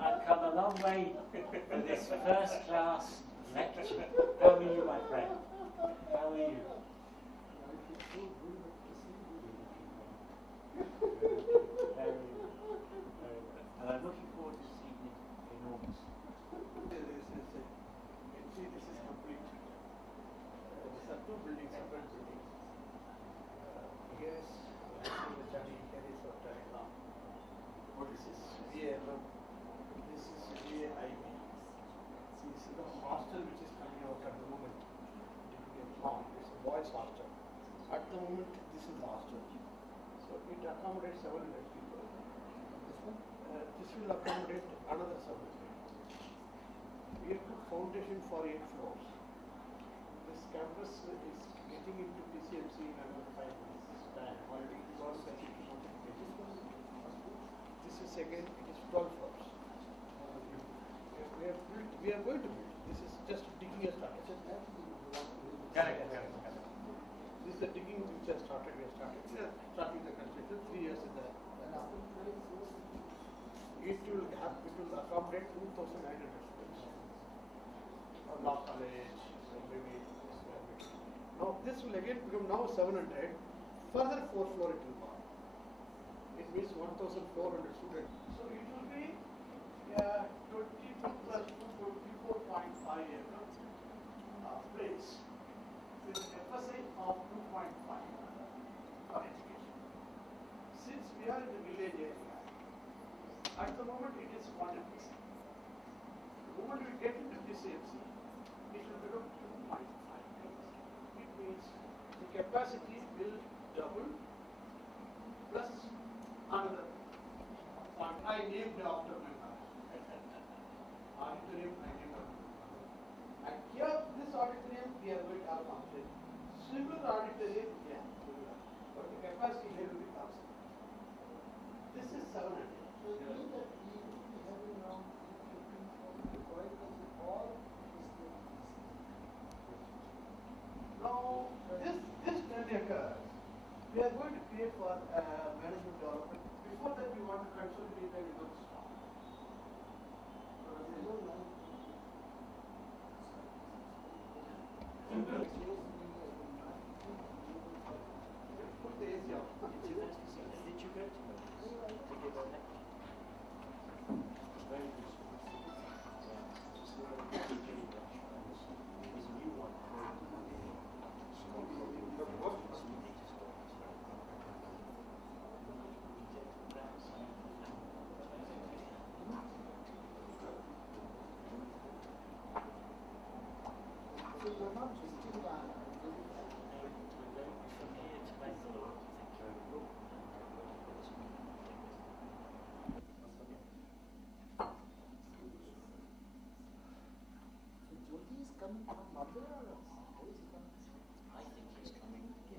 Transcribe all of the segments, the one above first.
I've come a long way for this first class lecture. How are you, my friend? How are you? Very, very good. And I'm looking forward to seeing it enormous. See, this is complete. These are two buildings, separate buildings. Yes, the study carries of time. What is this? VALM. This is VAIB. See, this is the hostel which is coming out at the moment. It's a boys' hostel. At the moment, this is the hostel. So it accommodates 700 people. This one? This will accommodate another 700. We have put foundation for 8 floors. This campus is getting into PCMC in another 5 months time. Already got certification. This is again, it is 12 floors. We are going to build. This is just digging has started. Correct. This is the digging which has started. We have started. We are starting the construction. 3 years in that. It will accommodate 2,900 students. Law college, maybe. Now this will again become now 700. Further 4th floor it will go. It means 1,400 students. So it will be 22 plus 2, 24.5 acres place with FSI of 2.5 for education. Since we are in the village area, at the moment it is 100%. The moment we get into PCMC, it will become 2.5. It means the capacity will double plus another point. I named after my father. Auditorium, I named after my father. And here, this auditorium, we are going to have function. Similar auditorium, yeah, but the capacity here will be 1,000. This is 700. So you mean that we have around 15,000 all. Now, this 10 acres, we are going to create for management development. Before that, we want to consolidate and we want to stop. Did you go to Moses to give a lecture? Very useful. Yeah. There's a new one called I think he's coming into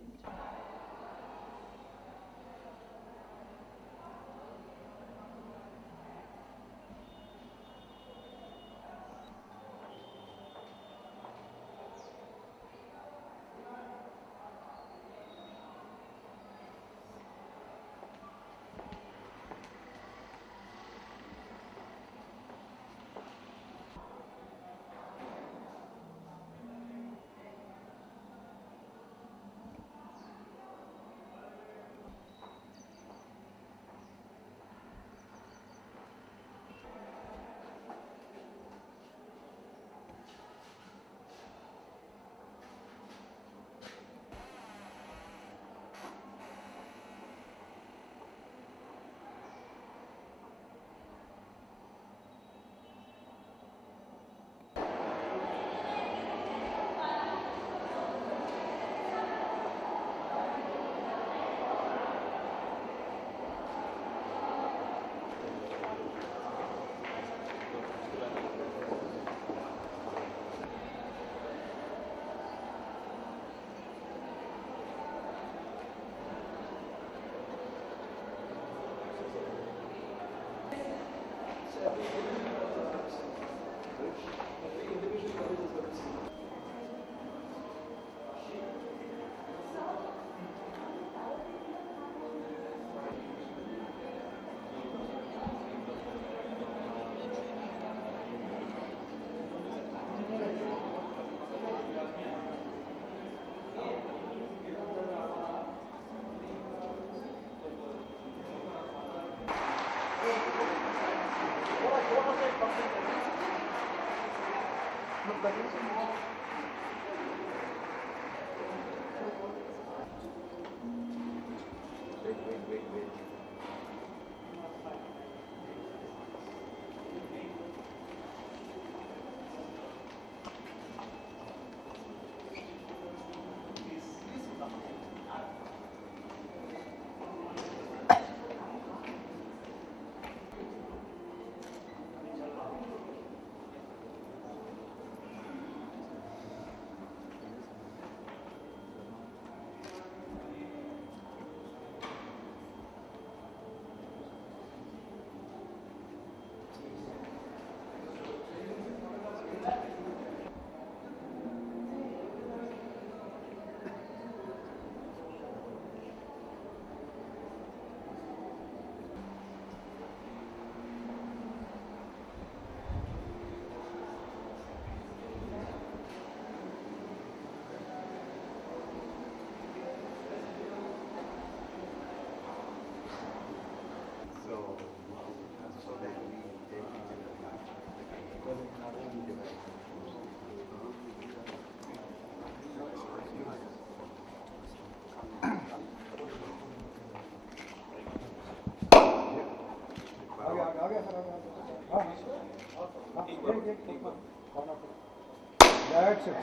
That's it.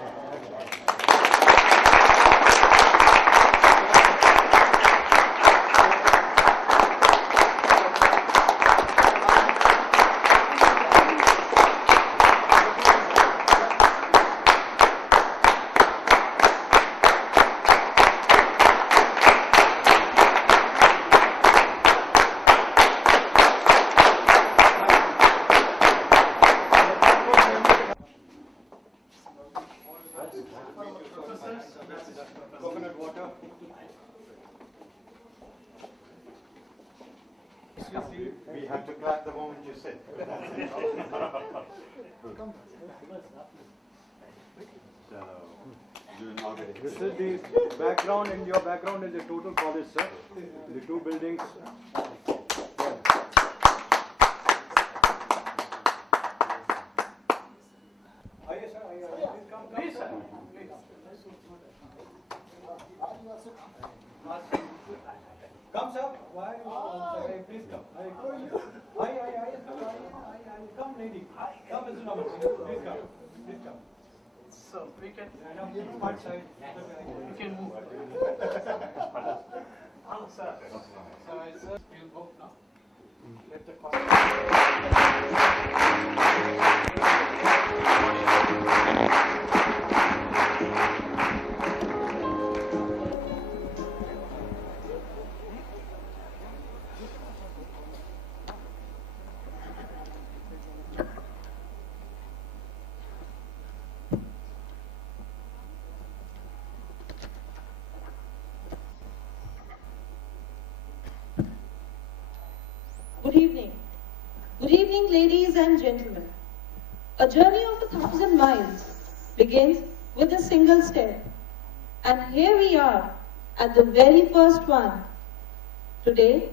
Coconut water. We have to clap the moment you sit. So, you're not This is the background, and your background is the total college, sir. The two buildings. Please, sir. Come, sir. Why? Please come. Come, lady. Come, Mr. Norman. Please come. Please come. So we can One side. we can move. Sir. So I said we'll go now. Let the Good evening. Good evening, ladies and gentlemen. A journey of 1,000 miles begins with a single step. And here we are at the very first one. Today,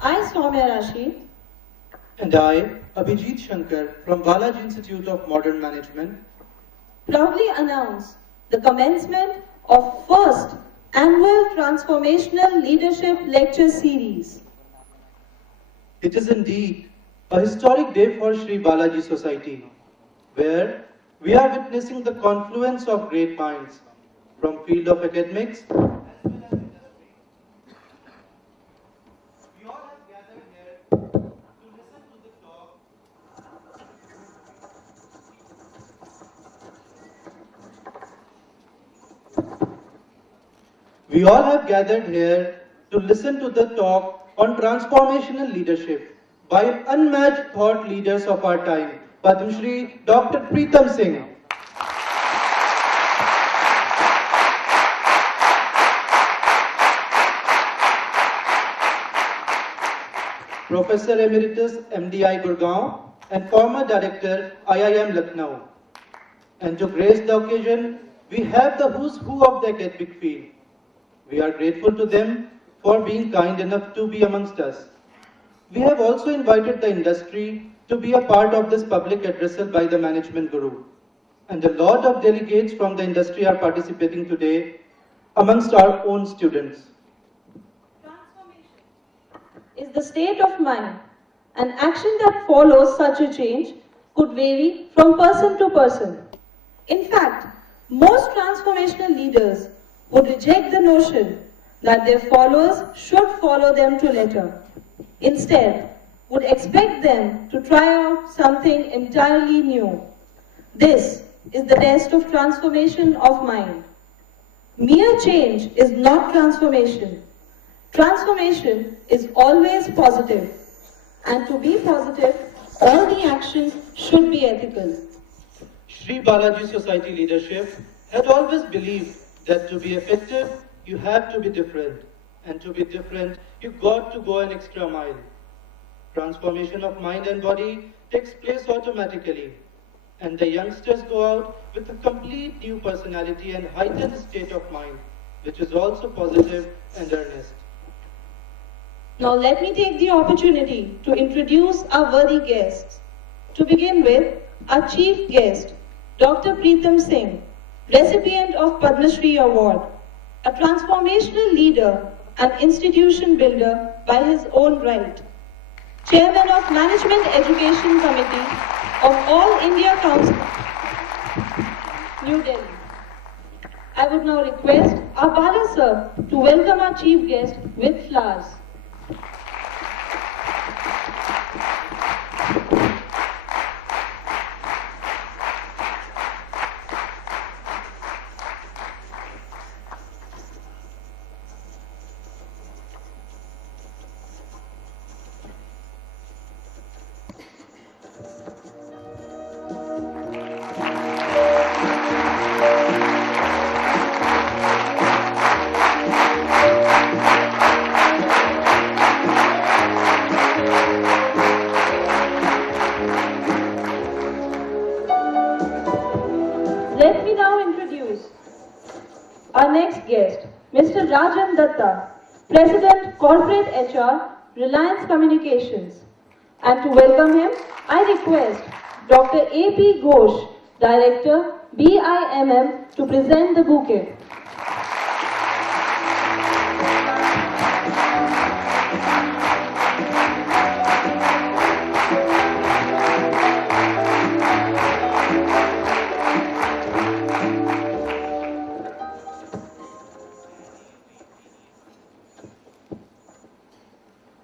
I, Soumya Rashi, And I, Abhijit Shankar from Balaji Institute of Modern Management, proudly announce the commencement of first annual Transformational Leadership Lecture Series. it is indeed a historic day for Sri Balaji Society, where we are witnessing the confluence of great minds from field of academics. We all have gathered here to listen to the talk on transformational leadership by unmatched thought leaders of our time, Padmasree Dr. Pritam Singh, Professor Emeritus MDI Gurgaon and former Director IIM Lucknow. And to grace the occasion, we have the who's who of the academic field. We are grateful to them for being kind enough to be amongst us. We have also invited the industry to be a part of this public addressal by the management guru. And a lot of delegates from the industry are participating today amongst our own students. Transformation is the state of mind. An action that follows such a change could vary from person to person. In fact, most transformational leaders would reject the notion that their followers should follow them to letter. Instead, would expect them to try out something entirely new. This is the test of transformation of mind. Mere change is not transformation. Transformation is always positive. And to be positive, all the actions should be ethical. Sri Balaji Society leadership had always believed that to be effective, you have to be different. And to be different, you got to go an extra mile. Transformation of mind and body takes place automatically. And the youngsters go out with a complete new personality and heightened state of mind, which is also positive and earnest. Now let me take the opportunity to introduce our worthy guests. To begin with, our chief guest, Dr. Pritam Singh, recipient of Padmasree Award, a transformational leader and institution builder by his own right, Chairman of Management Education Committee of All India Council, New Delhi. I would now request our Bala sir to welcome our chief guest with flowers. our next guest, Mr. Rajan Datta, President Corporate HR, Reliance Communications. And to welcome him, I request Dr. A.P. Ghosh, Director, BIMM, to present the bouquet.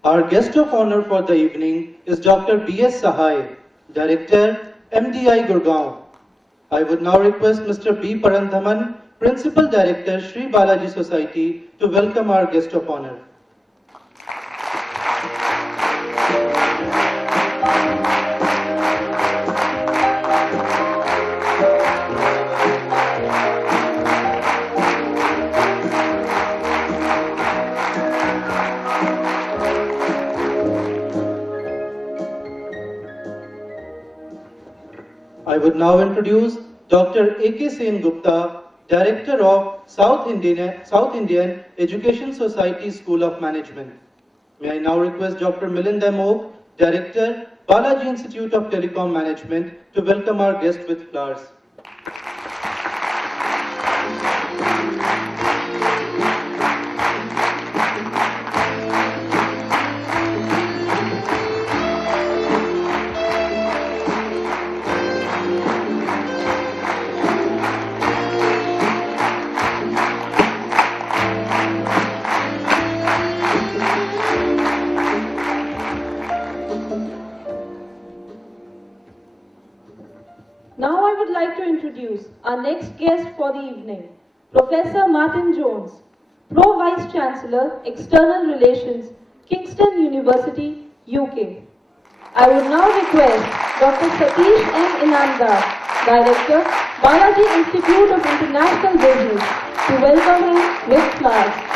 Our guest of honor for the evening is Dr. B.S. Sahai, Director, MDI Gurgaon. I would now request Mr. B. Paranthaman, Principal Director, Sri Balaji Society, to welcome our guest of honor. I would now introduce Dr. A.K. Sen Gupta, Director of South Indian Education Society School of Management. May I now request Dr. Milind Mok, Director, Balaji Institute of Telecom Management, to welcome our guest with flowers. Now I would like to introduce our next guest for the evening, Professor Martin Jones, Pro Vice Chancellor, External Relations, Kingston University, UK. I would now request Dr. Satish M. Inamdar, Director, Balaji Institute of International Business, to welcome him with flowers.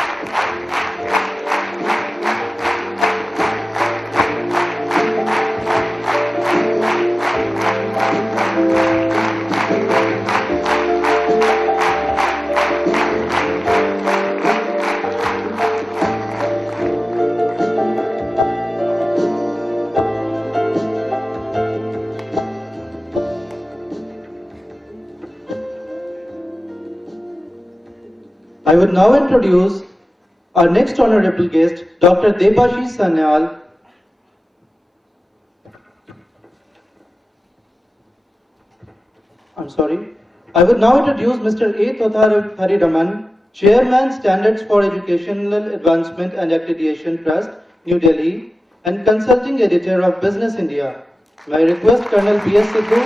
I would now introduce our next honorable guest, Dr. Debashish Sanyal. I would now introduce Mr. A. Tothar Hariraman, Chairman, Standards for Educational Advancement and Accreditation Trust, New Delhi, and Consulting Editor of Business India. May I request Colonel B.S. Sidhu,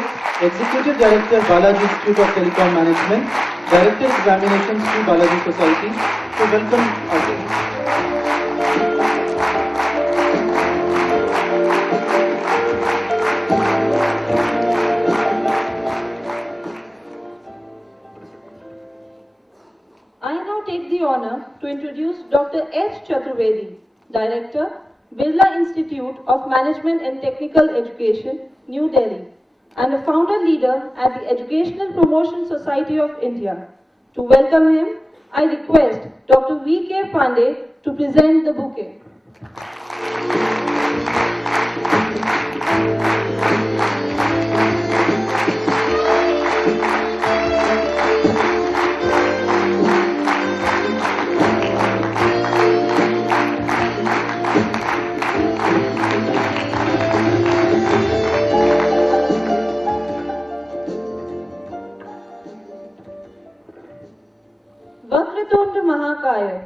Executive Director, Balaji Institute of Telecom Management, Director Examinations to Balaji Society, to welcome our guest. I now take the honor to introduce Dr. H. Chaturvedi, Director, Birla Institute of Management and Technical Education, New Delhi, and a founder leader at the Educational Promotion Society of India. To welcome him, I request Dr. V.K. Pandey to present the bouquet. Vakratunda Mahakaya,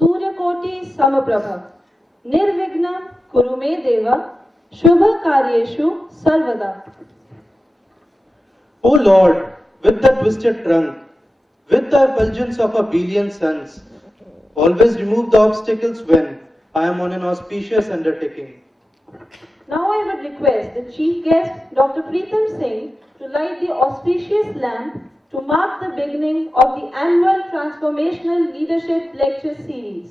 Suryakoti Samaprabha, Nirvignam Kurume Deva, Shubha Karyeshu Sarvada. O Lord, with the twisted trunk, with the effulgence of a billion suns, always remove the obstacles when I am on an auspicious undertaking. Now I would request the Chief Guest, Dr. Pritam Singh, to light the auspicious lamp to mark the beginning of the annual Transformational Leadership Lecture Series.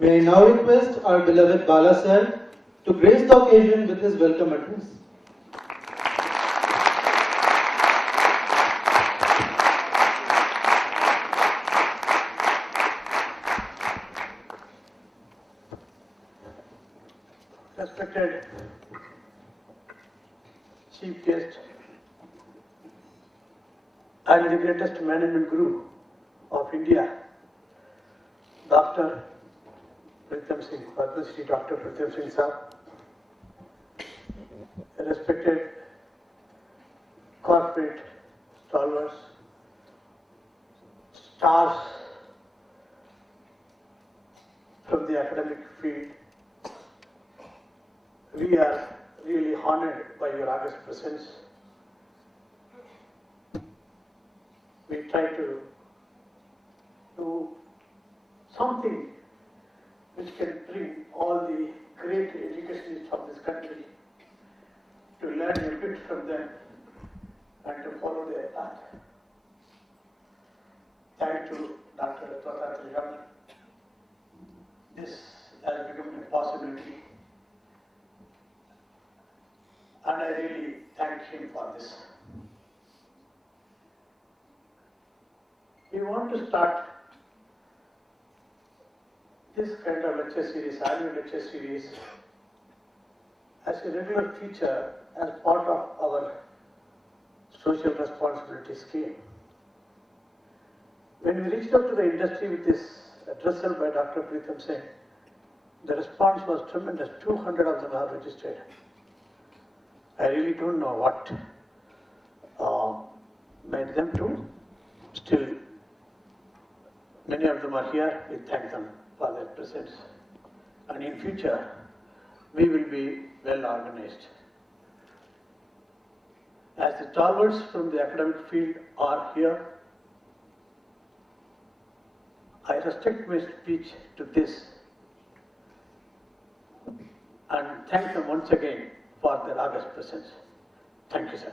May I now request our beloved Bala sir to grace the occasion with his welcome address. Respected Chief Guest and the greatest management guru of India, Dr. Pritam Singh, Padmasree Dr. Pritam Singh sir, respected corporate stalwarts, stars from the academic field, we are really honored by your august presence. We try to do something which can bring all the great educationists of this country to learn a bit from them and to follow their path. Thank you, Dr. Pritam. This has become a possibility, and I really thank him for this. We want to start this kind of lecture series, annual lecture series, as a regular feature as part of our social responsibility scheme. When we reached out to the industry with this addressal by Dr. Pritam Singh, the response was tremendous. 200 of them are registered. I really don't know what made them to. Still, many of them are here. We thank them for their presence. And in future, we will be well organized. As the stalwarts from the academic field are here, I restrict my speech to this and thank them once again for their august presence. Thank you, sir.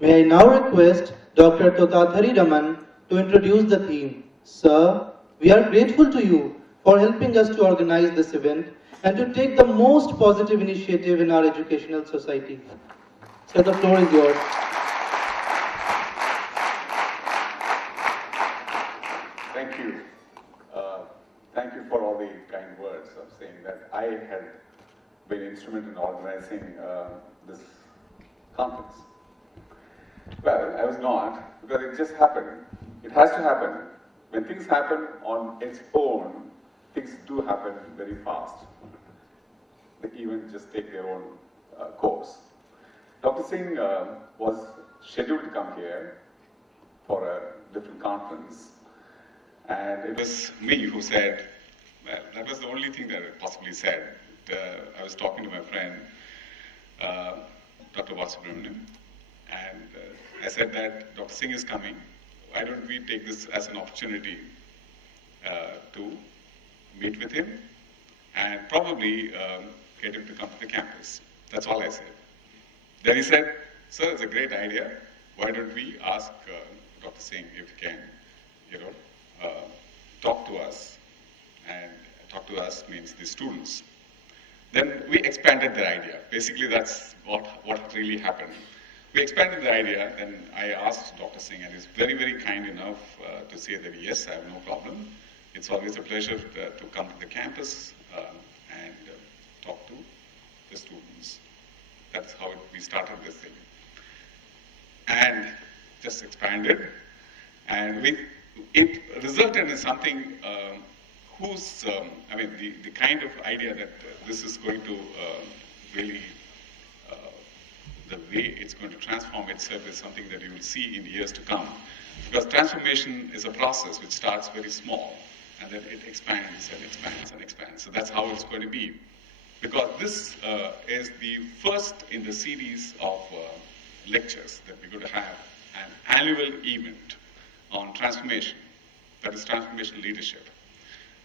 May I now request Dr. Totathari Raman to introduce the theme. Sir, we are grateful to you for helping us to organize this event and to take the most positive initiative in our educational society. Sir, the floor is yours. Thank you. Thank you for all the kind words of saying that I had been instrumental in organizing this conference. Well, I was not, because it just happened. It has to happen. When things happen on its own, things do happen very fast. They even just take their own course. Dr. Singh was scheduled to come here for a different conference. And it was me who said, well, that was the only thing that I possibly said. I was talking to my friend, Dr. Vasubramaniam, and I said that Dr. Singh is coming. Why don't we take this as an opportunity to meet with him and probably get him to come to the campus. That's all I said. Then he said, sir, it's a great idea. Why don't we ask Dr. Singh if he can, talk to us, and talk to us means the students. Then we expanded the idea. Basically, that's what really happened. We expanded the idea, then I asked Dr. Singh, and he's very, very kind enough to say that yes, I have no problem. It's always a pleasure to come to the campus and talk to the students. That's how we started this thing. And just expanded, and it resulted in something whose, the kind of idea that this is going to really, the way it's going to transform itself is something that you will see in years to come. Because transformation is a process which starts very small and then it expands and expands and expands. So that's how it's going to be. Because this is the first in the series of lectures that we're going to have an annual event on transformation, that is transformational leadership.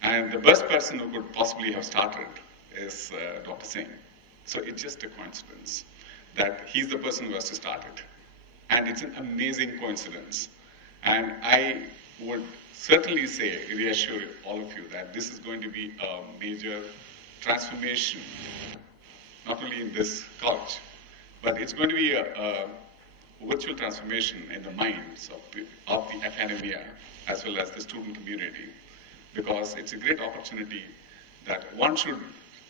And the best person who could possibly have started is Dr. Singh. So it's just a coincidence that he's the person who has to start it. And it's an amazing coincidence. And I would certainly say, reassure all of you that this is going to be a major transformation, not only in this college, but it's going to be a virtual transformation in the minds of the academia as well as the student community, because it's a great opportunity that one should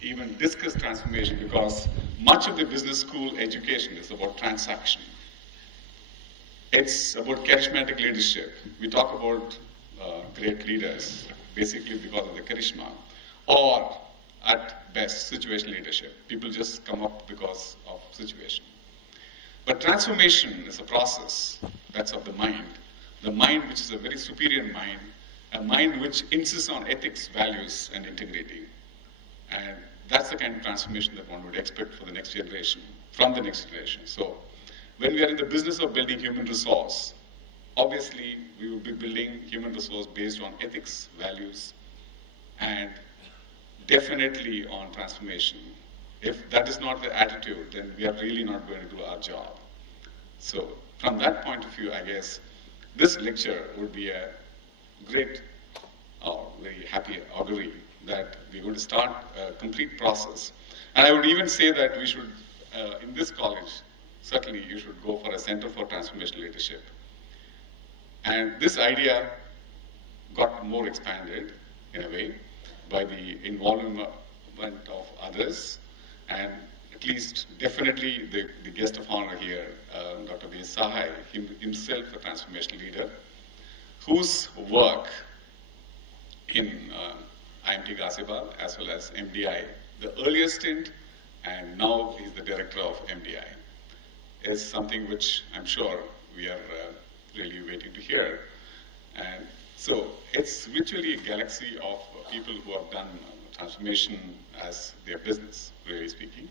even discuss transformation, because much of the business school education is about transaction. It's about charismatic leadership. We talk about great leaders basically because of the charisma, or at best, situational leadership. People just come up because of situation. But transformation is a process that's of the mind which is a very superior mind, a mind which insists on ethics, values, and integrity. And that's the kind of transformation that one would expect for the next generation, from the next generation. So when we are in the business of building human resource, obviously we will be building human resource based on ethics, values, and definitely on transformation. If that is not the attitude, then we are really not going to do our job. So from that point of view, I guess this lecture would be a great or very happy augury that we're going to start a complete process. And I would even say that we should, in this college, certainly you should go for a Center for Transformational Leadership. And this idea got more expanded, in a way, by the involvement of others, and at least definitely the guest of honor here, Dr. B.S. Sahai, himself a transformational leader, whose work in IMT Ghaziabad as well as MDI, the earlier stint, and now he's the director of MDI, is something which I'm sure we are really waiting to hear. And so it's virtually a galaxy of people who have done transformation as their business, really speaking.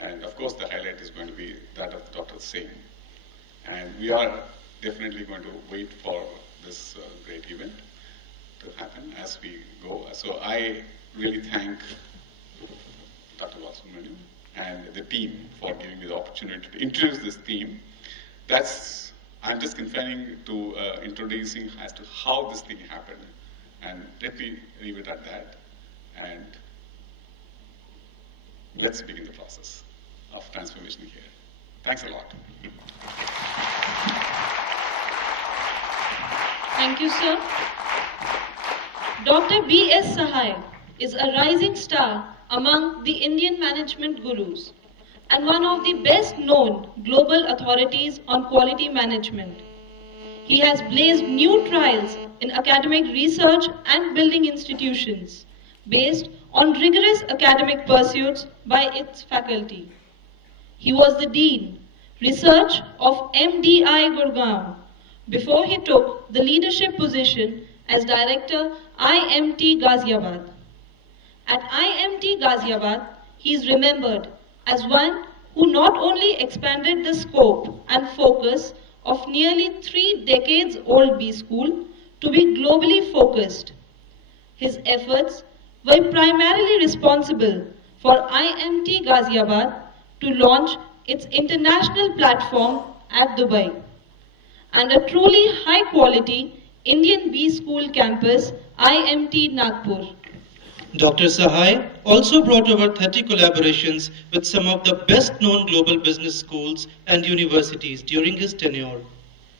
And of course, the highlight is going to be that of Dr. Singh. And we are definitely going to wait for this great event to happen as we go. So I really thank Dr. Vasubramanian and the team for giving me the opportunity to introduce this theme. I'm just confining to introducing as to how this thing happened. And let me leave it at that. And let's begin the process of transformation here. Thanks a lot. Thank you, sir. Dr. B.S. Sahai is a rising star among the Indian management gurus and one of the best known global authorities on quality management. He has blazed new trails in academic research and building institutions based on rigorous academic pursuits by its faculty. He was the Dean, Research of MDI Gurgaon before he took the leadership position as Director IMT Ghaziabad. At IMT Ghaziabad, he is remembered as one who not only expanded the scope and focus of nearly 3 decades old B School to be globally focused. His efforts were primarily responsible for IMT Ghaziabad to launch its international platform at Dubai and a truly high-quality Indian B School campus, IMT Nagpur. Dr. Sahai also brought over 30 collaborations with some of the best-known global business schools and universities during his tenure.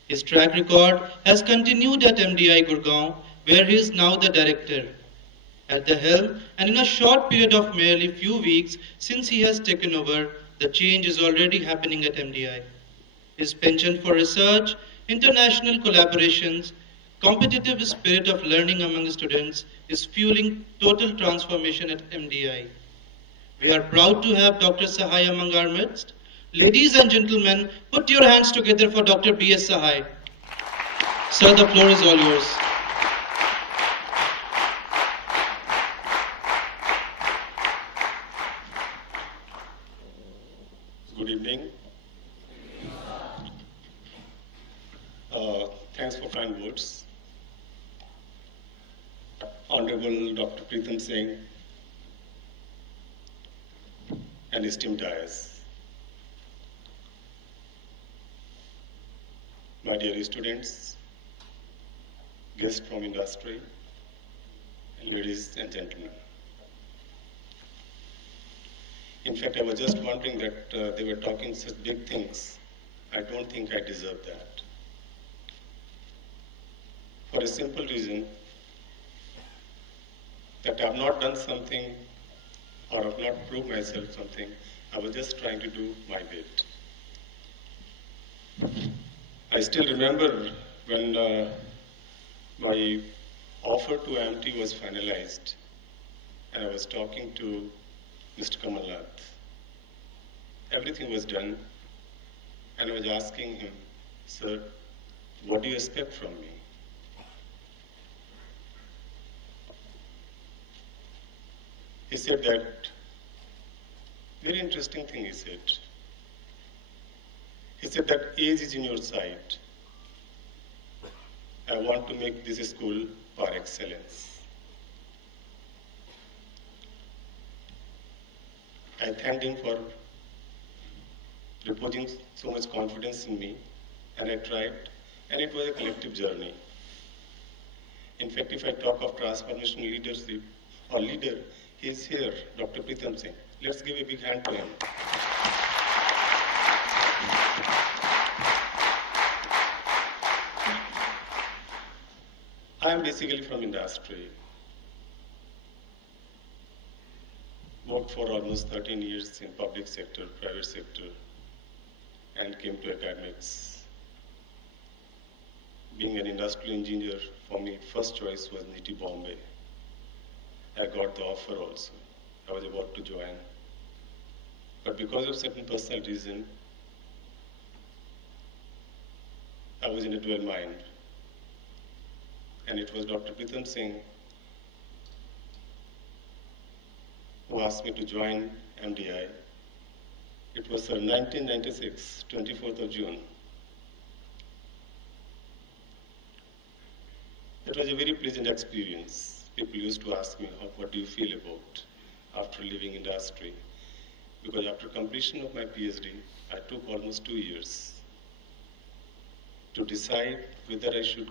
His track record has continued at MDI Gurgaon, where he is now the director. At the helm, and in a short period of merely few weeks since he has taken over, the change is already happening at MDI. His penchant for research, international collaborations, competitive spirit of learning among students is fueling total transformation at MDI. We are proud to have Dr. Sahai among our midst. Ladies and gentlemen, put your hands together for Dr. B.S. Sahai. Sir, the floor is all yours. evening. Thanks for kind words. Honorable Dr. Pritam Singh and esteemed dais. My dear students, guests from industry, ladies and gentlemen. In fact, I was just wondering that they were talking such big things. I don't think I deserve that. For a simple reason, that I have not done something or have not proved myself something. I was just trying to do my bit. I still remember when my offer to MT was finalized and I was talking to Mr. Kamalnath. Everything was done and I was asking him, sir, what do you expect from me? He said that, very interesting thing he said. He said that age is in your side. I want to make this school par excellence. I thanked him for reposing so much confidence in me, and I tried, and it was a collective journey. In fact, if I talk of transformation leadership or leader, he is here, Dr. Pritam Singh. Let's give a big hand to him. I am basically from industry. Worked for almost 13 years in public sector, private sector, and came to academics. Being an industrial engineer, for me, first choice was NITI Bombay. I got the offer also. I was about to join. But because of certain personal reason, I was in a dual mind. And it was Dr. Pritam Singh who asked me to join MDI. It was 1996, 24th of June. It was a very pleasant experience. People used to ask me, what do you feel about after leaving industry? Because after completion of my PhD, I took almost 2 years to decide whether I should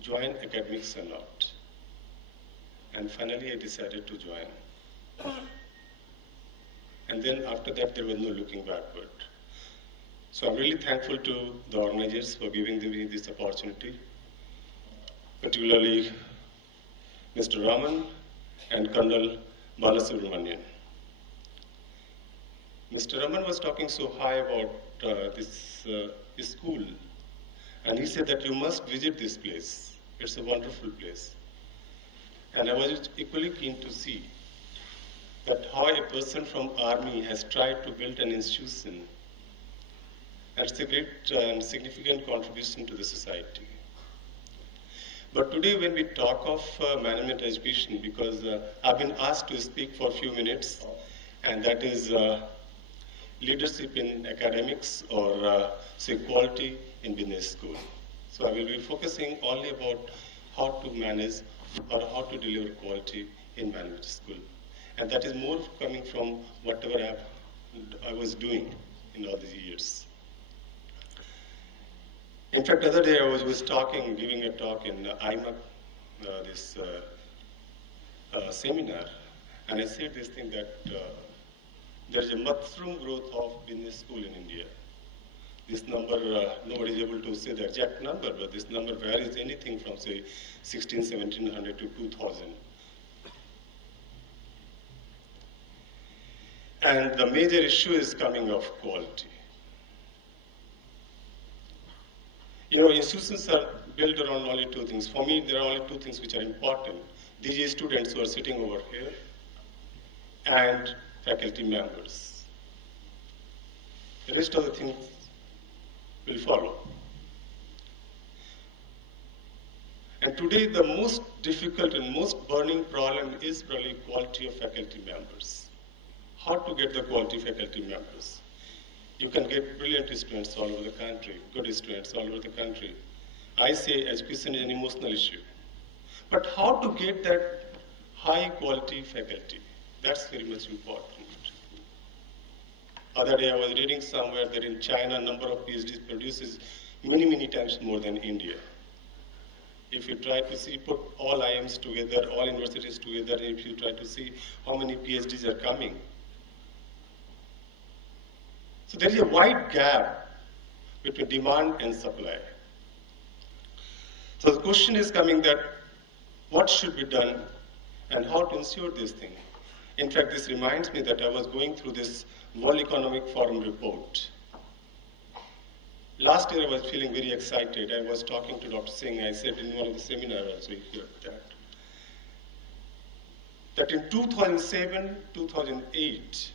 join academics or not. And finally, I decided to join. And then after that, there was no looking backward. So I'm really thankful to the organizers for giving me this opportunity, particularly Mr. Raman and Colonel Balasubramanian. Mr. Raman was talking so high about this school, and he said that you must visit this place. It's a wonderful place. And I was equally keen to see that how a person from army has tried to build an institution. And it's a great and significant contribution to the society. But today when we talk of management education, because I've been asked to speak for a few minutes, and that is leadership in academics or say quality in business school. So I will be focusing only about how to manage or how to deliver quality in management school. And that is more coming from whatever I was doing in all these years. In fact, the other day I was giving a talk in IMAC, this seminar, and I said this thing that there is a mushroom growth of business school in India. This number, nobody is able to say the exact number, but this number varies anything from say 1700 to 2000. And the major issue is coming of quality. You know, institutions are built around only two things. For me, there are only two things which are important. These students who are sitting over here and faculty members. The rest of the things will follow. And today, the most difficult and most burning problem is probably quality of faculty members. how to get the quality faculty members. You can get brilliant students all over the country, good students all over the country. I say education is an emotional issue. But how to get that high quality faculty? That's very much important. Other day I was reading somewhere that in China, number of PhDs produces many times more than India. If you try to see, put all IMs together, all universities together, if you try to see how many PhDs are coming. So there is a wide gap between demand and supply. So the question is coming that what should be done and how to ensure this thing. In fact, this reminds me that I was going through this World Economic Forum report. Last year I was feeling very excited. I was talking to Dr. Singh. I said in one of the seminars also he heard that in 2007, 2008,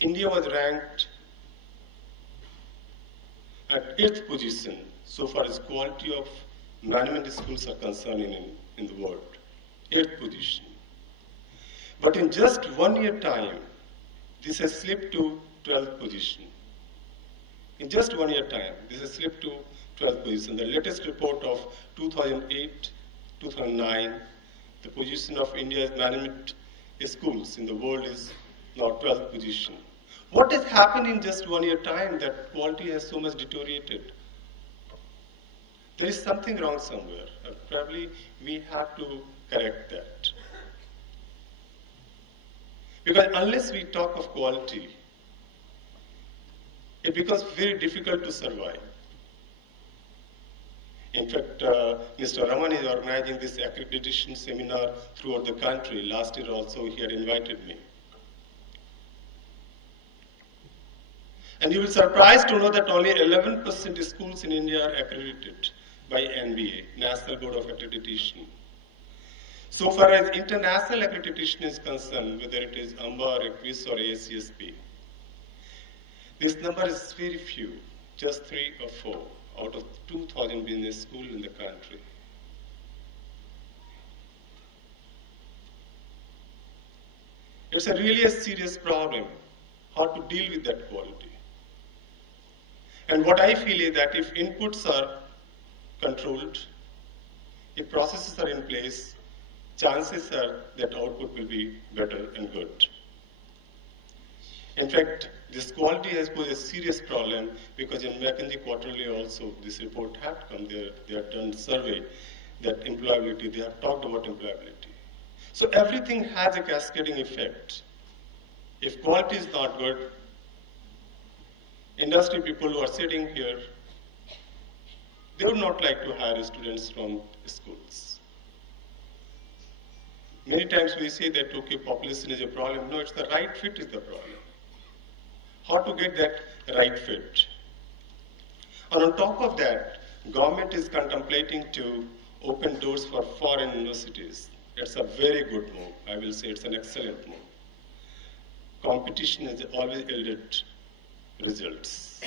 India was ranked at 8th position so far as quality of management schools are concerned in the world. 8th position. But in just 1 year time, this has slipped to 12th position. In just 1 year time, this has slipped to 12th position. The latest report of 2008, 2009, the position of India's management schools in the world is now 12th position. What has happened in just 1 year time that quality has so much deteriorated? There is something wrong somewhere. Probably we have to correct that. Because unless we talk of quality, it becomes very difficult to survive. In fact, Mr. Raman is organizing this accreditation seminar throughout the country. Last year also he had invited me. And you will be surprised to know that only 11% of schools in India are accredited by NBA, National Board of Accreditation. So far as international accreditation is concerned, whether it is AMBA or EQUIS or ACSP, this number is very few, just 3 or 4 out of 2,000 business schools in the country. It's really a serious problem, how to deal with that quality. And what I feel is that if inputs are controlled, if processes are in place, chances are that output will be better and good. In fact, this quality has posed a serious problem because in McKinsey quarterly also this report had come there. They have done survey that employability, they have talked about employability. So everything has a cascading effect. If quality is not good, industry people who are sitting here, they would not like to hire students from schools. Many times we say that, okay, population is a problem. No, it's the right fit is the problem. How to get that right fit? And on top of that, government is contemplating to open doors for foreign universities. It's a very good move. I will say it's an excellent move. Competition has always yielded results.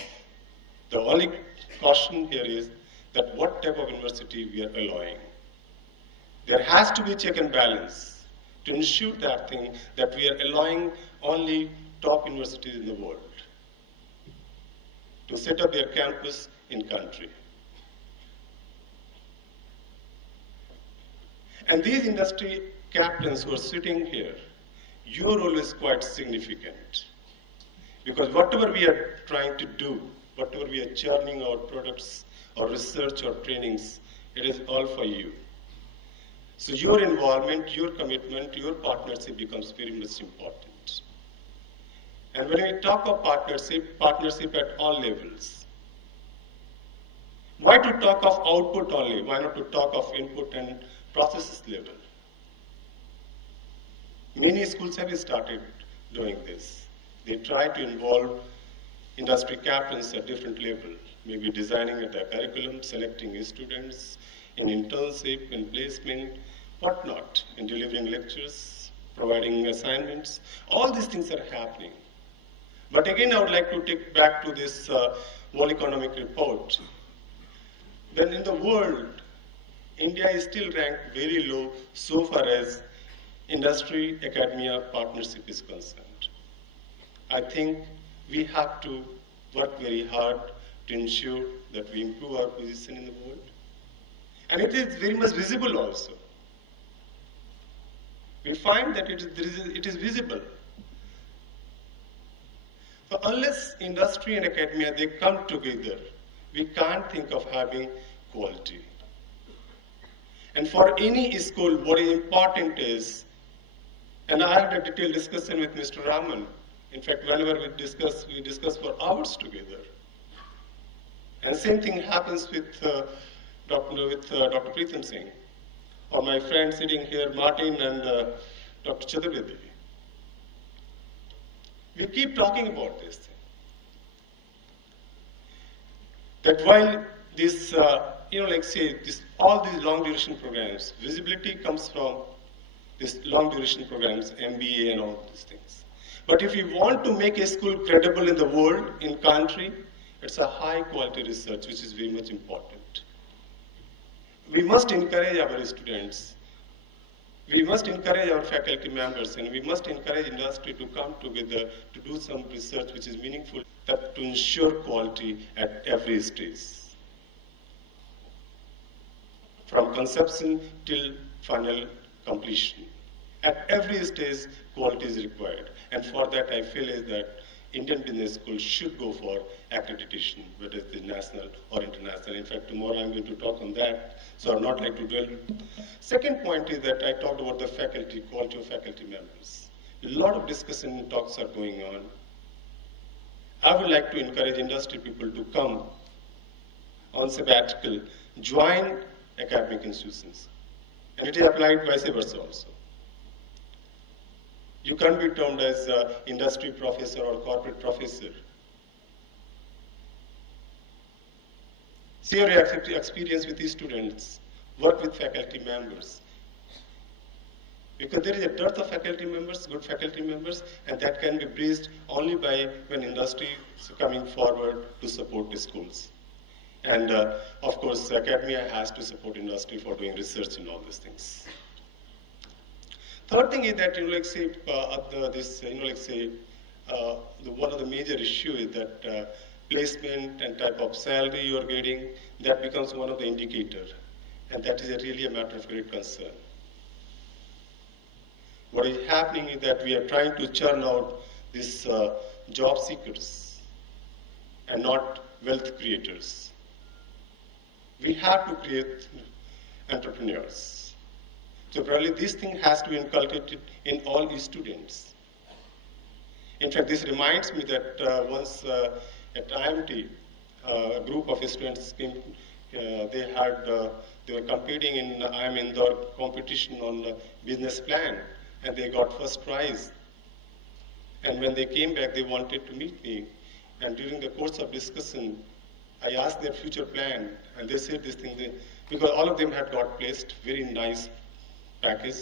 The only caution here is that what type of university we are allowing. There has to be check and balance to ensure that thing that we are allowing only top universities in the world to set up their campus in country. And these industry captains who are sitting here, your role is quite significant. Because whatever we are trying to do, whatever we are churning our products or research or trainings, it is all for you. So your involvement, your commitment, your partnership becomes very much important. And when we talk of partnership at all levels. Why to talk of output only? Why not to talk of input and processes level? Many schools have started doing this. They try to involve industry captains at different levels, maybe designing a curriculum, selecting students, in internship, in placement, whatnot, in delivering lectures, providing assignments. All these things are happening. But again, I would like to take back to this World Economic Report. When in the world, India is still ranked very low so far as industry-academia partnership is concerned. I think we have to work very hard to ensure that we improve our position in the world. And it is very much visible also. We find that it is visible. So unless industry and academia, they come together, we can't think of having quality. And for any school, what is important is, and I had a detailed discussion with Mr. Raman. In fact, whenever we discuss for hours together. And same thing happens with Dr. Pritam Singh, or my friend sitting here, Martin and Dr. Chaturvedi. We keep talking about this thing. That while this, all these long duration programs, visibility comes from these long duration programs, MBA and all these things. But if you want to make a school credible in the world, in country, it's a high quality research, which is very much important. We must encourage our students, we must encourage our faculty members, and we must encourage industry to come together to do some research which is meaningful, to ensure quality at every stage. From conception till final completion. At every stage, quality is required. And for that, I feel is that Indian business schools should go for accreditation, whether it's national or international. In fact, tomorrow I'm going to talk on that, so I'd not like to dwell. Second point is that I talked about the faculty, quality of faculty members. A lot of discussion and talks are going on. I would like to encourage industry people to come on sabbatical, join academic institutions. And it is applied vice versa also. You can't be termed as an industry professor or corporate professor. Share your experience with these students, work with faculty members. Because there is a dearth of faculty members, good faculty members, and that can be bridged only by when industry is coming forward to support the schools. And of course, academia has to support industry for doing research and all these things. Third thing is that, one of the major issues is that placement and type of salary you are getting, that becomes one of the indicators. And that is really a matter of great concern. What is happening is that we are trying to churn out these job seekers and not wealth creators. We have to create entrepreneurs. So probably this thing has to be inculcated in all students. In fact, this reminds me that once at IMT, a group of students came, they were competing in IIM Indore competition on the business plan, and they got first prize. And when they came back, they wanted to meet me. And during the course of discussion, I asked their future plan, and they said this thing, because all of them had got placed, very nice package,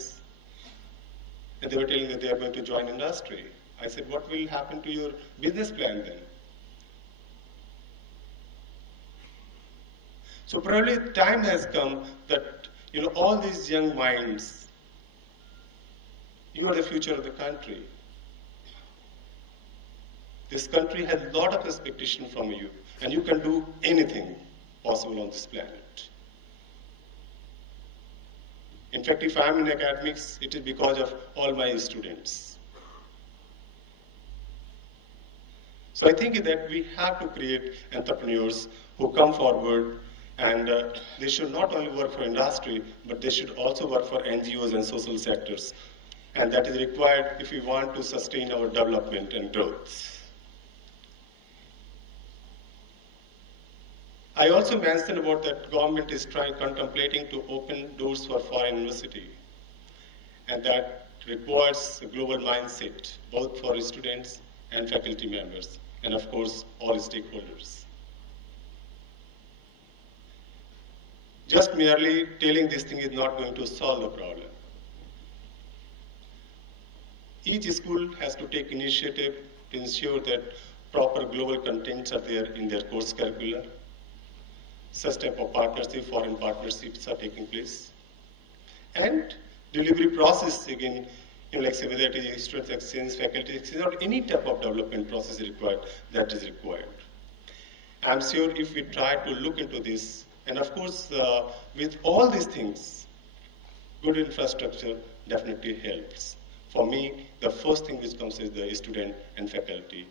and they were telling that they are going to join industry. I said, what will happen to your business plan then? So probably time has come that, all these young minds, you are the future of the country. This country has a lot of expectation from you, and you can do anything possible on this planet. In fact, if I'm in academics, it is because of all my students. So I think that we have to create entrepreneurs who come forward, and they should not only work for industry, but they should also work for NGOs and social sectors. And that is required if we want to sustain our development and growth. I also mentioned about that government is contemplating to open doors for foreign university. And that requires a global mindset, both for students and faculty members, and of course, all stakeholders. Just merely telling this thing is not going to solve the problem. Each school has to take initiative to ensure that proper global contents are there in their course curricula. Such type of partnership, foreign partnerships are taking place. And delivery process again, like say whether it is student exchange, faculty exchange, or any type of development process required, that is required. I'm sure if we try to look into this, and of course, with all these things, good infrastructure definitely helps. For me, the first thing which comes is the student and faculty.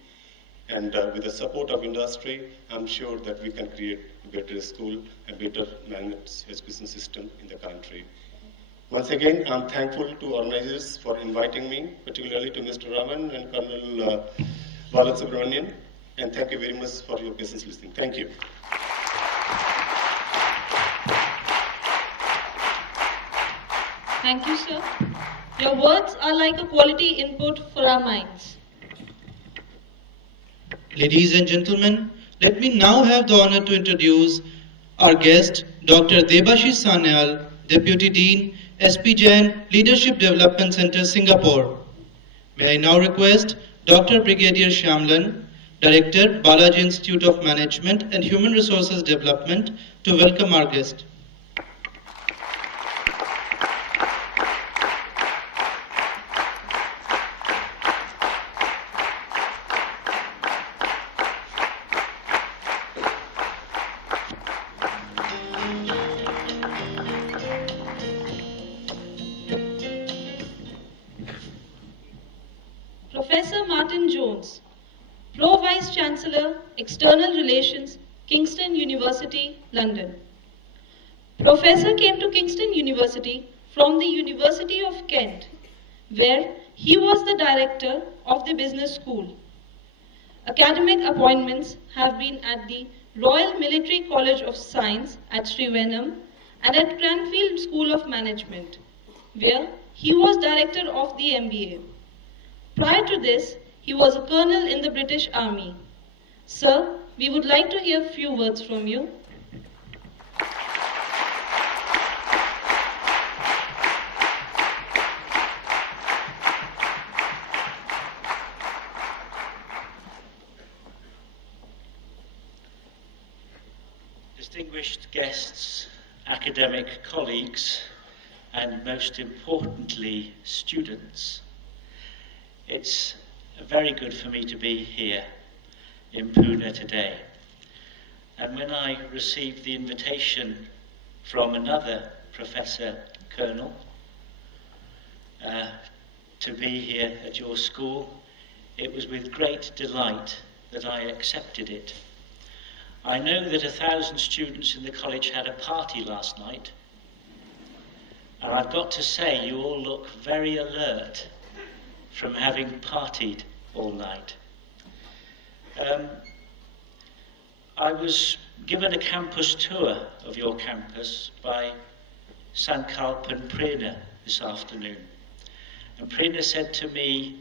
And with the support of industry, I'm sure that we can create a better school, a better managed education system in the country. Once again, I'm thankful to organizers for inviting me, particularly to Mr. Raman and Colonel Balasubramanian, and thank you very much for your patience listening. Thank you. Thank you, sir. Your words are like a quality input for our minds. Ladies and gentlemen, let me now have the honor to introduce our guest, Dr. Debashish Sanyal, Deputy Dean, SP Jain, Leadership Development Center, Singapore. May I now request Dr. Brigadier Shyamlan, Director, Balaji Institute of Management and Human Resources Development, to welcome our guest. Professor Martin Jones, Pro Vice Chancellor, External Relations, Kingston University, London. Professor came to Kingston University from the University of Kent, where he was the director of the business school. Academic appointments have been at the Royal Military College of Science at Srivenham and at Cranfield School of Management, where he was director of the MBA. Prior to this, he was a colonel in the British Army. Sir, we would like to hear a few words from you. Distinguished guests, academic colleagues, and most importantly, students, it's very good for me to be here in Pune today. And when I received the invitation from another Professor Colonel to be here at your school, it was with great delight that I accepted it. I know that 1,000 students in the college had a party last night, and I've got to say you all look very alert from having partied all night. I was given a campus tour of your campus by Sankalpan Prerna this afternoon. And Prerna said to me,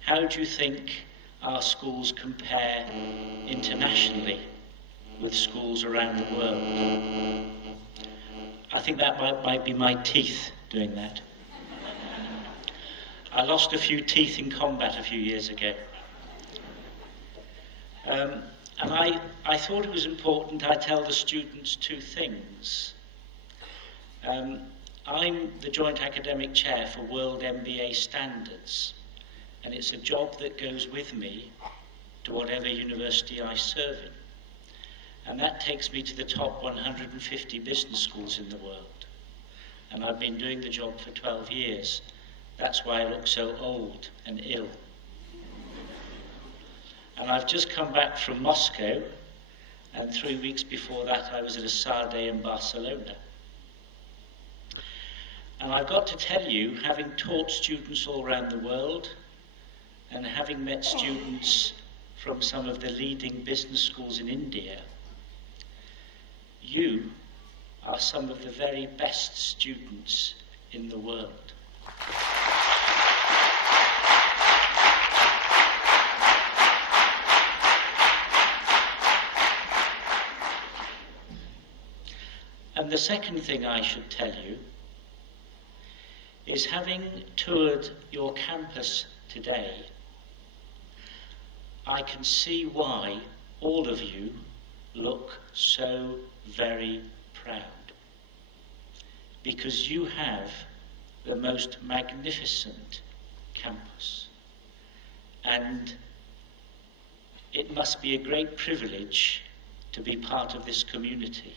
how do you think our schools compare internationally with schools around the world? I think that might be my teeth doing that. I lost a few teeth in combat a few years ago. And I thought it was important I tell the students two things. I'm the Joint Academic Chair for World MBA Standards, and it's a job that goes with me to whatever university I serve in. And that takes me to the top 150 business schools in the world. And I've been doing the job for 12 years. That's why I look so old and ill. And I've just come back from Moscow, and 3 weeks before that I was at a SARDE in Barcelona. And I've got to tell you, having taught students all around the world, and having met students from some of the leading business schools in India, you are some of the very best students in the world. And the second thing I should tell you is, having toured your campus today, I can see why all of you look so very proud. Because you have the most magnificent campus. And it must be a great privilege to be part of this community.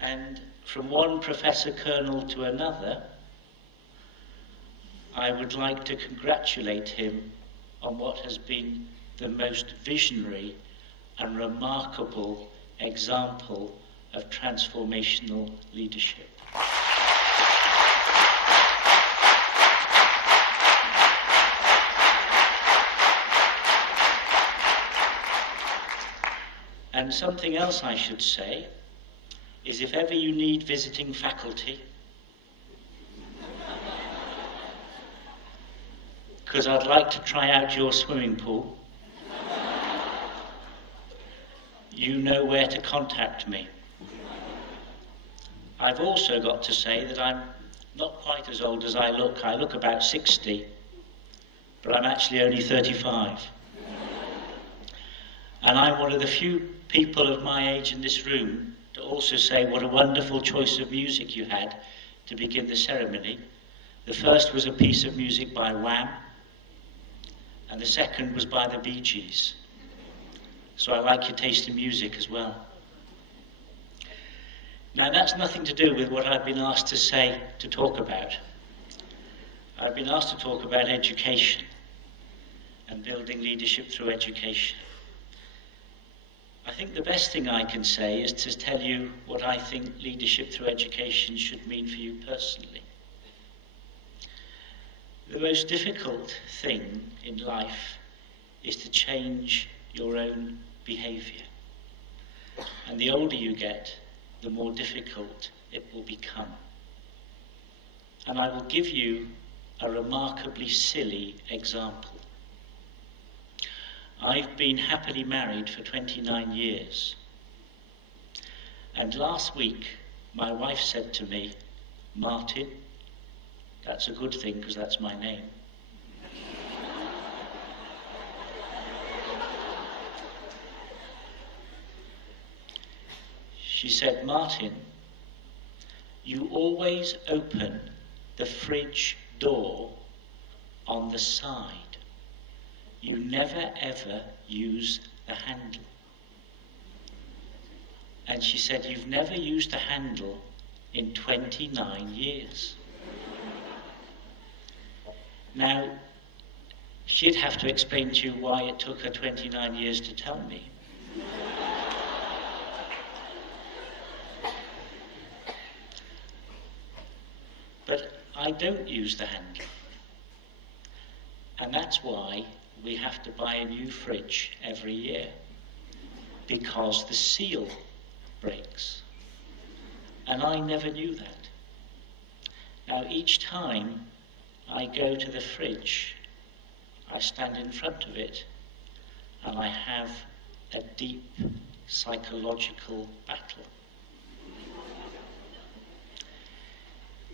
And from one Professor Colonel to another, I would like to congratulate him on what has been the most visionary and remarkable example of transformational leadership. And something else I should say is, if ever you need visiting faculty, because I'd like to try out your swimming pool, you know where to contact me. I've also got to say that I'm not quite as old as I look. I look about 60, but I'm actually only 35. And I'm one of the few people of my age in this room to also say what a wonderful choice of music you had to begin the ceremony. The first was a piece of music by Wham, and the second was by the Bee Gees. So I like your taste in music as well. Now that's nothing to do with what I've been asked to talk about. I've been asked to talk about education and building leadership through education. I think the best thing I can say is to tell you what I think leadership through education should mean for you personally. The most difficult thing in life is to change your own behaviour. And the older you get, the more difficult it will become. And I will give you a remarkably silly example. I've been happily married for 29 years. And last week, my wife said to me, "Martin," that's a good thing because that's my name. She said, "Martin, you always open the fridge door on the side. You never ever use the handle." And she said, "You've never used the handle in 29 years. Now, she'd have to explain to you why it took her 29 years to tell me. But I don't use the handle. And that's why we have to buy a new fridge every year, because the seal breaks. And I never knew that. Now each time I go to the fridge, I stand in front of it and I have a deep psychological battle.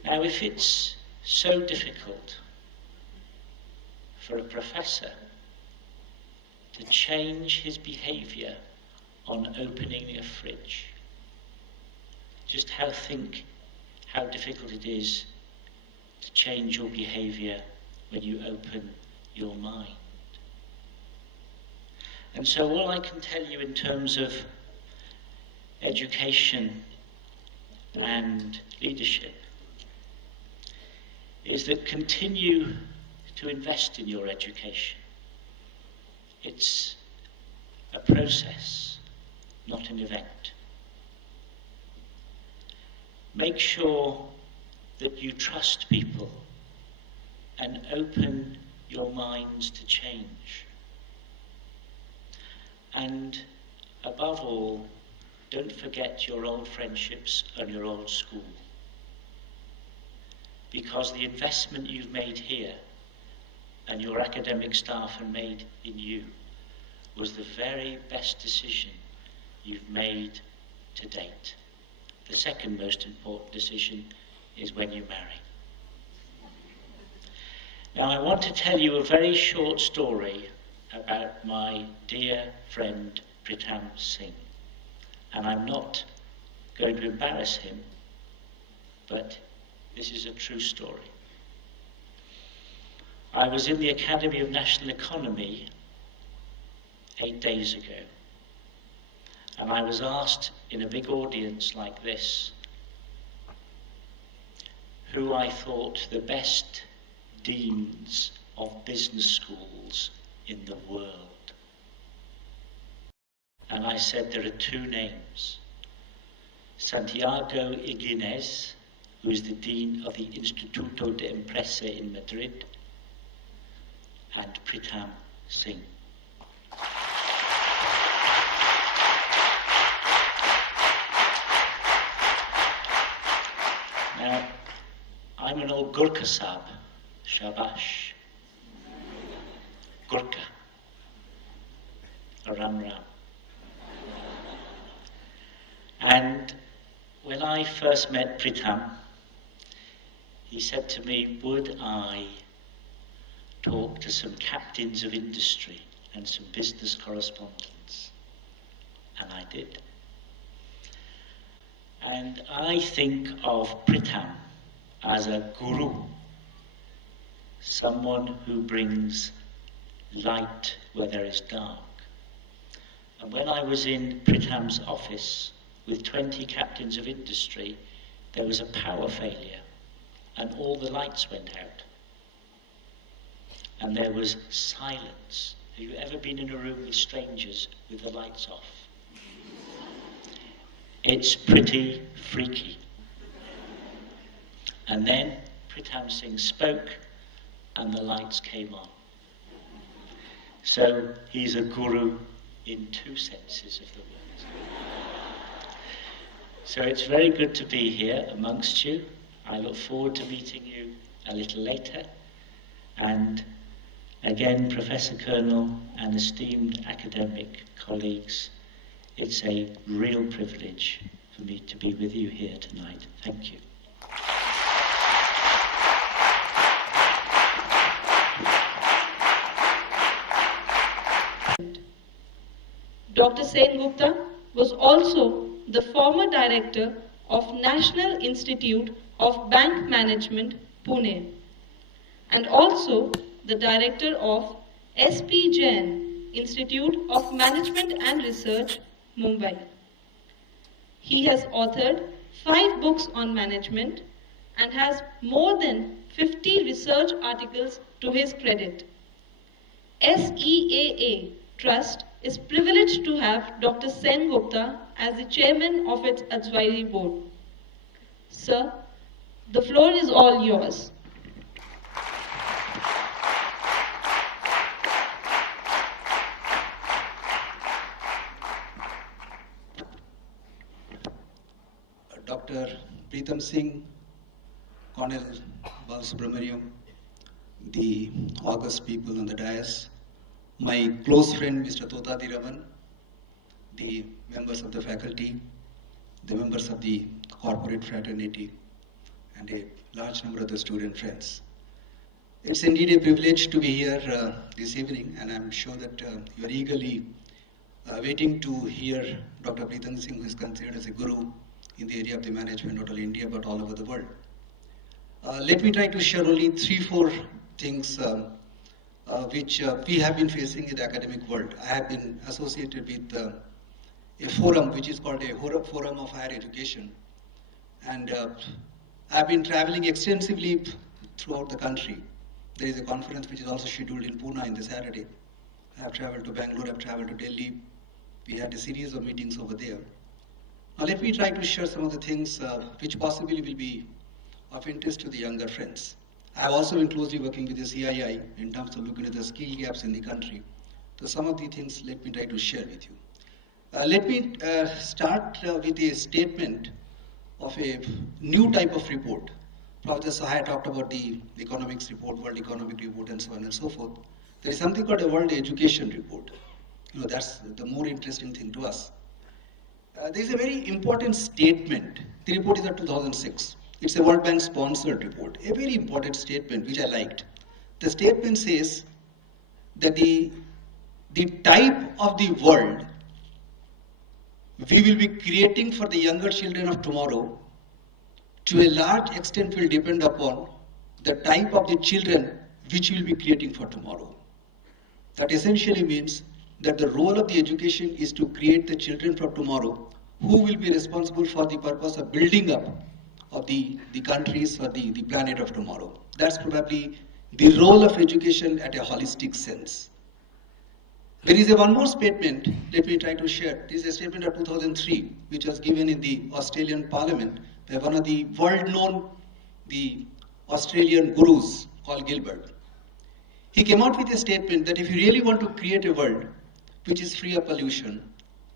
Now if it's so difficult for a professor to change his behaviour on opening a fridge, just think how difficult it is to change your behaviour when you open your mind. And so all I can tell you in terms of education and leadership is that continue to invest in your education. It's a process, not an event. Make sure that you trust people and open your minds to change. And above all, don't forget your old friendships and your old school. Because the investment you've made here and your academic staff have made in you was the very best decision you've made to date. The second most important decision is when you marry. Now I want to tell you a very short story about my dear friend Pritam Singh. And I'm not going to embarrass him, but This is a true story. I was in the Academy of National Economy 8 days ago, and I was asked in a big audience like this who I thought the best deans of business schools in the world. And I said there are two names: Santiago Iguinez, who is the Dean of the Instituto de Empresa in Madrid, and Pritam Singh. Now, I'm an old Gurkha Sahib, Shabash. Gurkha. Ram Ram. And when I first met Pritam, he said to me, would I talk to some captains of industry and some business correspondents? And I did. And I think of Pritam as a guru, someone who brings light where there is dark. And when I was in Pritam's office with 20 captains of industry, there was a power failure and all the lights went out. And there was silence. Have you ever been in a room with strangers with the lights off? It's pretty freaky. And then Pritam Singh spoke and the lights came on. So he's a guru in two senses of the word. So it's very good to be here amongst you. I look forward to meeting you a little later. And again, Professor Colonel and esteemed academic colleagues, it's a real privilege for me to be with you here tonight. Thank you. Dr. Sengupta was also the former director of National Institute of Bank Management, Pune, and also the director of SP Jain Institute of Management and Research, Mumbai. He has authored 5 books on management and has more than 50 research articles to his credit. SEAA Trust is privileged to have Dr. Sengupta as the chairman of its advisory board. Sir, the floor is all yours. Dr. Pritam Singh, Colonel Balasubramaniam, the august people on the dais, my close friend Mr. Tota Raman, the members of the faculty, the members of the corporate fraternity, and a large number of the student friends. It's indeed a privilege to be here this evening, and I'm sure that you are eagerly waiting to hear Dr. Pritam Singh, who is considered as a guru in the area of the management, not only India, but all over the world. Let me try to share only 3-4 things which we have been facing in the academic world. I have been associated with a forum which is called a Forum of Higher Education. And I've been traveling extensively throughout the country. There is a conference which is also scheduled in Pune on the Saturday. I have traveled to Bangalore, I have traveled to Delhi. We had a series of meetings over there. Now let me try to share some of the things which possibly will be of interest to the younger friends. I have also been closely working with the CII in terms of looking at the skill gaps in the country. So some of the things let me try to share with you. Let me start with a statement of a new type of report. Professor Sahai talked about the economics report, World Economic Report, and so on and so forth. There is something called a World Education Report. You know, that's the more interesting thing to us. There is a very important statement. The report is of 2006. It's a World Bank sponsored report. A very important statement which I liked. The statement says that the type of the world we will be creating for the younger children of tomorrow to a large extent will depend upon the type of the children which we will be creating for tomorrow. That essentially means that the role of the education is to create the children for tomorrow who will be responsible for the purpose of building up of the countries or the planet of tomorrow. That's probably the role of education at a holistic sense. There is one more statement, let me try to share. This is a statement of 2003, which was given in the Australian Parliament by one of the world-known, the Australian gurus called Gilbert. He came out with a statement that if you really want to create a world which is free of pollution,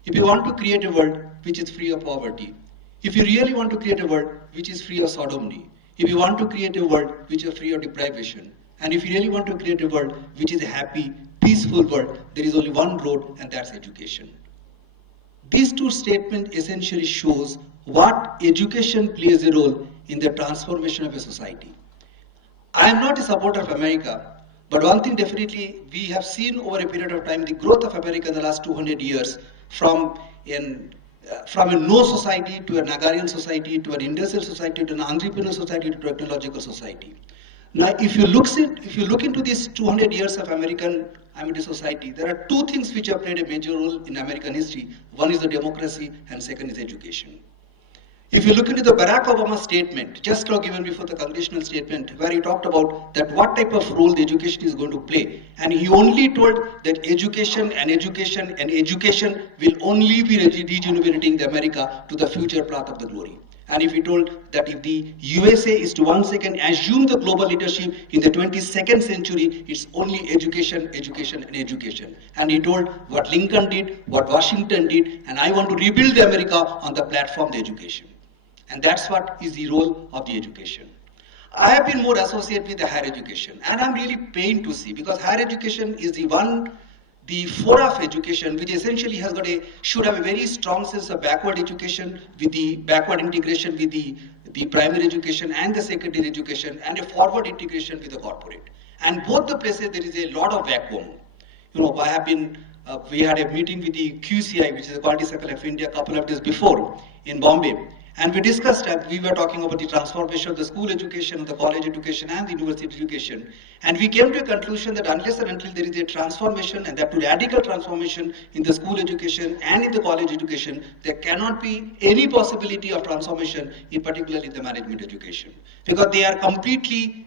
if you want to create a world which is free of poverty, if you really want to create a world which is free of sodomy, if you want to create a world which is free of deprivation, and if you really want to create a world which is a happy, peaceful world, there is only one road, and that's education. These two statements essentially shows what education plays a role in the transformation of a society. I am not a supporter of America, but one thing definitely we have seen over a period of time, the growth of America in the last 200 years from a no society to an agrarian society to an industrial society to an entrepreneurial society to a technological society. Now, if you look into these 200 years of American society, there are two things which have played a major role in American history. One is the democracy, and second is education. If you look into the Barack Obama statement, just now given before the congressional statement, where he talked about that what type of role the education is going to play, and he only told that education will only be regenerating the America to the future path of the glory. And if he told that if the USA is to once again assume the global leadership in the 22nd century, it's only education, education, and education. And he told what Lincoln did, what Washington did, and I want to rebuild the America on the platform of the education. And that's what is the role of the education. I have been more associated with the higher education, and I'm really pained to see, because higher education is the fora of education which essentially should have a very strong sense of backward education, with the backward integration with the primary education and the secondary education, and a forward integration with the corporate. And both the places there is a lot of vacuum. We had a meeting with the QCI, which is the Quality Circle of India, a couple of days before in Bombay. And we discussed that we were talking about the transformation of the school education, the college education, and the university education. And we came to a conclusion that unless and until there is a transformation, and that to radical transformation in the school education and in the college education, there cannot be any possibility of transformation, in particular in the management education. Because they are completely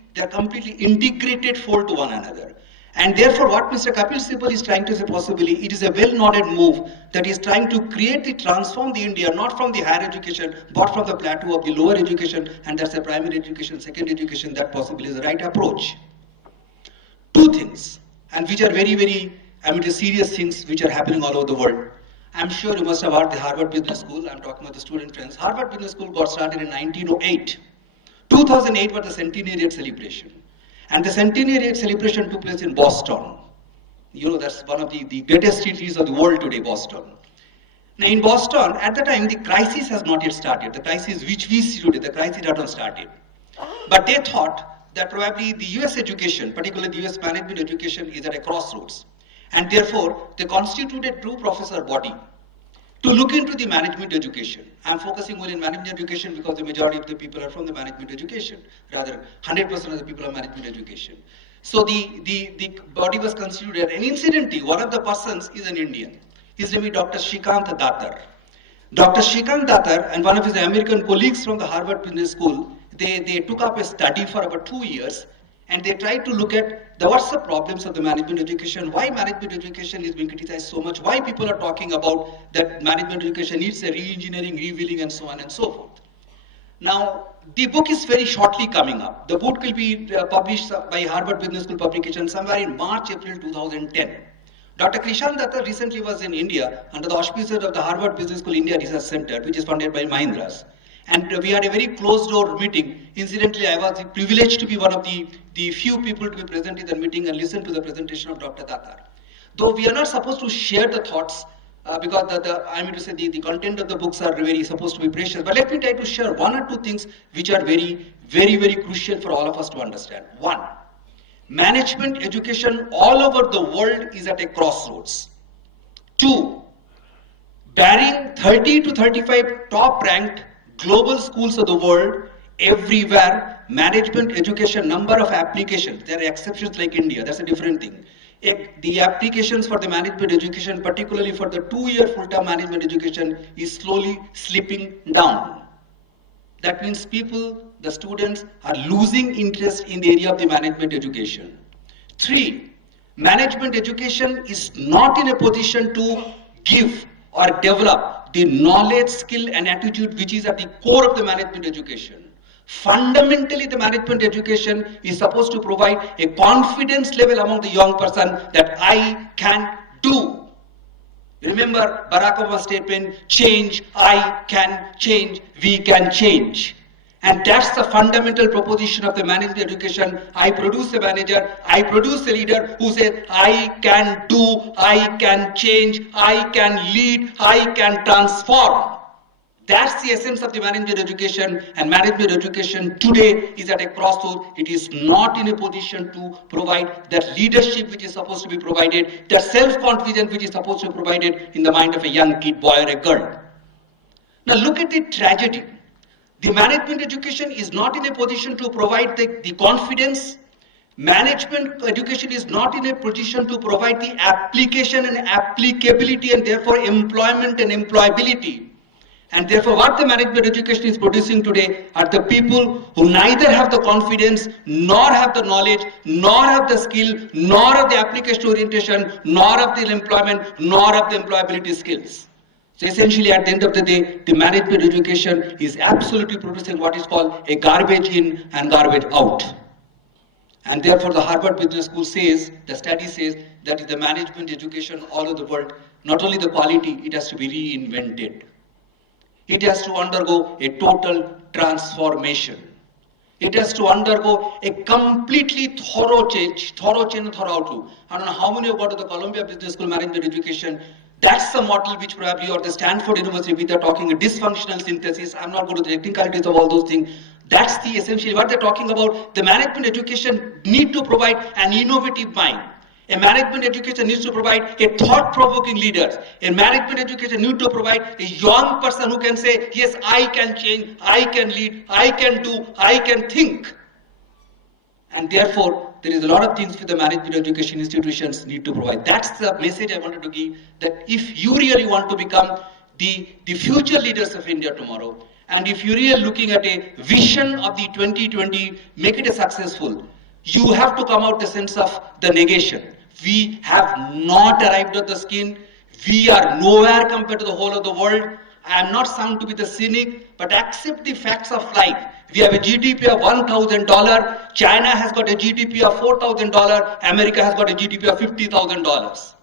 integrated fold to one another. And therefore, what Mr. Kapil Sibal is trying to say possibly, it is a well-nodded move that is trying to transform the India, not from the higher education, but from the plateau of the lower education, and that's the primary education, secondary education, that possibly is the right approach. Two things, and which are very, very, serious things which are happening all over the world. I'm sure you must have heard the Harvard Business School. I'm talking about the student friends. Harvard Business School got started in 1908. 2008 was the centenarian celebration. And the centenarian celebration took place in Boston. You know, that's one of the greatest cities of the world today, Boston. Now in Boston, at the time, the crisis has not yet started. The crisis which we see today, the crisis had not started. But they thought that probably the US education, particularly the US management education, is at a crossroads. And therefore, they constituted two professor body to look into the management education. I'm focusing only on management education because the majority of the people are from the management education. Rather, 100% of the people are management education. So the body was constituted, and incidentally, one of the persons is an Indian. His name is Dr. Shrikant Datar. Dr. Shrikant Datar and one of his American colleagues from the Harvard Business School, they took up a study for about 2 years, and they tried to look at what's the problems of the management education, why management education is being criticized so much, why people are talking about that management education needs a re-engineering, revealing, and so on and so forth. Now, the book is very shortly coming up. The book will be published by Harvard Business School publication somewhere in March, April 2010. Dr. Shrikant Datar recently was in India under the auspices of the Harvard Business School India Research Center, which is funded by Mahindras. And we had a very closed-door meeting. Incidentally, I was privileged to be one of the few people to be present in the meeting and listen to the presentation of Dr. Datar. Though we are not supposed to share the thoughts, because the content of the books are very supposed to be precious. But let me try to share one or two things which are very, very, very crucial for all of us to understand. One, management education all over the world is at a crossroads. Two, barring 30 to 35 top-ranked global schools of the world, everywhere. Management education, number of applications, there are exceptions like India, that's a different thing. The applications for the management education, particularly for the 2-year full-time management education, is slowly slipping down. That means people, the students, are losing interest in the area of the management education. 3, management education is not in a position to give or develop the knowledge, skill and attitude which is at the core of the management education. Fundamentally, the management education is supposed to provide a confidence level among the young person that I can do. Remember Barack Obama's statement, change, I can change, we can change. And that's the fundamental proposition of the management education. I produce a manager, I produce a leader who says, I can do, I can change, I can lead, I can transform. That's the essence of the management education, and management education today is at a crossroads. It is not in a position to provide that leadership which is supposed to be provided, that self-confidence which is supposed to be provided in the mind of a young kid, boy or a girl. Now look at the tragedy. The management education is not in a position to provide the confidence. Management education is not in a position to provide the application and applicability and therefore employment and employability. And therefore what the management education is producing today are the people who neither have the confidence, nor have the knowledge, nor have the skill, nor have the application orientation, nor have the employment, nor have the employability skills. So essentially at the end of the day, the management education is absolutely producing what is called a garbage in and garbage out. And therefore the Harvard Business School says, the study says, that the management education all over the world, not only the quality, it has to be reinvented. It has to undergo a total transformation. It has to undergo a completely thorough change and thorough outlook. I don't know how many have got to the Columbia Business School management education. That's the model which probably, or the Stanford University, we are talking a dysfunctional synthesis. I'm not going to the technicalities of all those things. That's the essentially what they're talking about. The management education need to provide an innovative mind. A management education needs to provide a thought-provoking leader. A management education needs to provide a young person who can say, yes, I can change, I can lead, I can do, I can think. And therefore, there is a lot of things for the management education institutions need to provide. That's the message I wanted to give, that if you really want to become the future leaders of India tomorrow, and if you're really looking at a vision of the 2020, make it a successful, you have to come out the sense of the negation. We have not arrived at the skin. We are nowhere compared to the whole of the world. I am not sound to be the cynic, but accept the facts of life. We have a GDP of $1,000. China has got a GDP of $4,000. America has got a GDP of $50,000.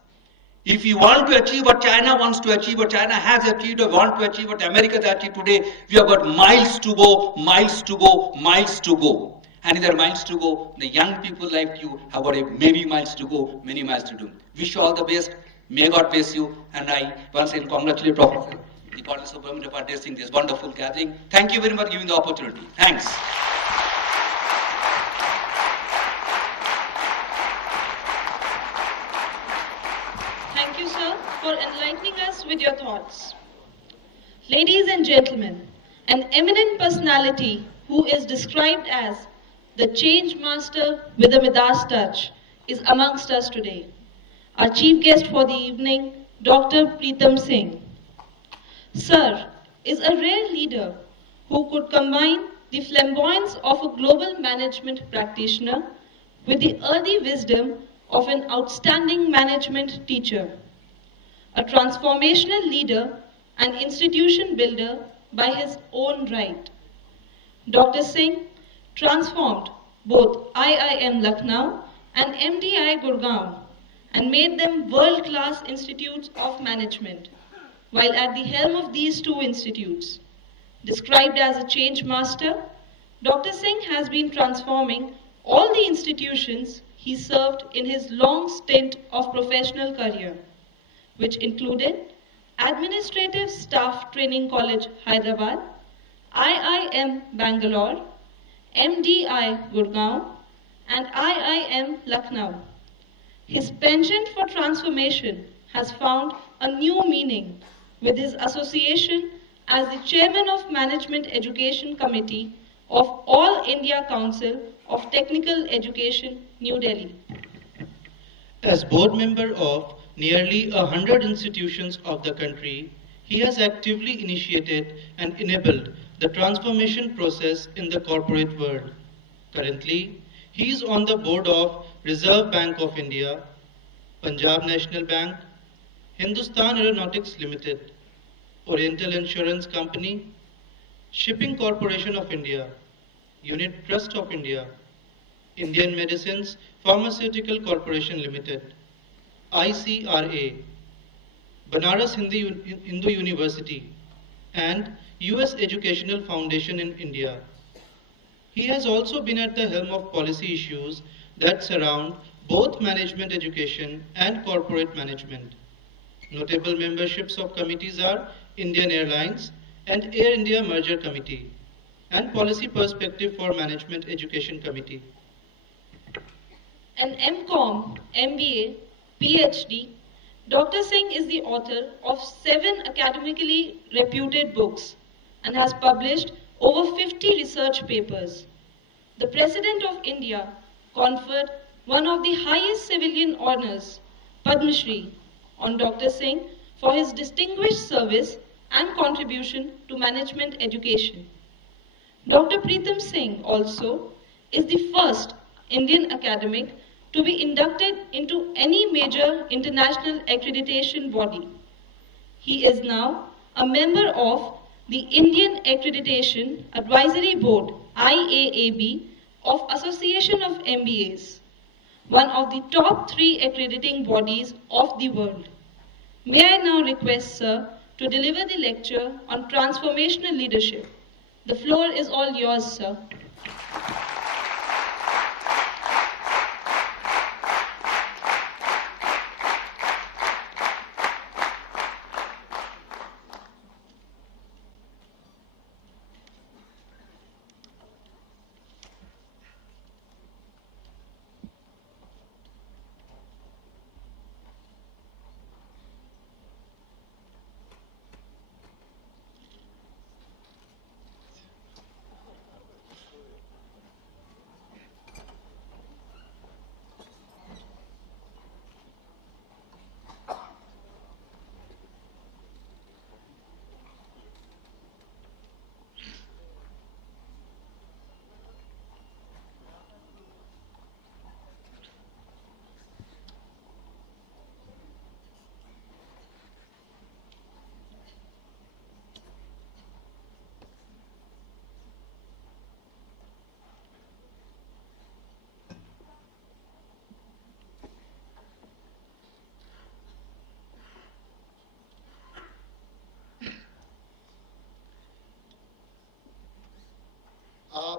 If you want to achieve what China wants to achieve, what China has achieved, or want to achieve what America has achieved today, we have got miles to go, miles to go, miles to go. And if there are miles to go, the young people like you have got many miles to go, many miles to do. Wish you all the best. May God bless you. And I once again congratulate Professor the College of Birmingham for addressing this wonderful gathering. Thank you very much for giving the opportunity. Thanks. Thank you, sir, for enlightening us with your thoughts. Ladies and gentlemen, an eminent personality who is described as the change master with a Midas touch is amongst us today. Our chief guest for the evening, Dr. Pritam Singh. Sir is a rare leader who could combine the flamboyance of a global management practitioner with the earthy wisdom of an outstanding management teacher, a transformational leader and institution builder by his own right. Dr. Singh transformed both IIM Lucknow and MDI Gurgaon and made them world-class institutes of management, while at the helm of these two institutes. Described as a change master, Dr. Singh has been transforming all the institutions he served in his long stint of professional career, which included Administrative Staff Training College, Hyderabad, IIM Bangalore, MDI Gurgaon, and IIM Lucknow. His penchant for transformation has found a new meaning with his association as the chairman of Management Education Committee of All India Council of Technical Education, New Delhi. As board member of nearly 100 institutions of the country, he has actively initiated and enabled the transformation process in the corporate world. Currently, he is on the board of Reserve Bank of India, Punjab National Bank, Hindustan Aeronautics Limited, Oriental Insurance Company, Shipping Corporation of India, Unit Trust of India, Indian Medicines Pharmaceutical Corporation Limited, ICRA, Banaras Hindu University, and US Educational Foundation in India. He has also been at the helm of policy issues that surround both management education and corporate management. Notable memberships of committees are Indian Airlines and Air India Merger Committee, and Policy Perspective for Management Education Committee. An MCom, MBA, PhD, Dr. Singh is the author of 7 academically reputed books and has published over 50 research papers. The President of India conferred one of the highest civilian honors, Padmasree, on Dr. Singh for his distinguished service and contribution to management education. Dr. Pritam Singh also is the first Indian academic to be inducted into any major international accreditation body. He is now a member of the Indian Accreditation Advisory Board, IAAB, of Association of MBAs, one of the top 3 accrediting bodies of the world. May I now request, sir, to deliver the lecture on transformational leadership. The floor is all yours, sir.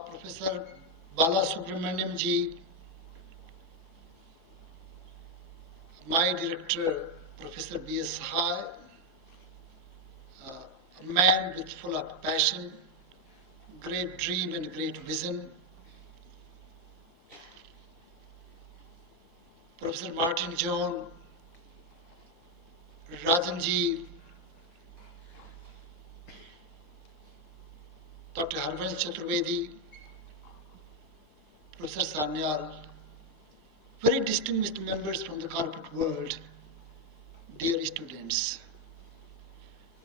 Professor Bala Subramaniam ji, my director, Professor B.S. Sahai, a man with full of passion, great dream and great vision, Professor Martin John, Rajan ji, Dr. Harvansh Chaturvedi, Professor Sanyal, very distinguished members from the corporate world, dear students.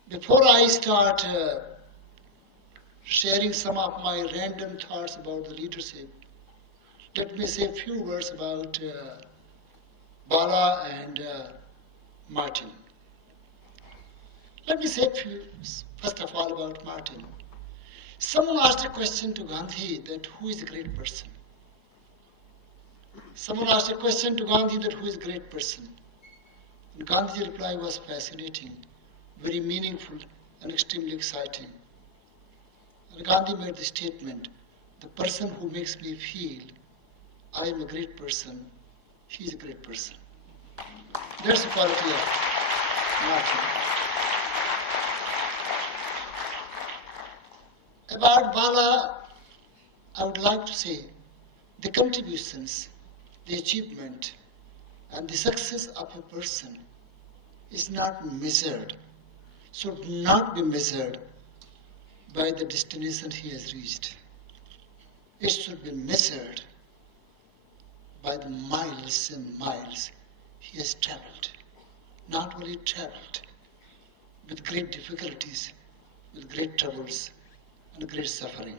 Before I start sharing some of my random thoughts about the leadership, let me say a few words about Bala and Martin. Let me say a few, first of all, about Martin. Someone asked a question to Gandhi that who is a great person? Someone asked a question to Gandhi that who is a great person? And Gandhi's reply was fascinating, very meaningful and extremely exciting. And Gandhi made the statement, the person who makes me feel I am a great person, he is a great person. That's the quality of Martin. About Bala, I would like to say the contributions, the achievement, and the success of a person is not measured, should not be measured by the destination he has reached. it should be measured by the miles and miles he has traveled. Not only traveled, with great difficulties, with great troubles, and great suffering.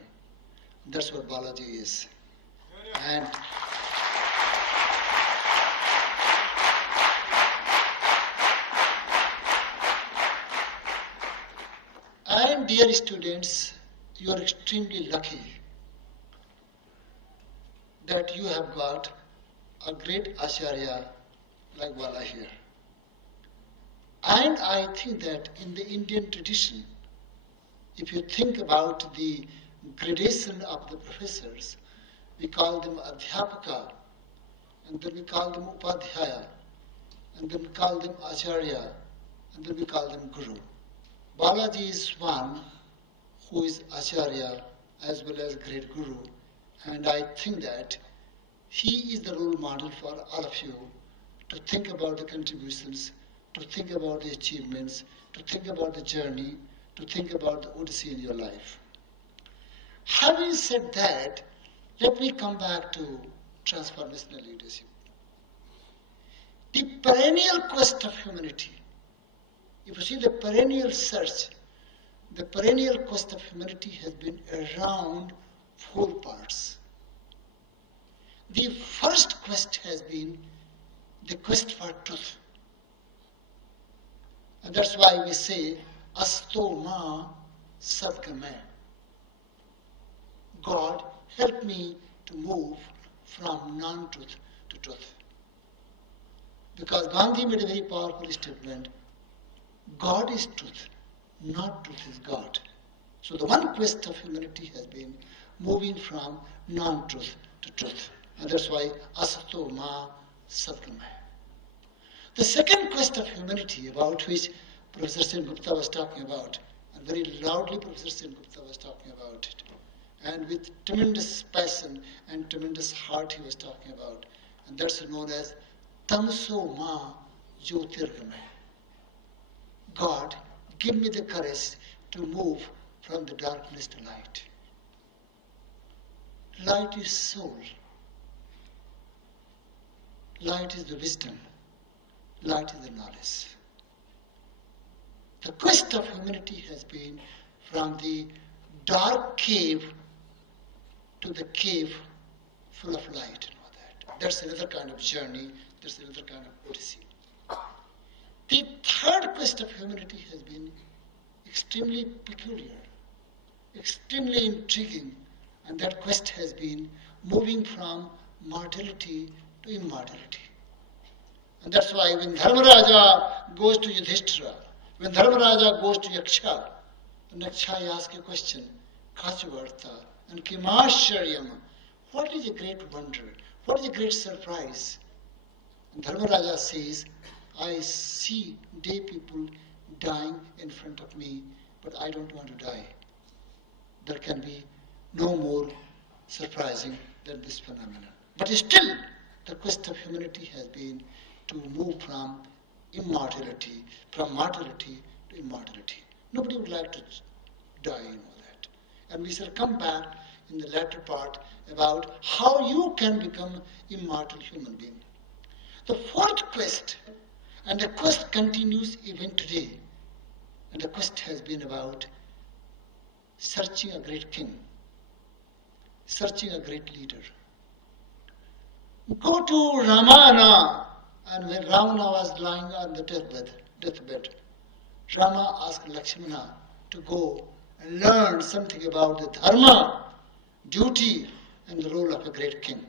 That's what Balaji is. And dear students, you are extremely lucky that you have got a great Acharya like Bala here. And I think that in the Indian tradition, if you think about the gradation of the professors, we call them Adhyapaka, and then we call them Upadhyaya, and then we call them Acharya, and then we call them Guru. Balaji is one who is Acharya as well as great Guru, and I think that he is the role model for all of you to think about the contributions, to think about the achievements, to think about the journey, to think about the odyssey in your life. Having said that, let me come back to transformational leadership. The perennial quest of humanity, if you see the perennial search, the perennial quest of humanity has been around 4 parts. The first quest has been the quest for truth. And that's why we say, Asto ma sadgame. God, help me to move from non-truth to truth. Because Gandhi made a very powerful statement, God is truth, not truth is God. So the one quest of humanity has been moving from non-truth to truth. And that's why Asato Ma Satgame. The second quest of humanity, about which Professor Singh Gupta was talking about, and very loudly Professor Singh Gupta was talking about it, and with tremendous passion and tremendous heart he was talking about, and that's known as Tamso Ma Jyotirgame. God, give me the courage to move from the darkness to light. Light is soul. Light is the wisdom. Light is the knowledge. The quest of humanity has been from the dark cave to the cave full of light and all that. That's another kind of journey. That's another kind of odyssey. The third quest of humanity has been extremely peculiar, extremely intriguing, and that quest has been moving from mortality to immortality. And that's why when Dharmaraja goes to Yudhishthira, when Dharmaraja goes to Yaksha, and Yaksha asks a question, Kachavarta and Kimasharyam, what is a great wonder? What is a great surprise? And Dharmaraja says, I see dead people dying in front of me, but I don't want to die. There can be no more surprising than this phenomenon. But still, the quest of humanity has been to move from immortality, from mortality to immortality. Nobody would like to die and all that. And we shall come back in the latter part about how you can become immortal human being. The fourth quest, and the quest continues even today, and the quest has been about searching a great king, searching a great leader. Go to Ramana, and when Ravana was lying on the deathbed, Rama asked Lakshmana to go and learn something about the dharma, duty, and the role of a great king.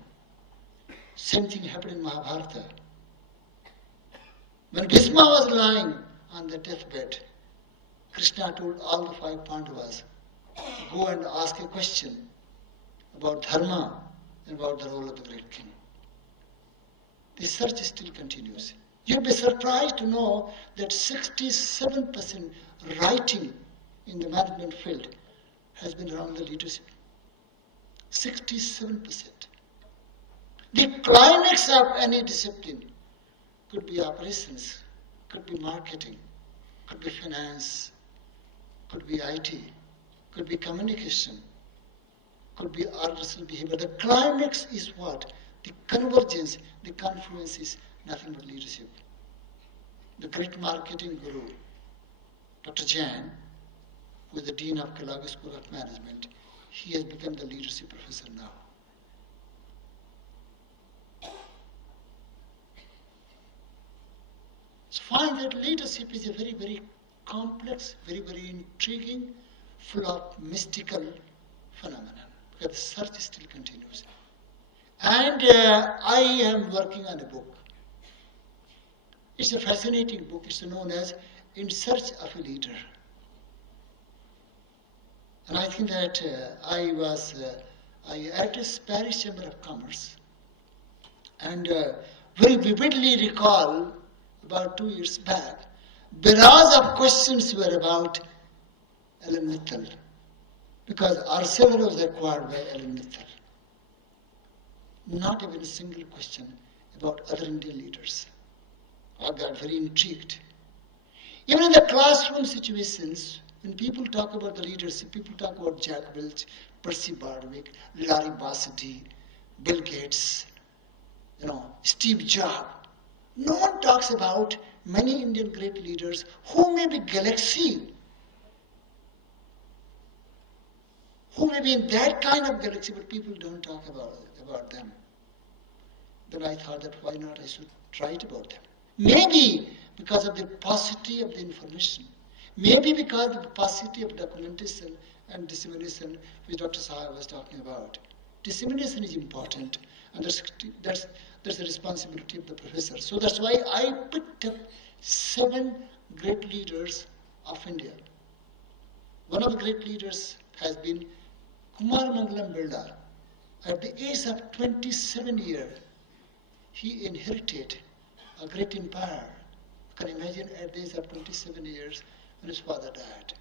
Same thing happened in Mahabharata. When Bhishma was lying on the deathbed, Krishna told all the 5 Pandavas, go and ask a question about dharma and about the role of the great king. The search still continues. You'll be surprised to know that 67% writing in the management field has been around the leadership. 67%. The climax of any discipline could be operations, could be marketing, could be finance, could be IT, could be communication, could be aggressive behavior. The climax is what? The convergence, the confluence is nothing but leadership. The great marketing guru, Dr. Jain, who is the Dean of Kalagi School of Management, he has become the leadership professor now. So find that leadership is a very, very complex, very, very intriguing, full of mystical phenomenon, because the search still continues. And I am working on a book. It's a fascinating book. It's known as In Search of a Leader. And I think that I at Paris Chamber of Commerce, and very vividly recall about 2 years back, barrage of questions were about Ellen Mitchell, because Arcelor was acquired by Ellen Mitchell. Not even a single question about other Indian leaders. I got very intrigued. Even in the classroom situations, when people talk about the leadership, people talk about Jack Welch, Percy Barwick, Larry Bassett, Bill Gates, Steve Jobs. No one talks about many Indian great leaders who may be galaxy, who may be in that kind of galaxy, but people don't talk about them. Then I thought that why not I should write about them. Maybe because of the paucity of the information. Maybe because of the paucity of documentation and dissemination, which Dr. Saha was talking about. Dissemination is important, and that's the responsibility of the professor. So that's why I picked up 7 great leaders of India. One of the great leaders has been Kumar Mangalam Birla. At the age of 27 years, he inherited a great empire. You can imagine at the age of 27 years when his father died.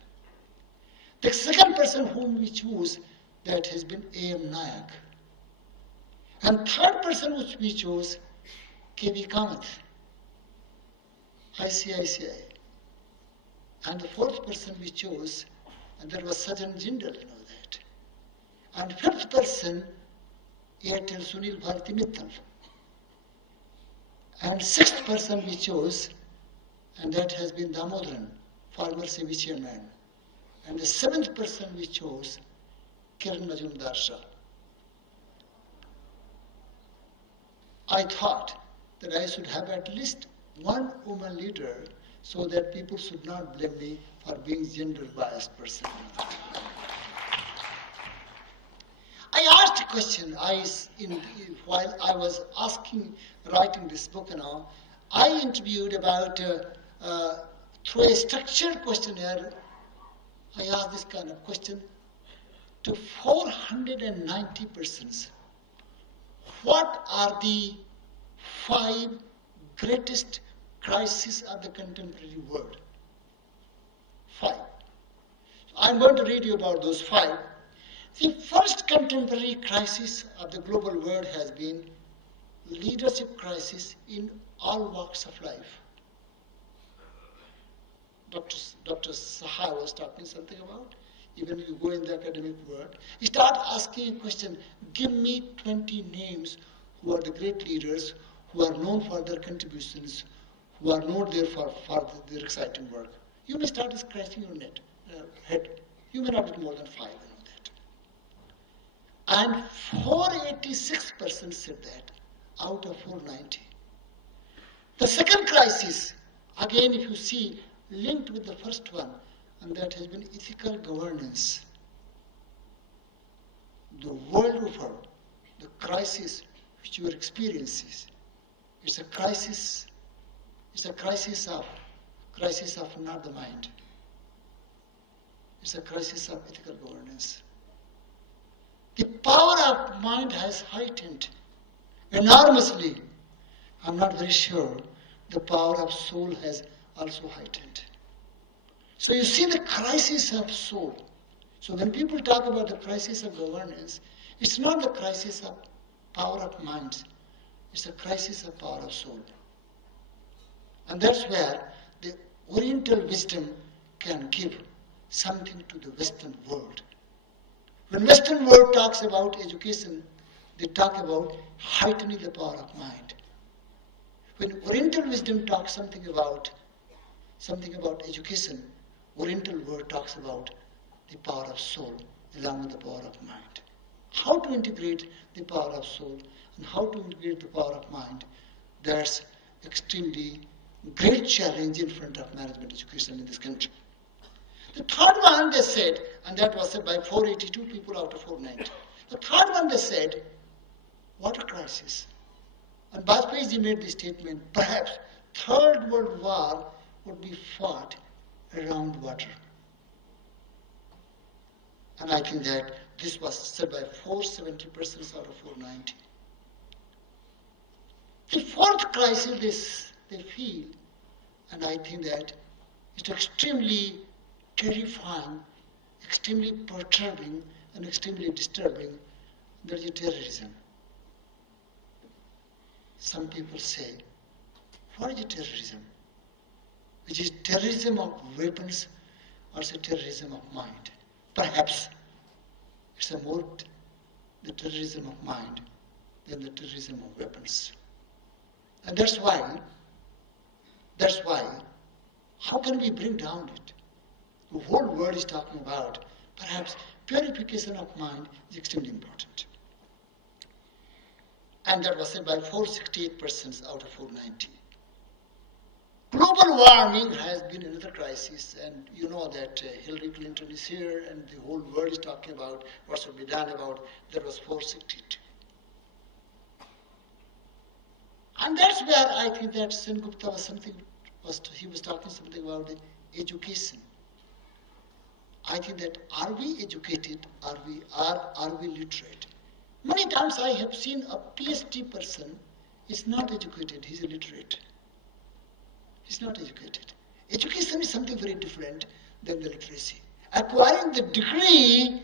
The second person whom we choose, that has been A.M. Nayak. And third person which we chose, K.V. Kamath, ICICI. And the fourth person we chose, and that was Sajan Jindal, you know that. And fifth person, Airtel Sunil Bharti Mittal. And sixth person we chose, and that has been Damodaran, former CB chairman. And the seventh person we chose, Kiran Majumdar Shah. I thought that I should have at least one woman leader so that people should not blame me for being gender biased person. I asked a question while I was writing this book and all. I interviewed about, through a structured questionnaire, I asked this kind of question to 490 persons. What are the 5 greatest crises of the contemporary world? 5. I'm going to read you about those 5. The first contemporary crisis of the global world has been leadership crisis in all walks of life. Dr. Saha was talking something about. Even if you go in the academic world, you start asking a question, give me 20 names who are the great leaders, who are known for their contributions, who are known there for their exciting work. You may start scratching your head. You may not get more than 5, I know that. And 486% said that, out of 490. The second crisis, again if you see, linked with the first one, and that has been ethical governance. The world over, the crisis which you are experiencing, it's a crisis of not the mind. It's a crisis of ethical governance. The power of mind has heightened enormously. I'm not very sure the power of soul has also heightened. So you see the crisis of soul. So when people talk about the crisis of governance, it's not the crisis of power of mind. It's a crisis of power of soul. And that's where the Oriental wisdom can give something to the Western world. When Western world talks about education, they talk about heightening the power of mind. When Oriental wisdom talks something about education, Oriental world talks about the power of soul along with the power of mind. How to integrate the power of soul and how to integrate the power of mind, that's extremely great challenge in front of management education in this country. The third one they said, and that was said by 482 people out of 490. The third one they said, water crisis. And Padmasree made the statement, perhaps Third World War would be fought around water. And I think that this was said by 470 persons out of 490. The fourth crisis they feel, and I think that it's extremely terrifying, extremely perturbing, and extremely disturbing, that is terrorism. Some people say, what is terrorism? Which is terrorism of weapons or is it terrorism of mind? Perhaps it's more the terrorism of mind than the terrorism of weapons. And that's why, how can we bring down it? The whole world is talking about, perhaps purification of mind is extremely important. And that was said by 468 persons out of 490. Global warming has been another crisis, and you know that Hillary Clinton is here and the whole world is talking about what should be done about. That was 462. And that's where I think that Singh Gupta he was talking something about the education. I think that are we educated, are we literate? Many times I have seen a PhD person is not educated, he's illiterate. He's not educated. Education is something very different than the literacy. Acquiring the degree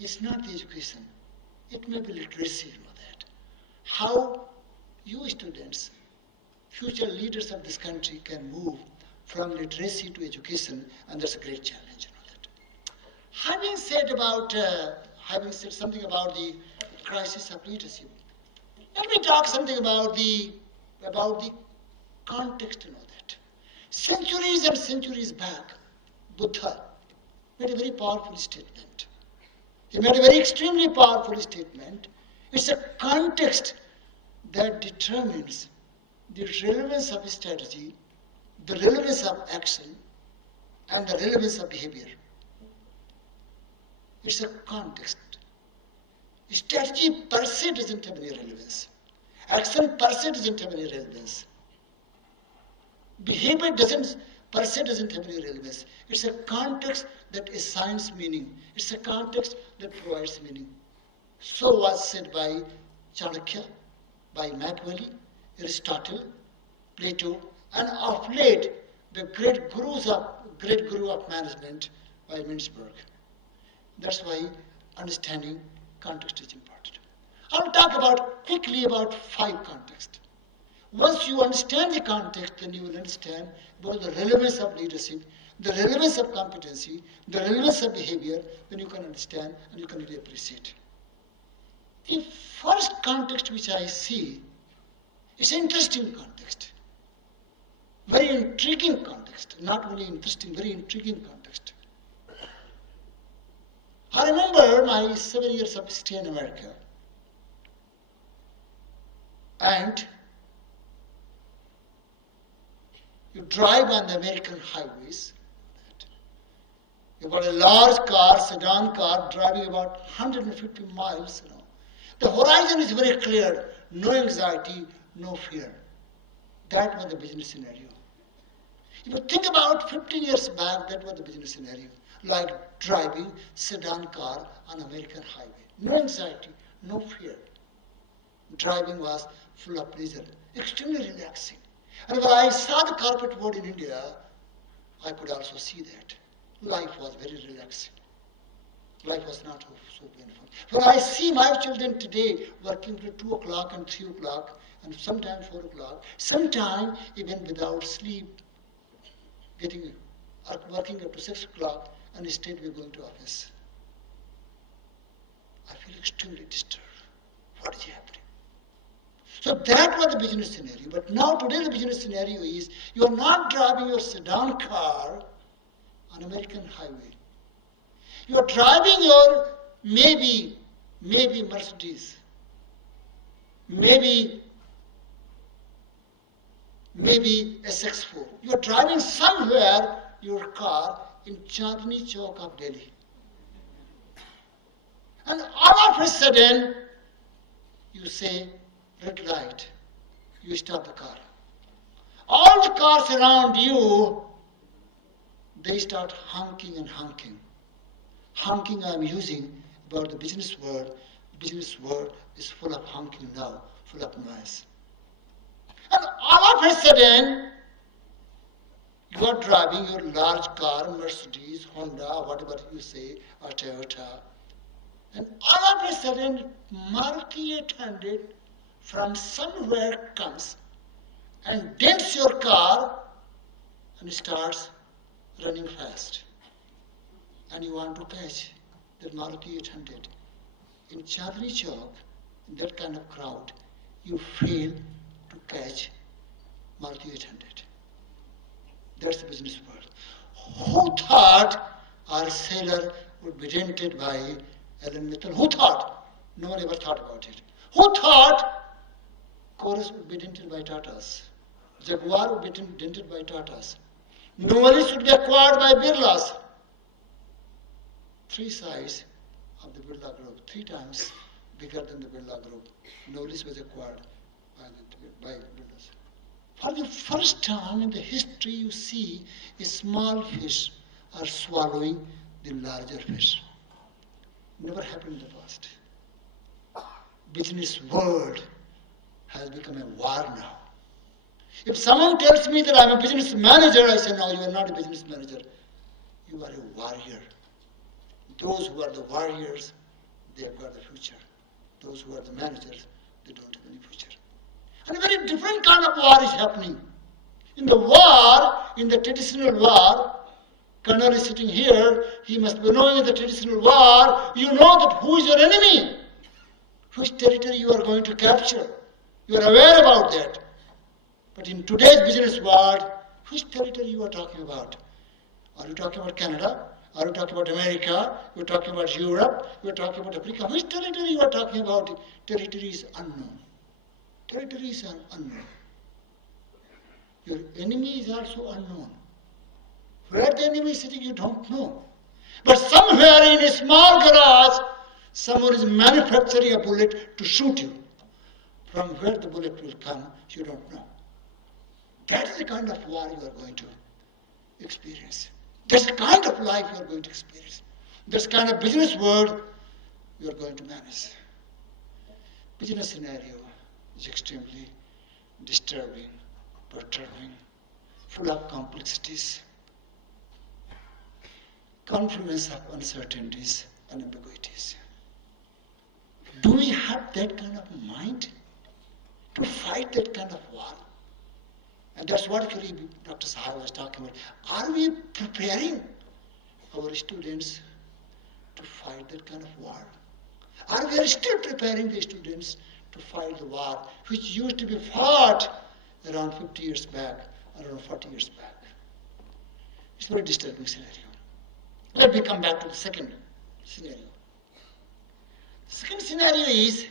is not the education. It may be literacy, you know that. How you students, future leaders of this country can move from literacy to education, and that's a great challenge, you know that. Having said something about the crisis of leadership, let me talk something about the context, you know that. Centuries and centuries back, Buddha made a very powerful statement. He made a very extremely powerful statement. It's a context that determines the relevance of strategy, the relevance of action, and the relevance of behavior. It's a context. Strategy per se doesn't have any relevance. Action per se doesn't have any relevance. Behavior per se doesn't have any relevance. It's a context that assigns meaning. It's a context that provides meaning. So was said by Chanakya, by Machiavelli, Aristotle, Plato, and of late, the great guru of management by Mintzberg. That's why understanding context is important. I'll talk quickly about 5 contexts. Once you understand the context, then you will understand both the relevance of leadership, the relevance of competency, the relevance of behavior, then you can understand and you can really appreciate. The first context which I see is an interesting context. Very intriguing context. Not only interesting, very intriguing context. I remember my 7 years of stay in America. And you drive on the American highways. You've got a large car, sedan car, driving about 150 miles. You know. The horizon is very clear. No anxiety, no fear. That was the business scenario. If you think about 15 years back, that was the business scenario. Like driving sedan car on American highway. No anxiety, no fear. Driving was full of pleasure, extremely relaxing. And when I saw the carpet board in India, I could also see that. Life was very relaxing. Life was not so painful. When I see my children today working till 2 o'clock and 3 o'clock, and sometimes 4 o'clock, sometimes even without sleep, working up to 6 o'clock, and instead we're going to office. I feel extremely disturbed. What is happening? So that was the business scenario. But now today the business scenario is you are not driving your sedan car on American highway. You are driving your maybe Mercedes, maybe SX4. You are driving somewhere your car in Chandni Chowk of Delhi. And all of a sudden, you say, red light, you stop the car. All the cars around you, they start honking and honking. Honking I am using about the business world. Business world is full of honking now, full of noise. And all of a sudden, you are driving your large car, Mercedes, Honda, whatever you say, or Toyota. And all of a sudden, Maruti 800 from somewhere comes and dents your car and starts running fast. And you want to catch that Maruti 800. In Chandni Chowk, in that kind of crowd, you fail to catch Maruti 800. That's the business world. Who thought our sailor would be dented by Alan Mitchell? Who thought? No one ever thought about it. Who thought Chorus would be dented by Tatas? Jaguar would be dented by Tatas. Novelis would be acquired by Birlas. 3 sides of the Birla Group, 3 times bigger than the Birla Group. Novelis was acquired by Birlas. For the first time in the history, you see a small fish are swallowing the larger fish. Never happened in the past. Business world has become a war now. If someone tells me that I'm a business manager, I say, no, you are not a business manager. You are a warrior. Those who are the warriors, they have got the future. Those who are the managers, they don't have any future. And a very different kind of war is happening. In the war, in the traditional war, Colonel is sitting here, he must be knowing in the traditional war, you know that who is your enemy, which territory you are going to capture. You are aware about that. But in today's business world, which territory you are talking about? Are you talking about Canada? Are you talking about America? You are talking about Europe? You are talking about Africa? Which territory you are talking about? Territory is unknown. Territories are unknown. Your enemy is also unknown. Where the enemy is sitting, you don't know. But somewhere in a small garage, someone is manufacturing a bullet to shoot you. From where the bullet will come, you don't know. That is the kind of war you are going to experience. That's the kind of life you are going to experience. That's the kind of business world you are going to manage. Business scenario is extremely disturbing, perturbing, full of complexities, confluence of uncertainties and ambiguities. Do we have that kind of mind to fight that kind of war? And that's what actually Dr. Sahai was talking about. Are we preparing our students to fight that kind of war? Are we still preparing the students to fight the war which used to be fought around 50 years back, around 40 years back? It's a very disturbing scenario. Let me come back to the second scenario. The second scenario is,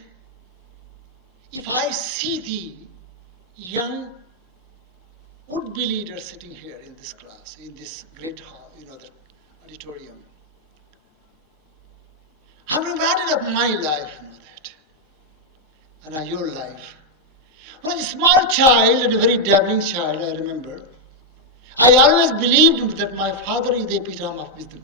if I see the young would-be leaders sitting here in this class, in this great hall, the auditorium, I'm reminded of my life, that, and your life. When I was a small child and a very dabbling child, I remember, I always believed that my father is the epitome of wisdom.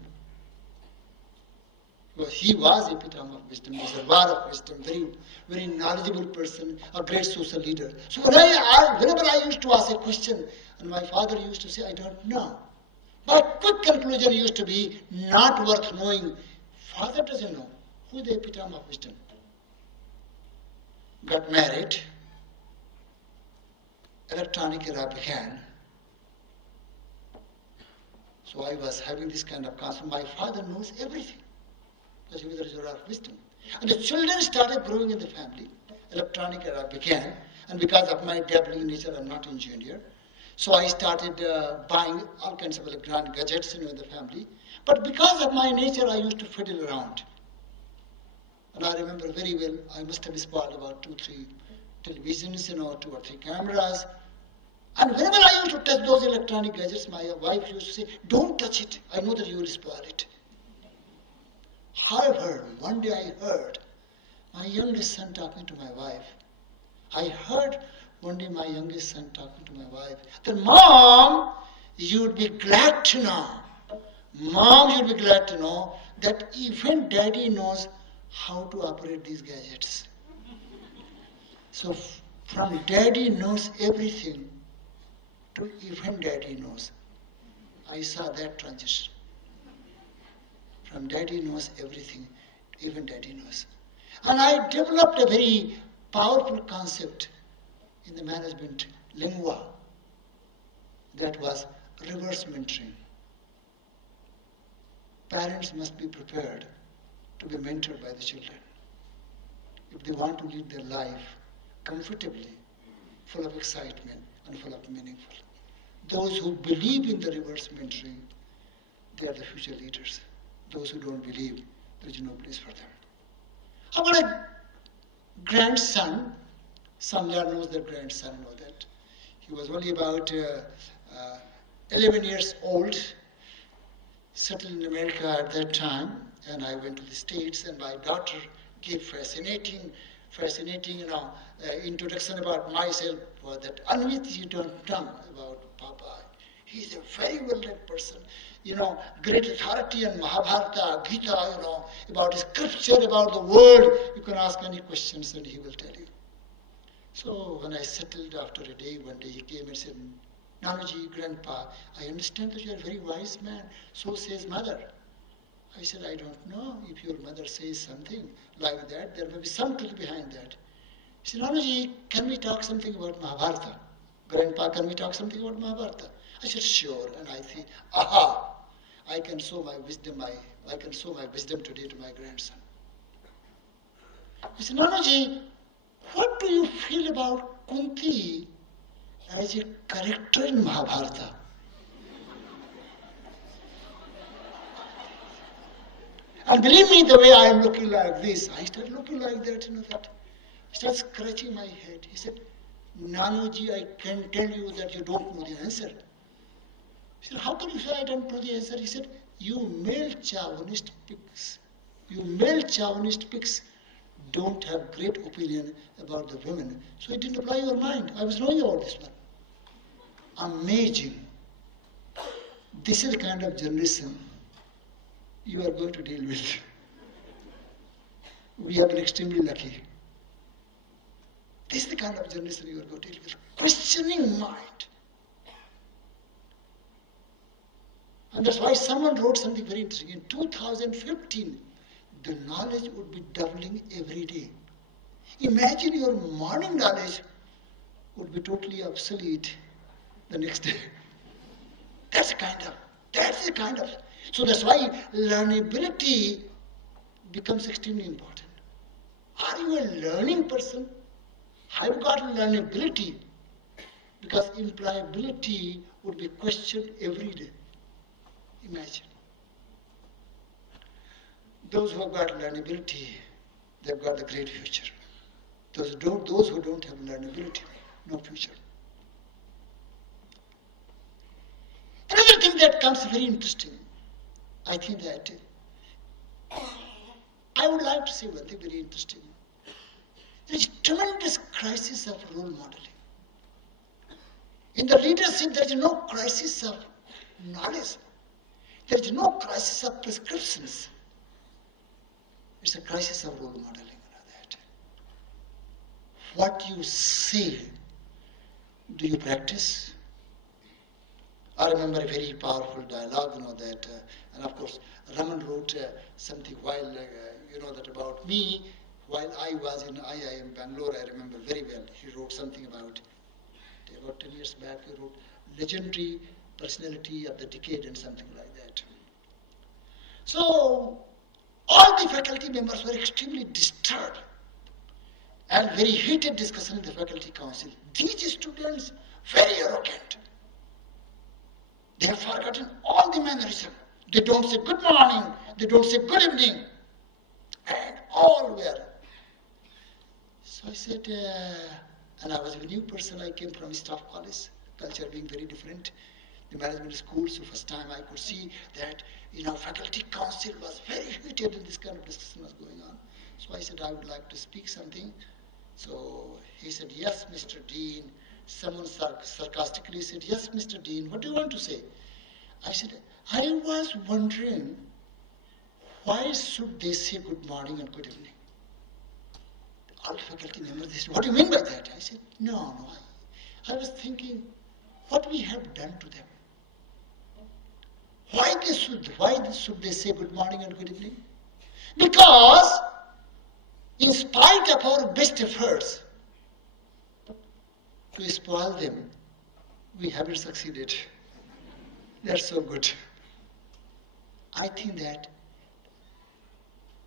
Because he was the epitome of wisdom, he was a bar of wisdom, very, very knowledgeable person, a great social leader. So whenever I used to ask a question, and my father used to say, I don't know. My quick conclusion used to be, not worth knowing. Father doesn't know. Who is the epitome of wisdom? Got married. Electronic era began. So I was having this kind of concept. My father knows everything, because he was the reservoir of wisdom. And the children started growing in the family. Electronic era began, and because of my dabbling nature, I'm not an engineer. So I started buying all kinds of electronic gadgets in the family. But because of my nature, I used to fiddle around. And I remember very well, I must have spoiled about 2-3 televisions, 2 or 3 cameras. And whenever I used to touch those electronic gadgets, my wife used to say, don't touch it. I know that you will spoil it. However, one day I heard my youngest son talking to my wife. I heard one day my youngest son talking to my wife that, Mom, you'd be glad to know. Mom, you'd be glad to know that even Daddy knows how to operate these gadgets. So from Daddy knows everything to even Daddy knows. I saw that transition. From Daddy knows everything, even Daddy knows. And I developed a very powerful concept in the management lingua. That was reverse mentoring. Parents must be prepared to be mentored by the children if they want to lead their life comfortably, full of excitement and full of meaningful. Those who believe in the reverse mentoring, they are the future leaders. Those who don't believe, there is no place for them. I've got a grandson. Some knows their grandson, know that. He was only about 11 years old, settled in America at that time, and I went to the States, and my daughter gave fascinating introduction about myself, that Anvit, you don't know about Papa. He's a very well-read person, great authority on Mahabharata, Gita, about scripture, about the world. You can ask any questions and he will tell you. So when I settled after a day, one day he came and said, Nanaji, Grandpa, I understand that you are a very wise man. So says mother. I said, I don't know. If your mother says something like that, there may be some truth behind that. He said, Nanaji, can we talk something about Mahabharata? Grandpa, can we talk something about Mahabharata? I said, sure. And I think, aha, I can sow my wisdom. I can sow my wisdom today to my grandson. He said, Nanaji, what do you feel about Kunti as a character in Mahabharata? And believe me, the way I am looking like this, I started looking like that, that. He started scratching my head. He said, Nanuji, I can tell you that you don't know the answer. He said, how can you say I don't know the answer? He said, you male chauvinist pigs don't have great opinion about the women. So it didn't apply your mind. I was knowing all this one. Amazing. This is the kind of generation you are going to deal with. We have been extremely lucky. This is the kind of generation you are going to deal with. Questioning mind. And that's why someone wrote something very interesting. In 2015, the knowledge would be doubling every day. Imagine your morning knowledge would be totally obsolete the next day. That's the kind of. So that's why learnability becomes extremely important. Are you a learning person? Have you got learnability? Because employability would be questioned every day. Imagine. Those who have got learnability, they've got a great future. Those who don't have learnability, no future. Another thing that comes very interesting, I think that I would like to say one thing very interesting. There is tremendous crisis of role modeling. In the leadership, there is no crisis of knowledge. There is no crisis of prescriptions. It's a crisis of role modeling. That. What you say, do you practice? I remember a very powerful dialogue, that, and of course, Raman wrote something while, that about me, while I was in IIM Bangalore, I remember very well. He wrote something about 10 years back, he wrote legendary personality of the decade and something like that. So, All the faculty members were extremely disturbed and very heated discussion in the faculty council. These students, very arrogant. They have forgotten all the mannerism. They don't say good morning, they don't say good evening, and all were. So I said, and I was a new person, I came from staff college, culture being very different. The management school, so first time I could see that, faculty council was very heated and this kind of discussion was going on. So I said, I would like to speak something. So he said, yes, Mr. Dean. Someone sarcastically said, yes, Mr. Dean, what do you want to say? I said, I was wondering, why should they say good morning and good evening? All faculty members, they said, what do you mean by that? I said, no, I was thinking, what we have done to them. Why should they say good morning and good evening? Because in spite of our best efforts to spoil them, we haven't succeeded. They're so good. I think that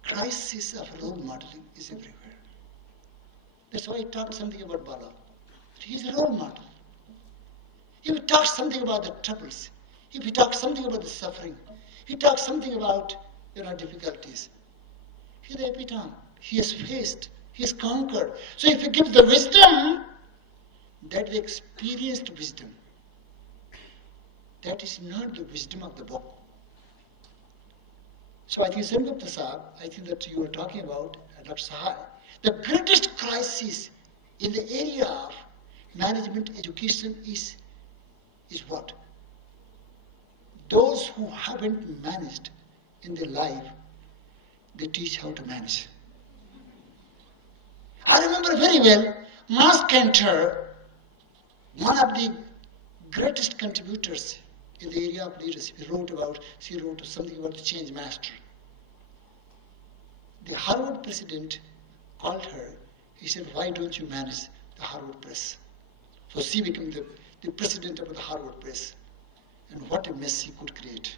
crisis of role modeling is everywhere. That's why I talked something about Bala. He's a role model. If he talks something about the troubles, if he talks something about the suffering, he talks something about difficulties. He's the epitome. He has faced, he has conquered. So if you give the wisdom, that is experienced wisdom. That is not the wisdom of the book. So I think Sengupta Sahab, I think that you were talking about, Dr. Sahai, the greatest crisis in the area of management education is what? Those who haven't managed in their life, they teach how to manage. I remember very well, Mas Cantor, one of the greatest contributors in the area of leadership, she wrote something about the change master. The Harvard president called her, he said, why don't you manage the Harvard press? So she became the president of the Harvard press. And what a mess he could create.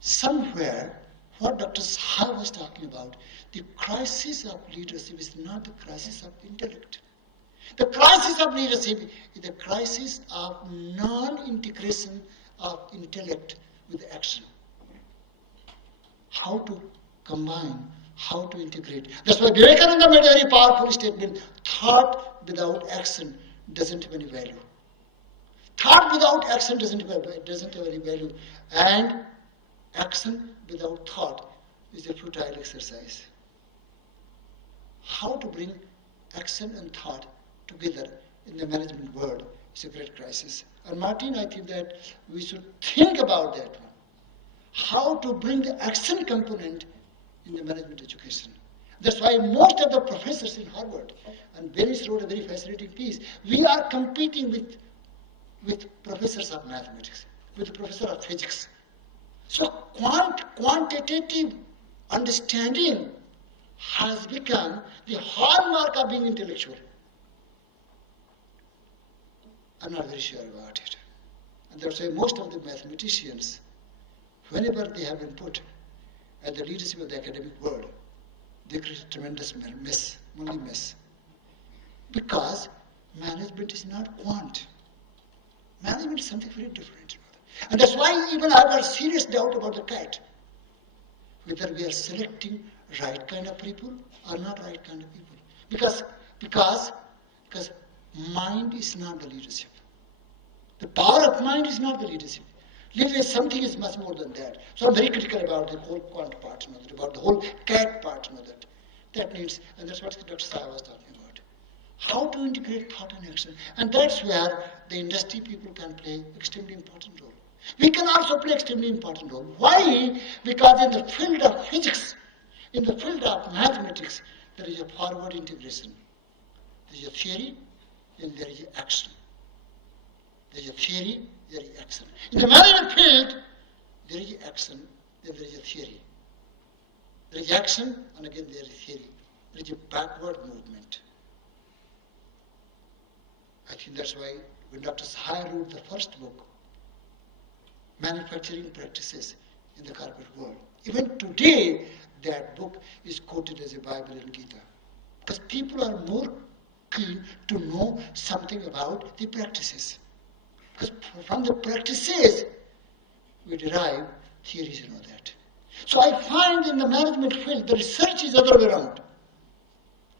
Somewhere, what Dr. Sahai was talking about, the crisis of leadership is not the crisis of intellect. The crisis of leadership is the crisis of non-integration of intellect with action. How to combine, how to integrate. That's why Vivekananda made a very powerful statement, thought without action doesn't have any value. Thought without action doesn't have any value. And action without thought is a futile exercise. How to bring action and thought together in the management world is a great crisis. And Martin, I think that we should think about that one. How to bring the action component in the management education. That's why most of the professors in Harvard, and Benis wrote a very fascinating piece, we are competing with professors of mathematics, with the professor of physics. So quantitative understanding has become the hallmark of being intellectual. I'm not very sure about it. And that's why most of the mathematicians, whenever they have been put at the leadership of the academic world, they create a tremendous mess, only mess. Because management is not quant. Management is something very different. And that's why even I have serious doubt about the CAT. Whether we are selecting right kind of people or not right kind of people. Because mind is not the leadership. The power of mind is not the leadership. Leadership something is much more than that. So I'm very critical about the whole quant part, about the whole CAT part, that needs, and that's what Dr. Sai was talking about. How to integrate thought and action. And that's where the industry people can play extremely important role. We can also play extremely important role. Why? Because in the field of physics, in the field of mathematics, there is a forward integration. There is a theory and there is action. There is a theory, there is action. In the management field, there is action, then there is a theory. There is action, and again there is theory. There is a backward movement. I think that's why when Dr. Sahai wrote the first book, Manufacturing Practices, in the corporate world. Even today, that book is quoted as a Bible and Gita. Because people are more keen to know something about the practices. Because from the practices, we derive theories and all that. So I find in the management field, the research is other way around.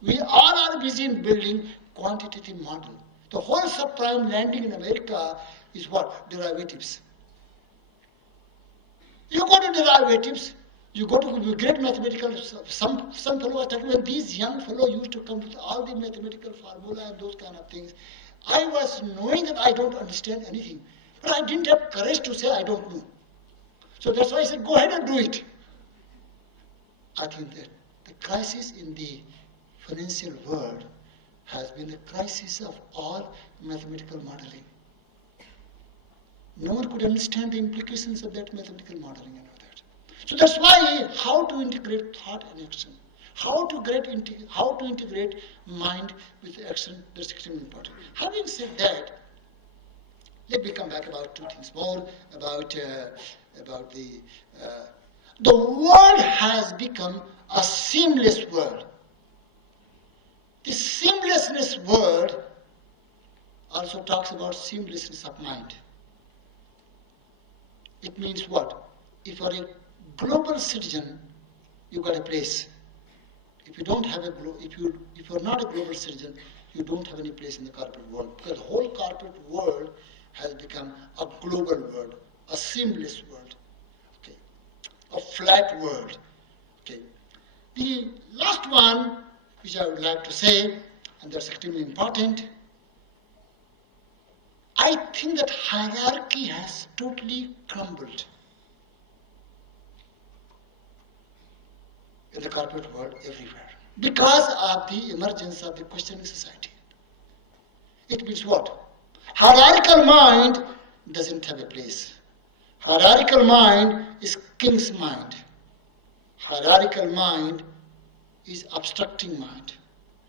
We all are busy in building quantitative model. The whole subprime lending in America is what? Derivatives. You go to derivatives, you go to great mathematical, some fellow was talking about these young fellow used to come with all the mathematical formula and those kind of things. I was knowing that I don't understand anything, but I didn't have courage to say I don't know. So that's why I said, go ahead and do it. I think that the crisis in the financial world has been the crisis of all mathematical modeling. No one could understand the implications of that mathematical modeling and all that. So that's why how to integrate thought and action, how to integrate mind with action, that's extremely important. Having said that, let me come back about two things more, about the world has become a seamless world. The seamlessness word also talks about seamlessness of mind. It means what? If you are a global citizen, you got a place. If you don't have if you are not a global citizen, you don't have any place in the corporate world, because the whole corporate world has become a global world, a seamless world, okay, a flat world. Okay. The last one, which I would like to say, and that's extremely important, I think that hierarchy has totally crumbled in the corporate world everywhere because of the emergence of the questioning society. It means what? Hierarchical mind doesn't have a place. Hierarchical mind is king's mind. Hierarchical mind is obstructing mind.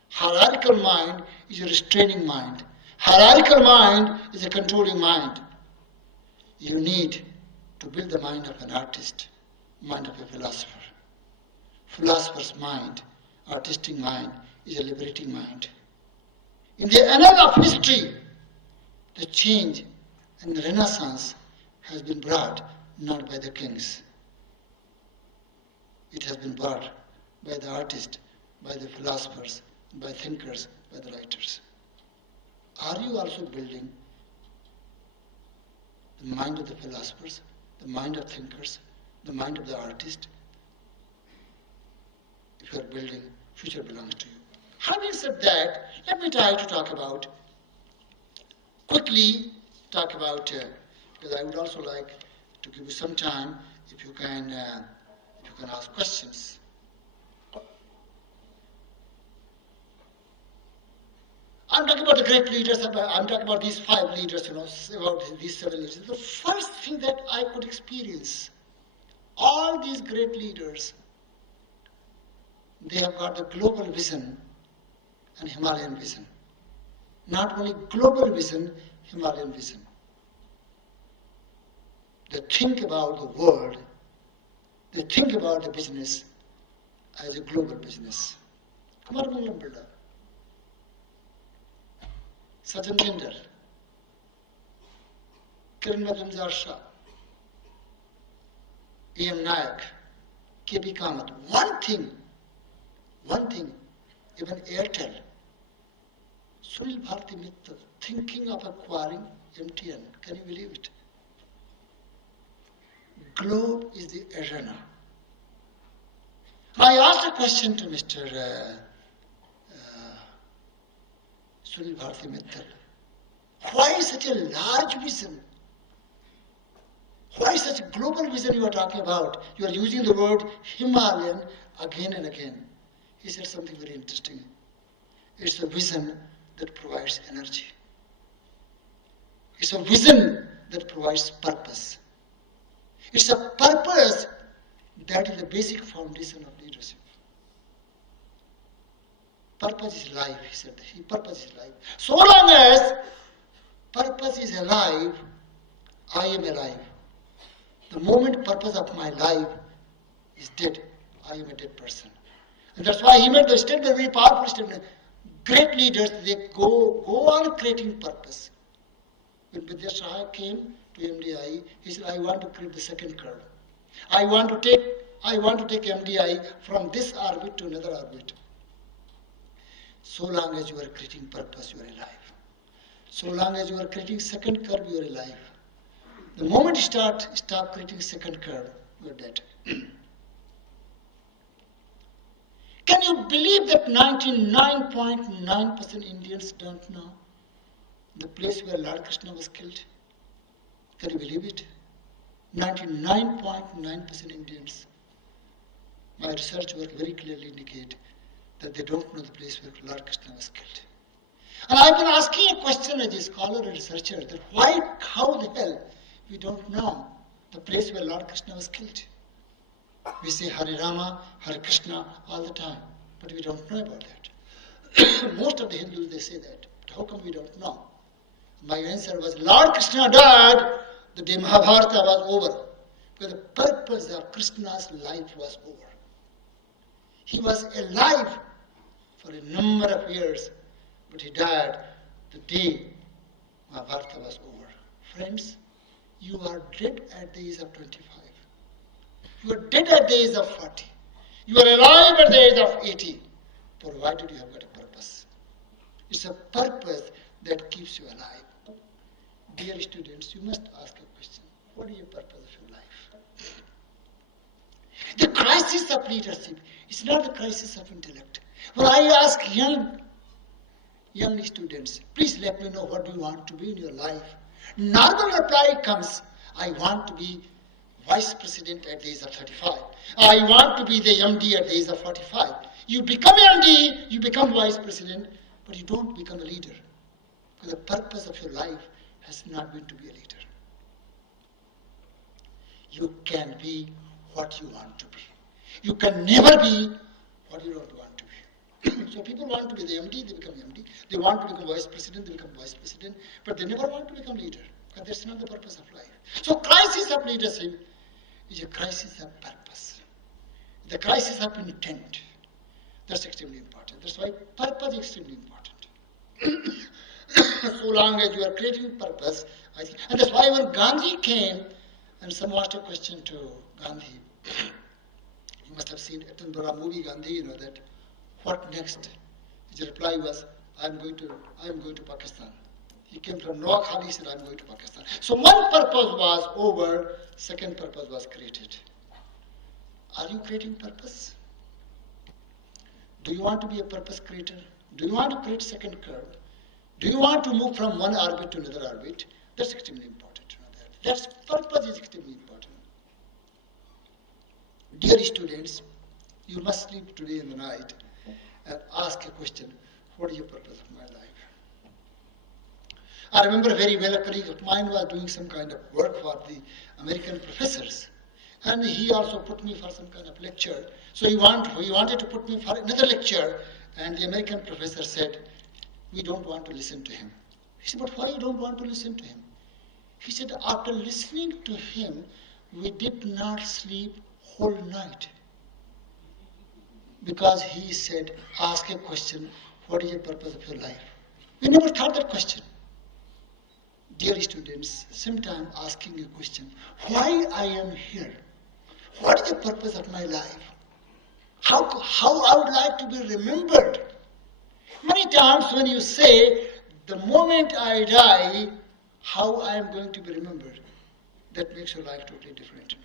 Hierarchical mind is a restraining mind. Hierarchical mind is a controlling mind. You need to build the mind of an artist, mind of a philosopher. Philosopher's mind, artistic mind, is a liberating mind. In the annals of history, the change and the Renaissance has been brought not by the kings. It has been brought by the artists, by the philosophers, by thinkers, by the writers. Are you also building the mind of the philosophers, the mind of thinkers, the mind of the artist? If you are building, future belongs to you. Having said that, let me try to quickly talk about, because I would also like to give you some time, if you can ask questions. I'm talking about the great leaders, I'm talking about these 5 leaders, about these 7 leaders. The first thing that I could experience, all these great leaders, they have got the global vision and Himalayan vision. Not only global vision, Himalayan vision. They think about the world, they think about the business as a global business. Kumar Mangalam Birla, Sachin Tendulkar, Kiran Mazumdar Shah, A.M. Nayak, K.B. Kamath. One thing, even Airtel, Sunil Bharti Mittal, thinking of acquiring MTN. Can you believe it? Globe is the arena. I asked a question to Mr. Sunil Bharti Mittal. Why such a large vision? Why such a global vision you are talking about? You are using the word Himalayan again and again. He said something very interesting. It's a vision that provides energy. It's a vision that provides purpose. It's a purpose that is the basic foundation of leadership. Purpose is life, he said. Purpose is life. So long as purpose is alive, I am alive. The moment purpose of my life is dead, I am a dead person. And that's why he made the statement, very powerful statement. Great leaders, they go on creating purpose. When Padmasree came to MDI, he said, I want to create the second curve. I want to take MDI from this orbit to another orbit. So long as you are creating purpose, you are alive. So long as you are creating second curve, you are alive. The moment you stop creating second curve, you are dead. Can you believe that 99.9% Indians don't know the place where Lord Krishna was killed? Can you believe it? 99.9% Indians. My research work very clearly indicate that they don't know the place where Lord Krishna was killed. And I've been asking a question as a scholar and researcher that how the hell we don't know the place where Lord Krishna was killed. We say Hare Rama, Hare Krishna all the time, but we don't know about that. Most of the Hindus, they say that. But how come we don't know? My answer was, Lord Krishna died the day Mahabharata was over. Because the purpose of Krishna's life was over. He was alive for a number of years, but he died the day Mahabharata was over. Friends, you are dead at the age of 25. You are dead at the age of 40. You are alive at the age of 80. Provided you have got a purpose. It's a purpose that keeps you alive. Dear students, you must ask a question. What is your purpose of your life? The crisis of leadership is not the crisis of intellect. When I ask young students, please let me know what do you want to be in your life. Normal reply comes, I want to be vice president at the age of 35. I want to be the MD at the age of 45. You become MD, you become vice president, but you don't become a leader. Because the purpose of your life has not been to be a leader. You can be what you want to be. You can never be what you don't want to be. So people want to be the MD, they become MD. They want to become vice president, they become vice president. But they never want to become leader. Because that's not the purpose of life. So crisis of leadership is a crisis of purpose. The crisis of intent. That's extremely important. That's why purpose is extremely important. So long as you are creating purpose, I think. And that's why when Gandhi came, and someone asked a question to Gandhi, you must have seen Attenborough movie Gandhi, that what next? His reply was, I am going to Pakistan. He came from Noah Khali, said, I am going to Pakistan. So one purpose was over, second purpose was created. Are you creating purpose? Do you want to be a purpose creator? Do you want to create second curve? Do you want to move from one orbit to another orbit? That's extremely important to know that. That's purpose is extremely important. Dear students, you must sleep today in the night and ask a question, what is your purpose of my life? I remember very well a colleague of mine was doing some kind of work for the American professors. And he also put me for some kind of lecture. So he wanted to put me for another lecture. And the American professor said, we don't want to listen to him. He said, but why you don't want to listen to him? He said, after listening to him, we did not sleep whole night. Because he said, ask a question, what is the purpose of your life? We never thought that question. Dear students, sometimes asking a question, why I am here? What is the purpose of my life? How I would like to be remembered? Many times when you say, the moment I die, how I am going to be remembered, that makes your life totally different.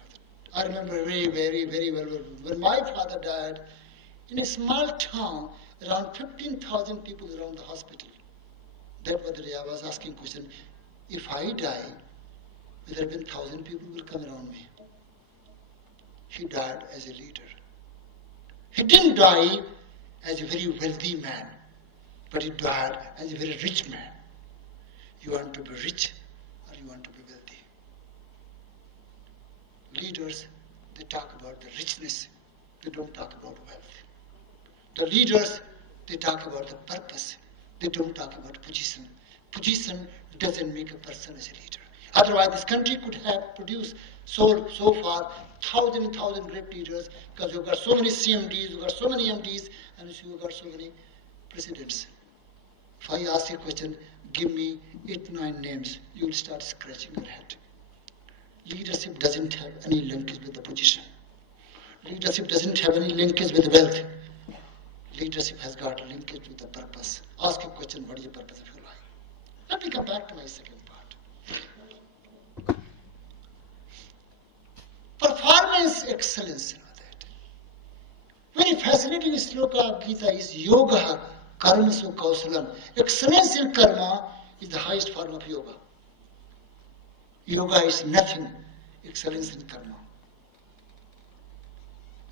I remember very, very, very well when my father died in a small town, around 15,000 people around the hospital. That was the day I was asking question, if I die, will there have been 1,000 people will come around me? He died as a leader. He didn't die as a very wealthy man, but he died as a very rich man. You want to be rich or you want to be wealthy? Leaders, they talk about the richness, they don't talk about wealth. The leaders, they talk about the purpose, they don't talk about position. Position doesn't make a person as a leader. Otherwise, this country could have produced so far thousand and thousand great leaders, because you've got so many CMDs, you've got so many MDs, and you've got so many presidents. If I ask you a question, give me 8, 9 names, you'll start scratching your head. Leadership doesn't have any linkage with the position. Leadership doesn't have any linkage with wealth. Leadership has got linkage with the purpose. Ask a question, what is the purpose of your life? Let me come back to my second part. Performance excellence. Very fascinating sloka of Gita is yoga karma su kausalam. Excellence in karma is the highest form of yoga. Yoga is nothing. Excellence in karma.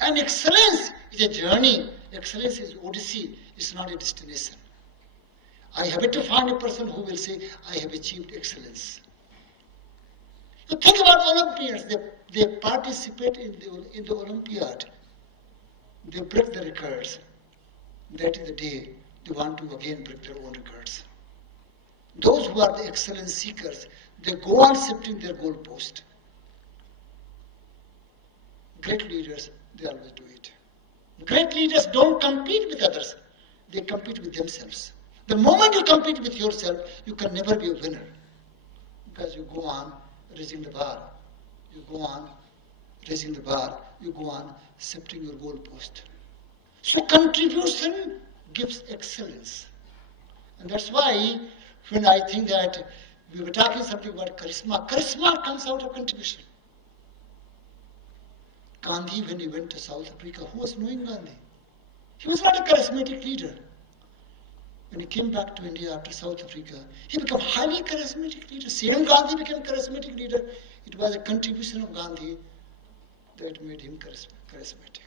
And excellence is a journey. Excellence is odyssey. It's not a destination. I have to find a person who will say, I have achieved excellence. So think about Olympians. They participate in the Olympiad. They break the records. That is the day they want to again break their own records. Those who are the excellence seekers, they go on shifting their goalpost. Great leaders, they always do it. Great leaders don't compete with others. They compete with themselves. The moment you compete with yourself, you can never be a winner. Because you go on raising the bar. You go on raising the bar. You go on shifting your goalpost. So contribution gives excellence. And that's why when I think that we were talking something about charisma, charisma comes out of contribution. Gandhi, when he went to South Africa, who was knowing Gandhi? He was not a charismatic leader. When he came back to India after South Africa, he became highly charismatic leader. Same Gandhi became charismatic leader. It was a contribution of Gandhi that made him charismatic.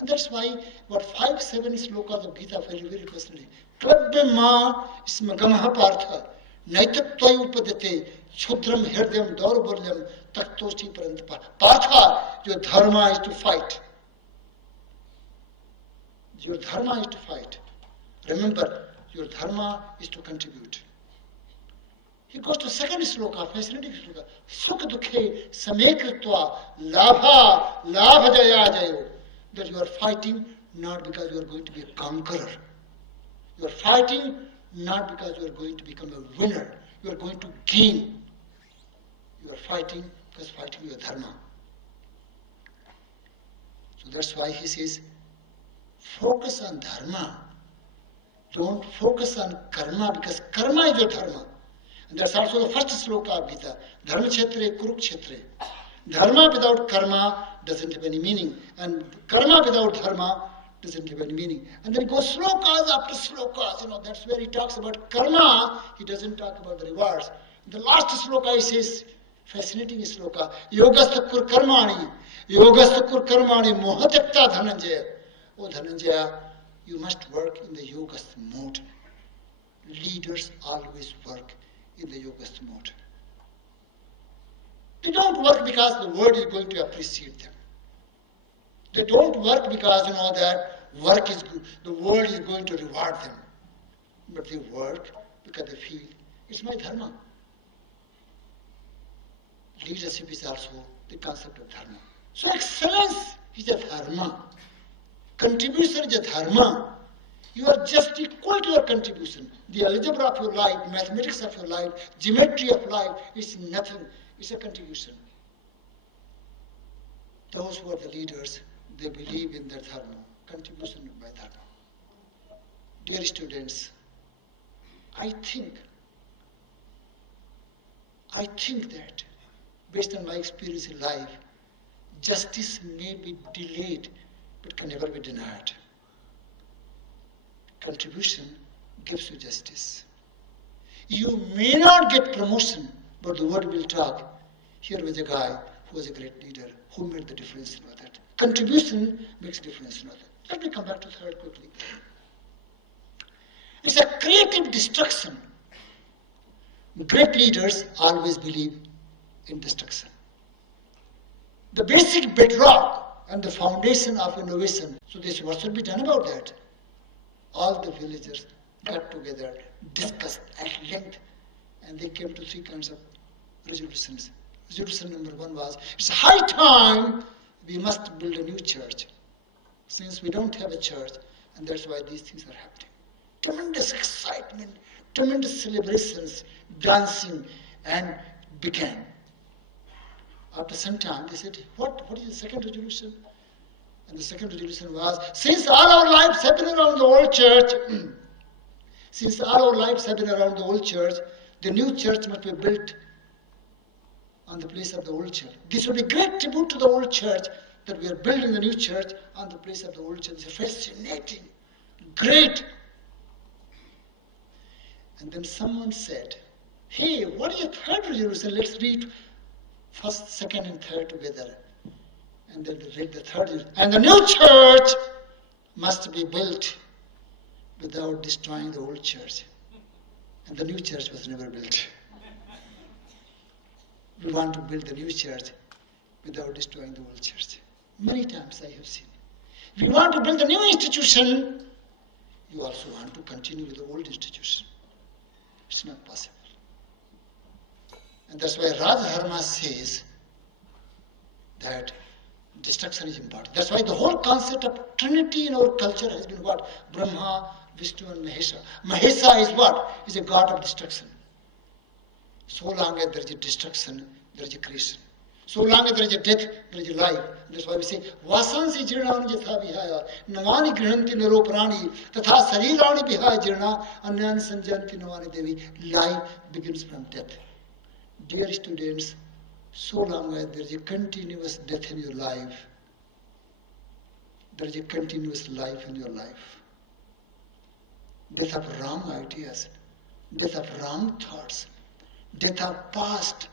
And that's why about 5-7 slokas of Gita very, very personally. Klabbe ma ismagamaha partha naitatvai upadate chudram hirdayam dauraburyam taktosti parantapa. Partha, your dharma is to fight. Your dharma is to fight. Remember, your dharma is to contribute. He goes to second sloka, fascinating sloka. Sukha dukhe samekritva labha jaya jayo. That you are fighting not because you are going to be a conqueror. You are fighting not because you are going to become a winner. You are going to gain. You are fighting because fighting your dharma. So that's why he says, focus on dharma. Don't focus on karma, because karma is your dharma. And that's also the first sloka of Gita. Dharma kshetre kurukshetre. Dharma without karma doesn't have any meaning. And karma without dharma doesn't have any meaning. And then he goes slokas after slokas. That's where he talks about karma. He doesn't talk about the rewards. The last sloka he says, fascinating sloka, yogastakur karmani, yogastakur karmani mohatakta dhananjaya. Oh Dhananjaya, you must work in the yogast mode. Leaders always work in the yogast mode. They don't work because the world is going to appreciate them. They don't work because that work is good, the world is going to reward them. But they work because they feel it's my dharma. Leadership is also the concept of dharma. So excellence is a dharma. Contribution is a dharma. You are just equal to your contribution. The algebra of your life, mathematics of your life, geometry of life is nothing. It's a contribution. Those who are the leaders, they believe in their dharma, contribution by dharma. Dear students, I think that based on my experience in life, justice may be delayed but can never be denied. Contribution gives you justice. You may not get promotion, but the word will talk. Here was a guy who was a great leader, who made the difference in that. Contribution makes a difference in that. Let me come back to third quickly. It's a creative destruction. Great leaders always believe in destruction. The basic bedrock and the foundation of innovation. So what should be done about that? All the villagers got together, discussed at length, and they came to 3 kinds of resolutions. Resolution number 1 was, it's high time we must build a new church. Since we don't have a church, and that's why these things are happening. Tremendous excitement, tremendous celebrations, dancing, and began. After some time, they said, what is the second resolution? And the second resolution was, since all our lives have been around the old church, since all our lives have been around the old church, the new church must be built on the place of the old church. This would be great tribute to the old church, that we are building the new church on the place of the old church. It's fascinating, great. And then someone said, hey, what is your third resolution? Let's read first, second, and third together. And then they read the third resolution. And the new church must be built without destroying the old church. And the new church was never built. We want to build the new church without destroying the old church. Many times I have seen. If you want to build a new institution, you also want to continue with the old institution. It's not possible. And that's why Rajadharma says that destruction is important. That's why the whole concept of Trinity in our culture has been what? Brahma, Vishnu, and Mahesha. Mahesha is what? Is a god of destruction. So long as there is a destruction, there is a creation. So long as there is a death, there is a life. That's why we say, Vasansi jirnani jatha vihaya, navani grihanti naroprani, tatha sarirani vihaya jirna, anyani sanjanti navani devi. Life begins from death. Dear students, so long as there is a continuous death in your life, there is a continuous life in your life. Death of wrong ideas, death of wrong thoughts, death of past,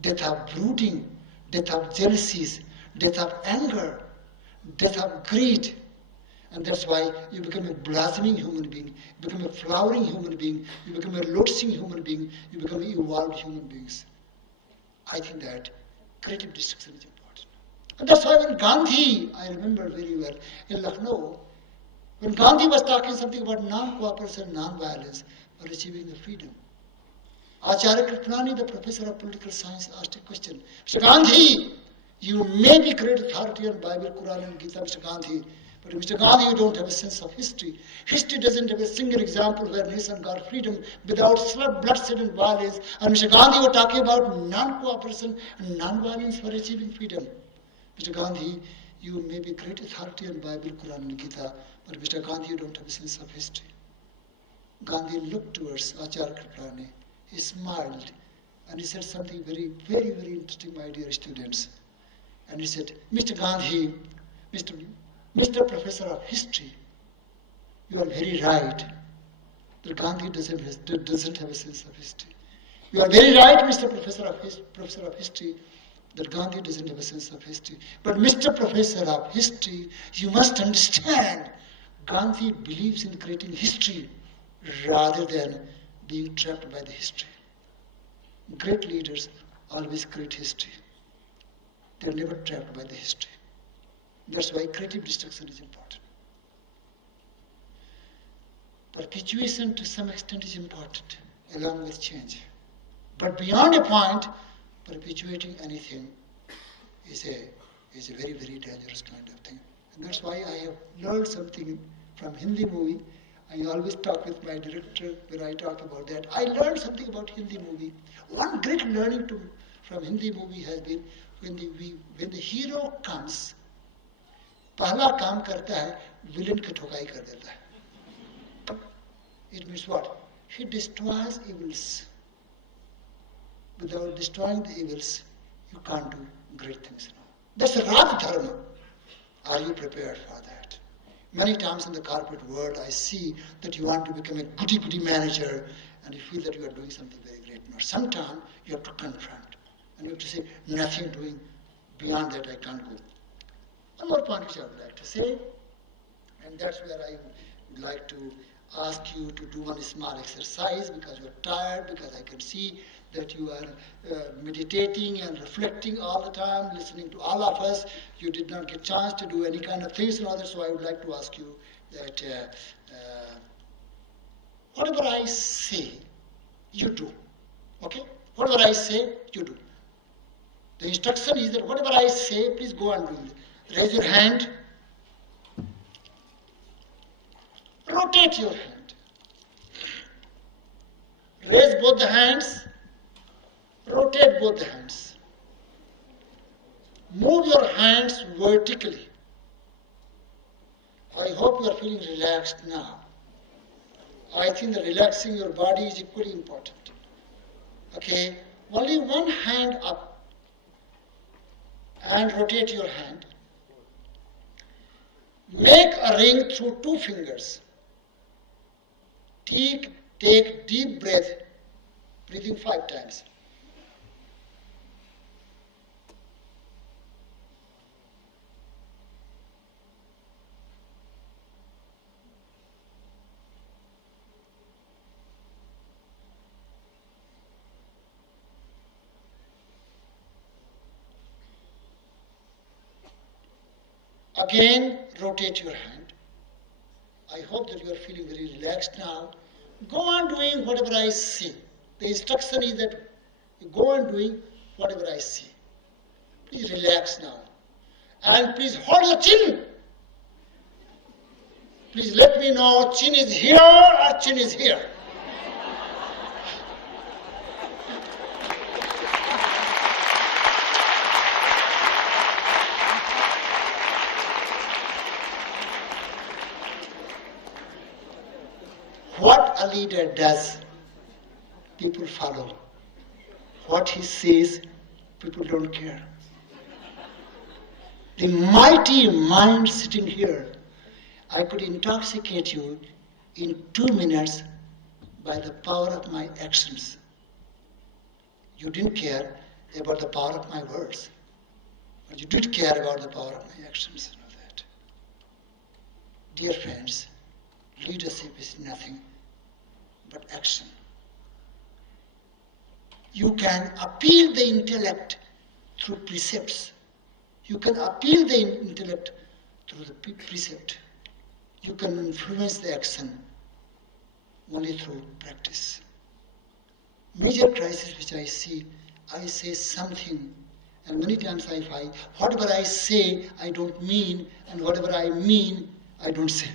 death of brooding, death of jealousies, death of anger, death of greed. And that's why you become a blossoming human being, you become a flowering human being, you become a lotusing human being, you become evolved human beings. I think that creative destruction is important. And that's why when Gandhi, I remember very well, in Lucknow, when Gandhi was talking something about non-cooperation, non-violence for achieving the freedom, Acharya Kripalani, the professor of political science, asked a question. Mr. Gandhi, you may be great authority on Bible, Quran, and Gita, Mr. Gandhi, but Mr. Gandhi, you don't have a sense of history. History doesn't have a single example where nation got freedom without bloodshed and violence. And Mr. Gandhi, you are talking about non-cooperation and non-violence for achieving freedom. Mr. Gandhi, you may be great authority on Bible, Quran, and Gita, but Mr. Gandhi, you don't have a sense of history. Gandhi looked towards Acharya Kripalani. He smiled and he said something very, very, very interesting, my dear students. And he said, Mr. Gandhi, Mr. Professor of History, you are very right that Gandhi doesn't have a sense of history. You are very right, Mr. Professor of History, that Gandhi doesn't have a sense of history. But Mr. Professor of History, you must understand, Gandhi believes in creating history rather than being trapped by the history. Great leaders always create history. They are never trapped by the history. That's why creative destruction is important. Perpetuation to some extent is important, along with change. But beyond a point, perpetuating anything is a very, very dangerous kind of thing. And that's why I have learned something from Hindi movie. I always talk with my director when I talk about that. I learned something about Hindi movie. One great learning from Hindi movie has been when the hero comes, पहला काम करता है villain की ठोकाई कर देता है. It means what? He destroys evils. Without destroying the evils, you can't do great things. That's Raj Dharma. Are you prepared for that? Many times in the corporate world, I see that you want to become a goody-goody manager and you feel that you are doing something very great. Now, sometimes you have to confront and you have to say, nothing doing beyond that I can't go. One more point which I would like to say, and that's where I would like to ask you to do one small exercise because you are tired, because I can see that you are meditating and reflecting all the time, listening to all of us. You did not get a chance to do any kind of things and others, so I would like to ask you that whatever I say, you do. Okay? Whatever I say, you do. The instruction is that whatever I say, please go and do it. Raise your hand. Rotate your hand. Raise both the hands. Rotate both the hands. Move your hands vertically. I hope you are feeling relaxed now. I think that relaxing your body is equally important. Okay, only one hand up and rotate your hand. Make a ring through 2 fingers. Take deep breath, breathing 5 times. Again, rotate your hand. I hope that you are feeling very relaxed now. Go on doing whatever I say. The instruction is that you go on doing whatever I say. Please relax now. And please hold your chin. Please let me know chin is here or chin is here. What a leader does, people follow. What he says, people don't care. The mighty mind sitting here, I could intoxicate you in 2 minutes by the power of my actions. You didn't care about the power of my words, but you did care about the power of my actions. You know that. Dear friends, leadership is nothing but action. You can appeal the intellect through precepts. You can appeal the intellect through the precept. You can influence the action only through practice. Major crisis which I see, I say something, and many times I find whatever I say I don't mean, and whatever I mean I don't say.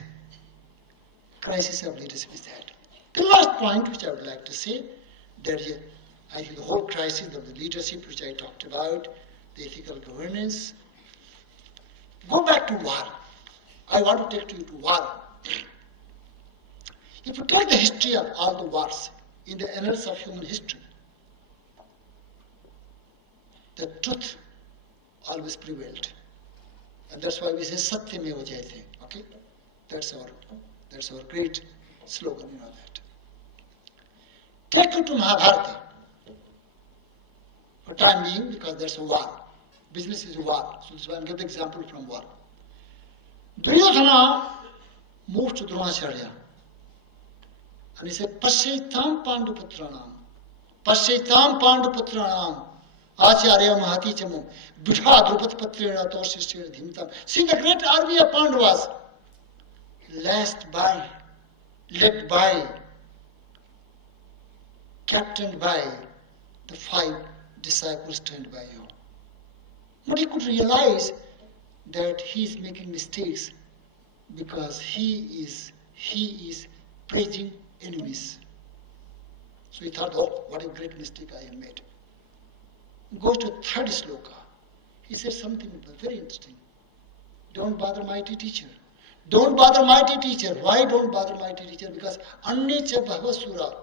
Crisis of leadership is that. The last point which I would like to say, that I think the whole crisis of the leadership which I talked about, the ethical governance, go back to war. I want to take you to war. If you take the history of all the wars in the annals of human history, the truth always prevailed. And that's why we say Satyameva Jayate. Okay? That's our great slogan, you know that. Take you to Mahabharata. For time being, because that's a war. Business is a war. So that's why I'm giving the example from war. Duryodhana moved to Dronacharya. And he said, Pasyaitam Panduputranam. Pasyaitam Panduputranam. Acharya Mahati Chamam. Budha Drupat Patrena Toshishir Dhimtam. See the great army of Pandavas. Led by, captained by the 5 disciples trained by you. But he could realize that he is making mistakes because he is praising enemies. So he thought, oh, what a great mistake I have made. Goes to 3rd sloka. He said something very interesting. Don't bother mighty teacher. Don't bother mighty teacher. Why don't bother mighty teacher? Because Annecha Bhavasura.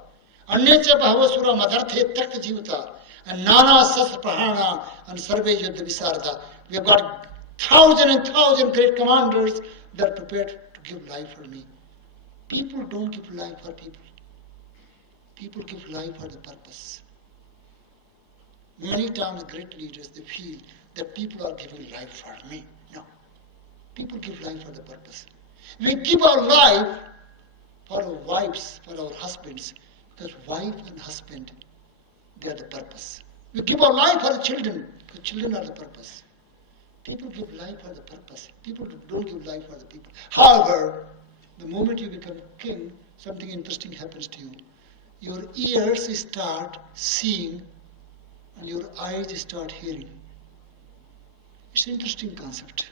Annecha Bhavasura Madharthe Takta Jivata. And Nana Sastra Prahana and Sarve Yuddha Visartha. We have got 1,000 and 1,000 great commanders that are prepared to give life for me. People don't give life for people. People give life for the purpose. Many times great leaders, they feel that people are giving life for me. No. People give life for the purpose. We give our life for our wives, for our husbands, because wife and husband, they are the purpose. We give our life for the children, because children are the purpose. People give life for the purpose. People don't give life for the people. However, the moment you become king, something interesting happens to you. Your ears start seeing and your eyes start hearing. It's an interesting concept.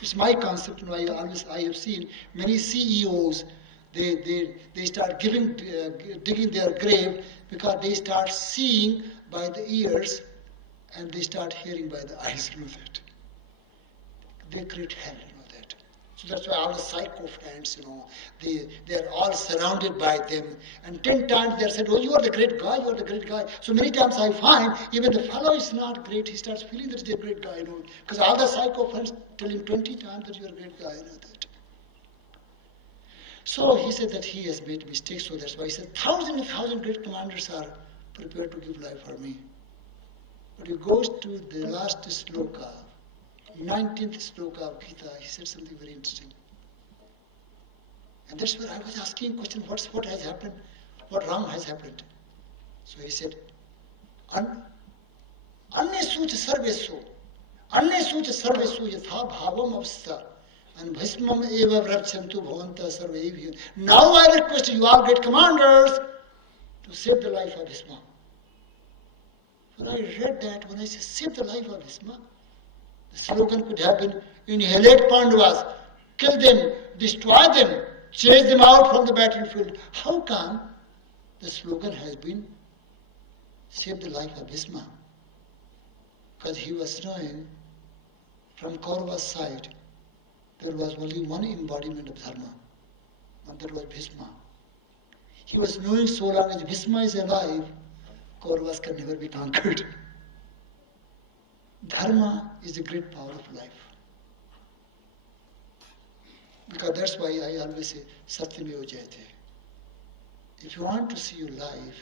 It's my concept. I have seen many CEOs. They start digging their grave because they start seeing by the ears and they start hearing by the eyes. You know that. They create hell. You know that. So that's why all the psycho friends, they are all surrounded by them. And 10 times they are said, "Oh, you are the great guy. You are the great guy." So many times I find even the fellow is not great. He starts feeling that he's a great guy. Because all the psycho friends tell him 20 times that you are a great guy. You know that. So he said that he has made mistakes, so that's why he said, thousands and thousands great commanders are prepared to give life for me. But he goes to the last sloka, 19th sloka of Gita, he said something very interesting. And that's where I was asking a question, what has happened? What wrong has happened? So he said, Anne sucha sarvesu yatha bhavam avstha. And bhismam eva vrapchantu bhavanta sarvevya. Now I request you all great commanders to save the life of Bhisma. When I read that, when I say save the life of Bhisma, the slogan could have been annihilate Pandavas, kill them, destroy them, chase them out from the battlefield. How come the slogan has been save the life of Bhisma? Because he was knowing from Kaurava's side there was only one embodiment of dharma, and that was Bhisma. He was knowing so long as Bhisma is alive, Kauravas can never be conquered. Dharma is the great power of life. Because that's why I always say, Satyameva Jayate. If you want to see your life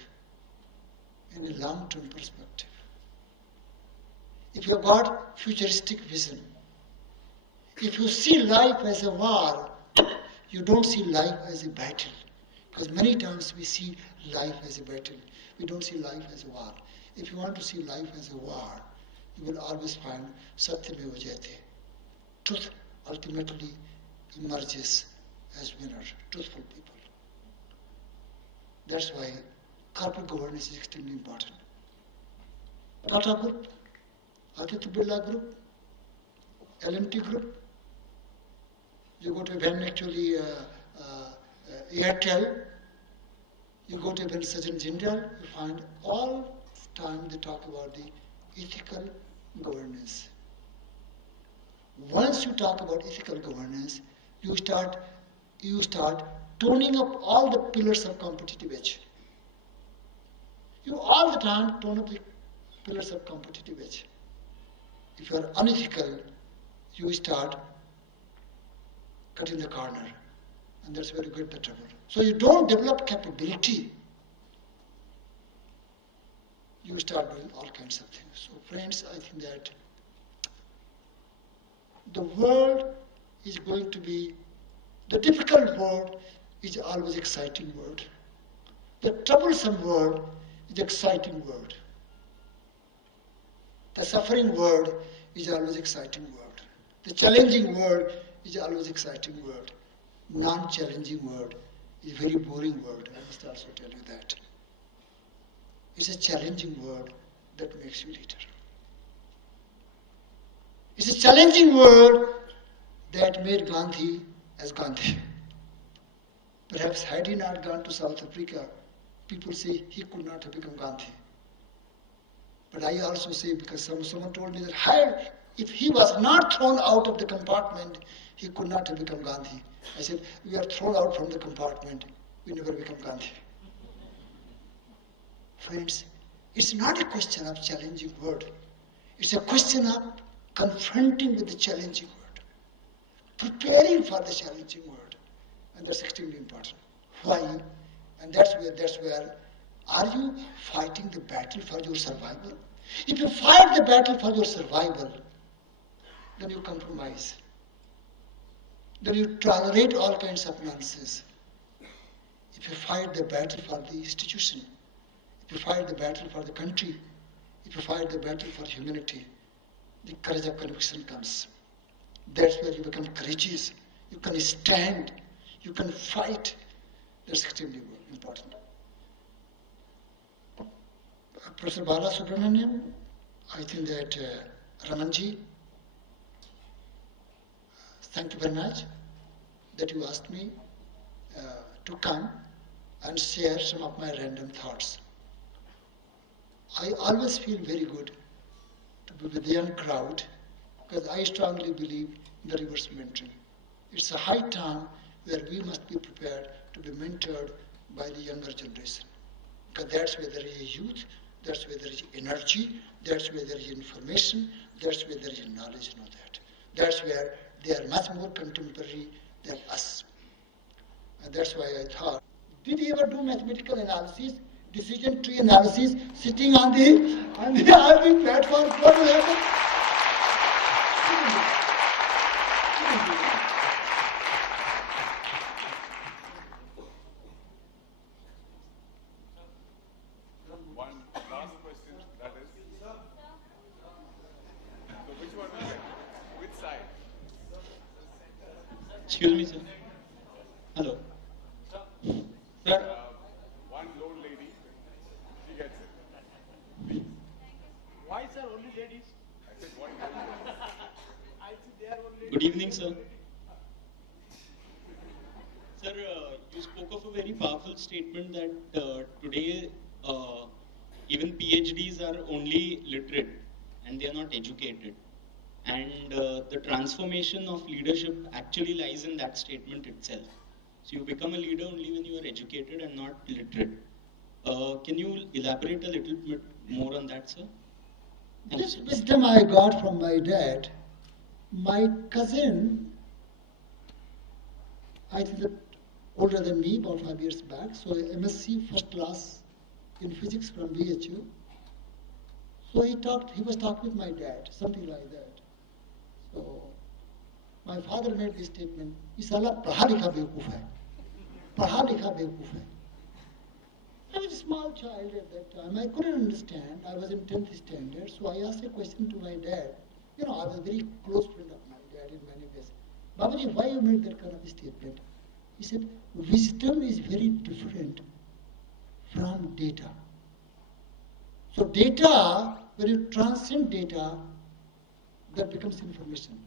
in a long-term perspective, if you've got futuristic vision, if you see life as a war, you don't see life as a battle. Because many times we see life as a battle. We don't see life as a war. If you want to see life as a war, you will always find Satyameva Jayate. Truth ultimately emerges as winner. Truthful people. That's why corporate governance is extremely important. Tata Group, Aditya Birla Group, LMT Group, you go to even actually Airtel, you go to even Surgeon General, you find all the time they talk about the ethical governance. Once you talk about ethical governance, you start toning up all the pillars of competitive edge. You all the time tone up the pillars of competitive edge. If you are unethical, you start cutting the corner, and that's where you get the trouble. So you don't develop capability, you start doing all kinds of things. So friends, I think that the world is going to be, the difficult world is always exciting world. The troublesome world is exciting world. The suffering world is always exciting world. The challenging world is always exciting world. Non-challenging world is very boring world. I must also tell you that. It's a challenging world that makes you leader. It's a challenging world that made Gandhi as Gandhi. Perhaps had he not gone to South Africa, people say he could not have become Gandhi. But I also say, because someone told me that if he was not thrown out of the compartment, he could not have become Gandhi. I said, we are thrown out from the compartment, we never become Gandhi. Friends, it's not a question of challenging word. It's a question of confronting with the challenging word, preparing for the challenging word, and that's extremely important. Why? And that's where are you fighting the battle for your survival? If you fight the battle for your survival, then you compromise. Then you tolerate all kinds of nonsense. If you fight the battle for the institution, if you fight the battle for the country, if you fight the battle for humanity, the courage of conviction comes. That's where you become courageous. You can stand. You can fight. That's extremely important. Professor Bala Subramaniam, I think that Ramanji, thank you very much that you asked me to come and share some of my random thoughts. I always feel very good to be with the young crowd because I strongly believe in the reverse mentoring. It's a high time where we must be prepared to be mentored by the younger generation. Because that's where there is youth, that's where there is energy, that's where there is information, that's where there is knowledge and all that. That's where they are much more contemporary than us. And that's why I thought, did you ever do mathematical analysis, decision tree analysis, sitting on the IB platform? What will happen? One last question, that is. So which one will get? Which side? Excuse me, sir. Hello. Sir. One lone lady, she gets it. Please. Why, sir, only ladies? I said one lone lady. I think they are only Good evening, sir. Sir, you spoke of a very powerful statement that today even PhDs are only literate and they are not educated. And the transformation of leadership actually lies in that statement itself. So you become a leader only when you are educated and not literate. Can you elaborate a little bit more on that, sir? This wisdom I got from my dad. My cousin, I think that older than me, about 5 years back, so MSc first class in physics from BHU. So he was talking with my dad, something like that. So my father made this statement, "Isala पढ़ा लिखा बेवकूफ है, पढ़ा लिखा बेवकूफ है." I was a small child at that time. I couldn't understand. I was in 10th standard, so I asked a question to my dad. You know, I was a very close friend of my dad in many ways. Babaji, why you made that kind of a statement? He said, wisdom is very different from data. So data, when you transcend data, that becomes information.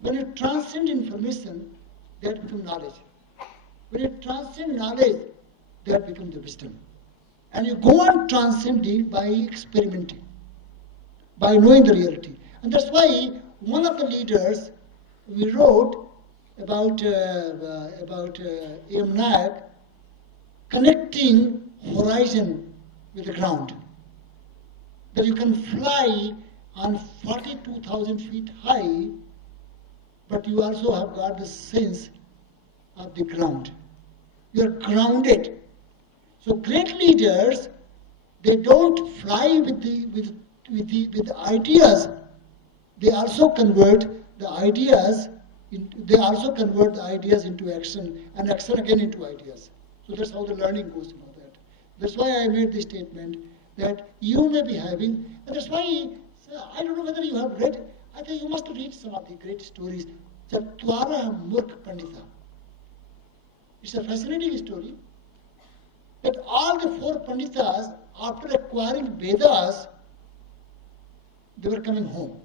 When you transcend information, that becomes knowledge. When you transcend knowledge, that becomes the wisdom. And you go on transcending by experimenting, by knowing the reality. And that's why one of the leaders, we wrote about A.M. Nayak connecting horizon with the ground. That you can fly on 42,000 feet high, but you also have got the sense of the ground. You are grounded. So great leaders, they don't fly with the ideas. They also convert the ideas into action, and action again into ideas. So that's how the learning goes and all that. That's why I made the statement that you may be having, and that's why I don't know whether you have read. I think you must read some of the great stories. Chatwara Murk Pandita. It's a fascinating story. That all the 4 Panditas, after acquiring Vedas, they were coming home.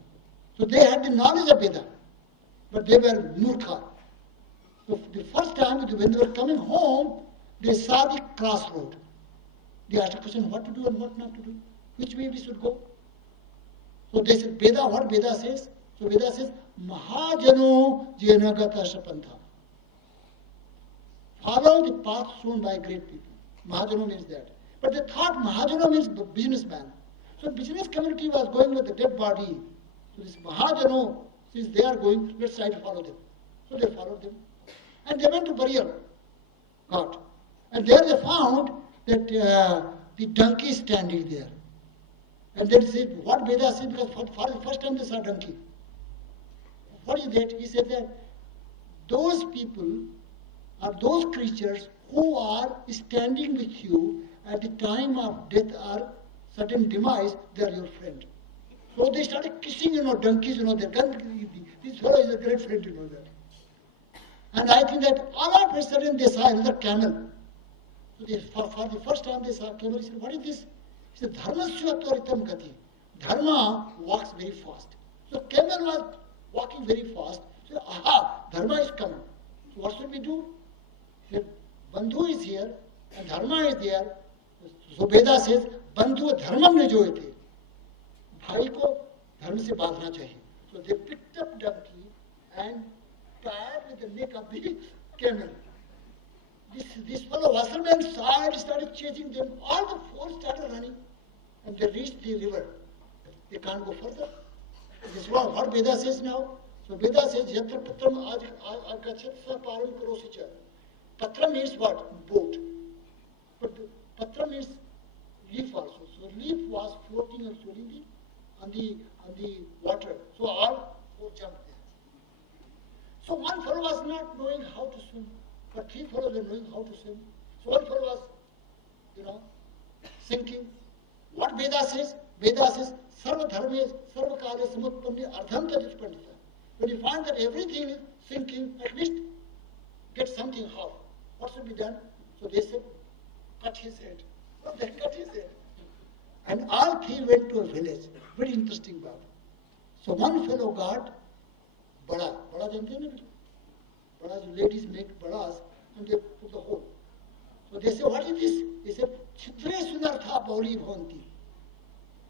So they had the knowledge of Veda, but they were murkha. So the first time when they were coming home, they saw the crossroad. They asked a question, what to do and what not to do, which way we should go. So they said, Veda, what Veda says? So Veda says, Mahajano Jenagata Shapantha. Follow the path shown by great people. Mahajano means that. But they thought Mahajano means businessman. So business community was going with the dead body. So this Mahajano, since they are going, let's try to follow them. So they followed them. And they went to burial God. And there they found that the donkey is standing there. And they said, what Veda said, because for the first time they saw donkey. What is that? He said that those people are those creatures who are standing with you at the time of death or certain demise, they are your friend. So they started kissing, donkeys, this fellow is a great friend, that. And I think that all of a sudden they saw another camel. So they, for the first time they saw a camel, he said, what is this? He said, Dharmasya Toritam Gati. Dharma walks very fast. So camel was walking very fast. So, aha, Dharma is coming. So what should we do? He said, Bandhu is here and Dharma is there. So Veda says, Bandhu Dharmam Nijoyate. भाई को धर्म से बांधना चाहिए. So they picked up donkey and tied with the neck of the camel. This fellow washerman saw it, started chasing them. All the four started running and they reached the river. They can't go further. This is what Veda says now. So Veda says, Yatra Patram Agachatsa Param Karosicha. Patra means what? Boat. But Patra means leaf also. So leaf was floating and floating on the water. So all four jumped there. So one fellow was not knowing how to swim, but three fellows were knowing how to swim. So one fellow was, sinking. What Veda says? Veda says, Sarva Dharme, Sarva Kale Samutpamni Ardham Tadit Pandita. When you find that everything is sinking, at least get something half. What should be done? So they said, cut his head. So they cut his head. And all three went to a village. Very interesting about. So one fellow got bada. Bada jante hain na? Badas, ladies make badas and they put the hole. So they say, what is this? They said, Chitre Sunartha Bauli Bhavanti.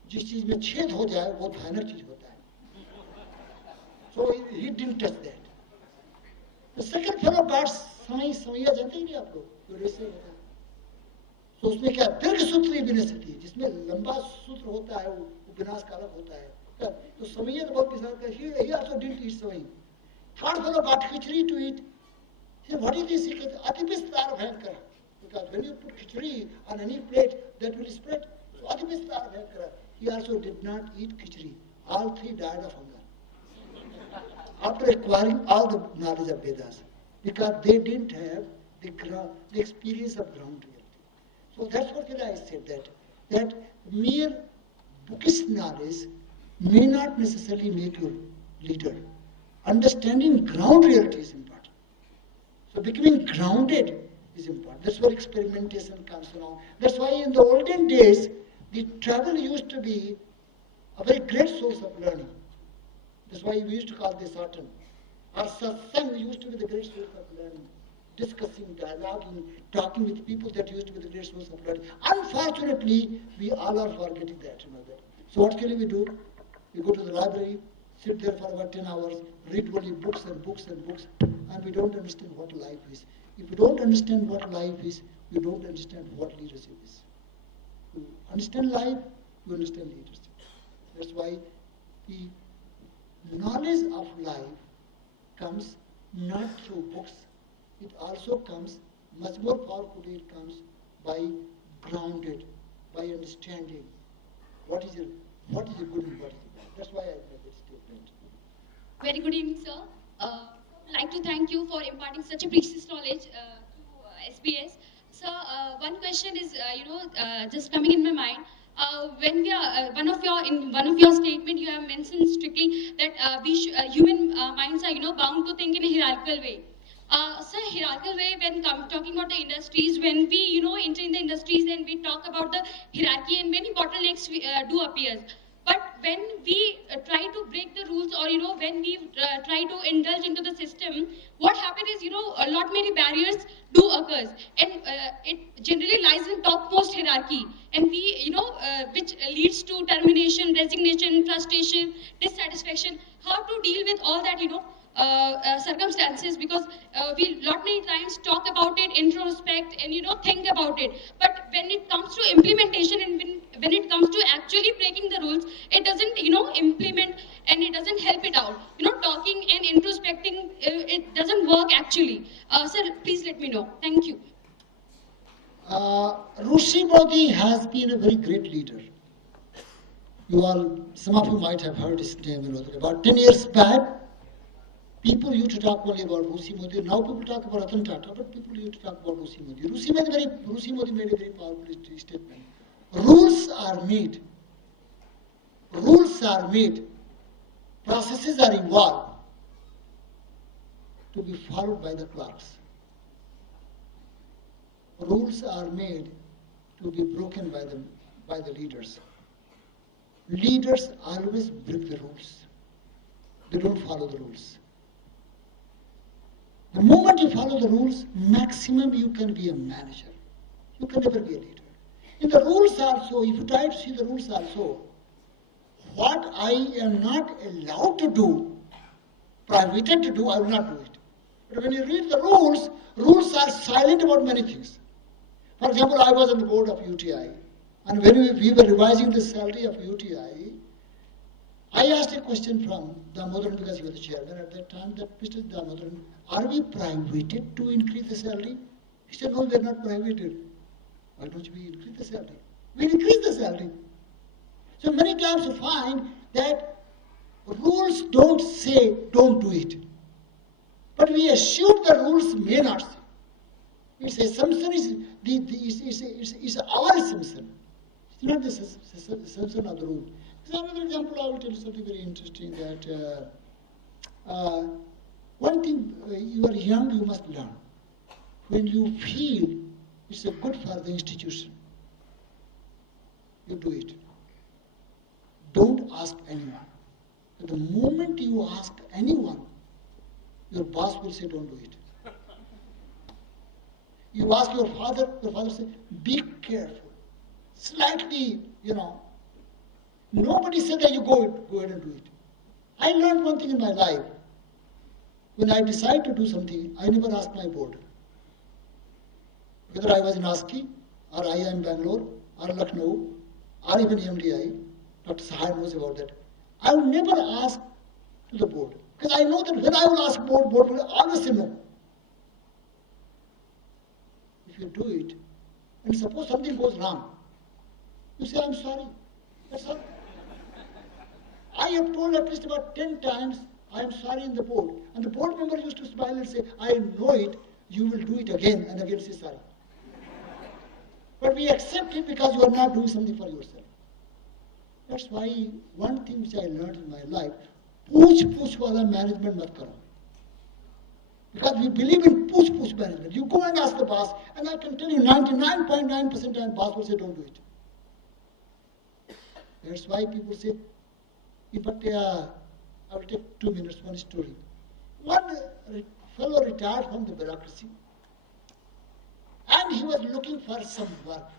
जिस चीज में छेद हो जाए वो भयानक चीज होता है. So he didn't touch that. The second fellow got समैया जानते हैं क्या आप लोग? जो रेसे होता है. तो उसमें क्या दीर्घ सूत्री विनस्पति, जिसमें लंबा सूत्र होता है वो विनाश कारक होता है. तो समैया तो बहुत किसान का. He also didn't eat समई. Third fellow got khichdi to eat. He said, what is this? He said, अति विस्तार भयंकर. Because when you put khichdi on any plate, that will spread. So अति विस्तार भयंकर. He also did not eat khichdi. All three died of hunger. After acquiring all the knowledge of Vedas, because they didn't have the experience of ground reality. So that's what I said, that mere bookish knowledge may not necessarily make you leader. Understanding ground reality is important. So becoming grounded is important. That's where experimentation comes along. That's why in the olden days, the travel used to be a very great source of learning. That's why we used to call this Saturn. Our satsang used to be the great source of learning. Discussing, dialoguing, talking with people, that used to be the great source of learning. Unfortunately, we all are forgetting that. So what can we do? We go to the library, sit there for about 10 hours, read only books and books and books, and we don't understand what life is. If you don't understand what life is, you don't understand what leadership is. You understand life, you understand leadership. That's why the knowledge of life comes not through books. It also comes, much more powerfully it comes by grounded, by understanding what is a good and what is a bad. That's why I made that statement. Very good evening, sir. I'd like to thank you for imparting such a precious knowledge to SBS. Sir, one question is, just coming in my mind. When we are in one of your statement, you have mentioned strictly that human minds are bound to think in a hierarchical way. Sir, hierarchical way, when talking about the industries, when we enter in the industries and we talk about the hierarchy, and many bottlenecks do appear. But when we try to break the rules, or when we try to indulge into the system, what happens is a lot many barriers do occurs, and it generally lies in topmost hierarchy, and we which leads to termination, resignation, frustration, dissatisfaction. How to deal with all that circumstances, because we lot many times talk about it, introspect, and think about it, but when it comes to implementation and when it comes to actually breaking the rules, it doesn't implement, and it doesn't help it out. Talking and introspecting, it doesn't work actually. Sir, please let me know. Thank you. Rishi Modi has been a very great leader. Some of you might have heard his name. About 10 years back, people used to talk only about Rishi Modi. Now people talk about Ratan Tata, but people used to talk about Rishi Modi. Rishi Modi made a very powerful statement. Rules are made. Rules are made. Processes are involved to be followed by the clerks. Rules are made to be broken by by the leaders. Leaders always break the rules. They don't follow the rules. The moment you follow the rules, maximum you can be a manager. You can never be a leader. In the rules also, if you try to see the rules also, what I am not allowed to do, prohibited to do, I will not do it. But when you read the rules, rules are silent about many things. For example, I was on the board of UTI, and when we were revising the salary of UTI, I asked a question from Damodaran, because he was the chairman at that time, that Mr. Damodaran, are we prohibited to increase the salary? He said, no, we are not prohibited. Why don't we increase the salary? We increase the salary. So many times you find that rules don't say don't do it. But we assume the rules may not say. It's assumption is our assumption. It's not the assumption of the rule. Another example, I will tell you something very interesting, that one thing, you are young, you must learn. When you feel it's a good for the institution, you do it. Don't ask anyone. But the moment you ask anyone, your boss will say, don't do it. You ask your father will say, be careful. Slightly, nobody said that you go ahead and do it. I learned one thing in my life. When I decide to do something, I never ask my board. Whether I was in ASCII, or IIM Bangalore, or Lucknow, or even MDI, Dr. Sahai knows about that. I would never ask to the board. Because I know that when I will ask board will always say no. If you do it, and suppose something goes wrong, you say, I'm sorry. That's all. I have told at least about 10 times, I am sorry in the board. And the board member used to smile and say, I know it, you will do it again and again say sorry. But we accept it because you are not doing something for yourself. That's why one thing which I learned in my life, push wala management mat karo. Because we believe in push management. You go and ask the boss, and I can tell you 99.9% time boss will say don't do it. That's why people say, but I will take 2 minutes, one story. One fellow retired from the bureaucracy, and he was looking for some work.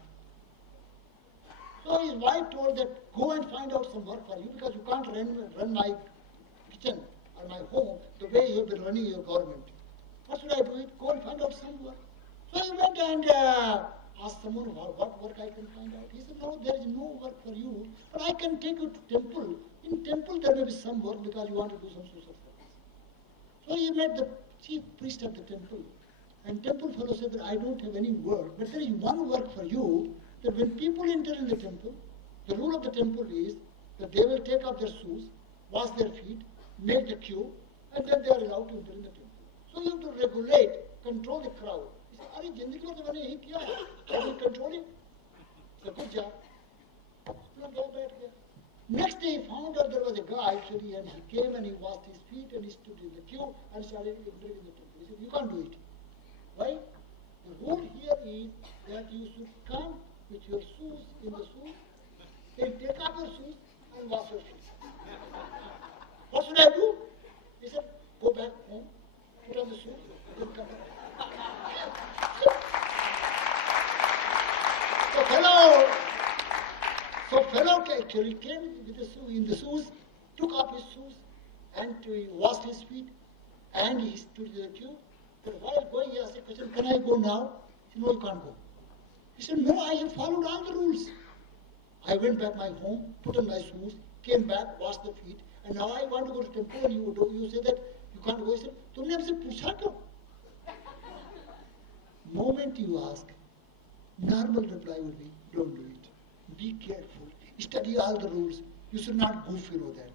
So his wife told that, go and find out some work for you, because you can't run my kitchen or my home the way you have been running your government. What should I do? Go and find out some work. So he went and asked someone what work I can find out. He said, no, there is no work for you, but I can take you to temple. In temple there may be some work because you want to do some social service. So he met the chief priest of the temple. And temple fellow said that I don't have any work, but there is one work for you, that when people enter in the temple, the rule of the temple is that they will take off their shoes, wash their feet, make the queue, and then they are allowed to enter in the temple. So you have to regulate, control the crowd. He said, Are Jindagi mein to maine yahi kiya hai? Can you control it? He said, good job. Next day he found out there was a guy actually, and he came and he washed his feet and he stood in the queue and started entering in the temple. He said, you can't do it. Why? The rule here is that you should come with your shoes in the shoes, then take off your shoes and wash your feet. What should I do? He said, go back home, put on the shoes, then come back. So fellow actually came with the shoe, in the shoes, took off his shoes, and he washed his feet, and he stood in the queue. But while going, he asked the question, can I go now? He said, no, you can't go. He said, no, I have followed all the rules. I went back my home, put on my shoes, came back, washed the feet, and now I want to go to temple, and you say that you can't go. He said, तुमने हमसे पूछा क्यों? Moment you ask, normal reply would be, don't do it. Be careful. Study all the rules. You should not goof, that.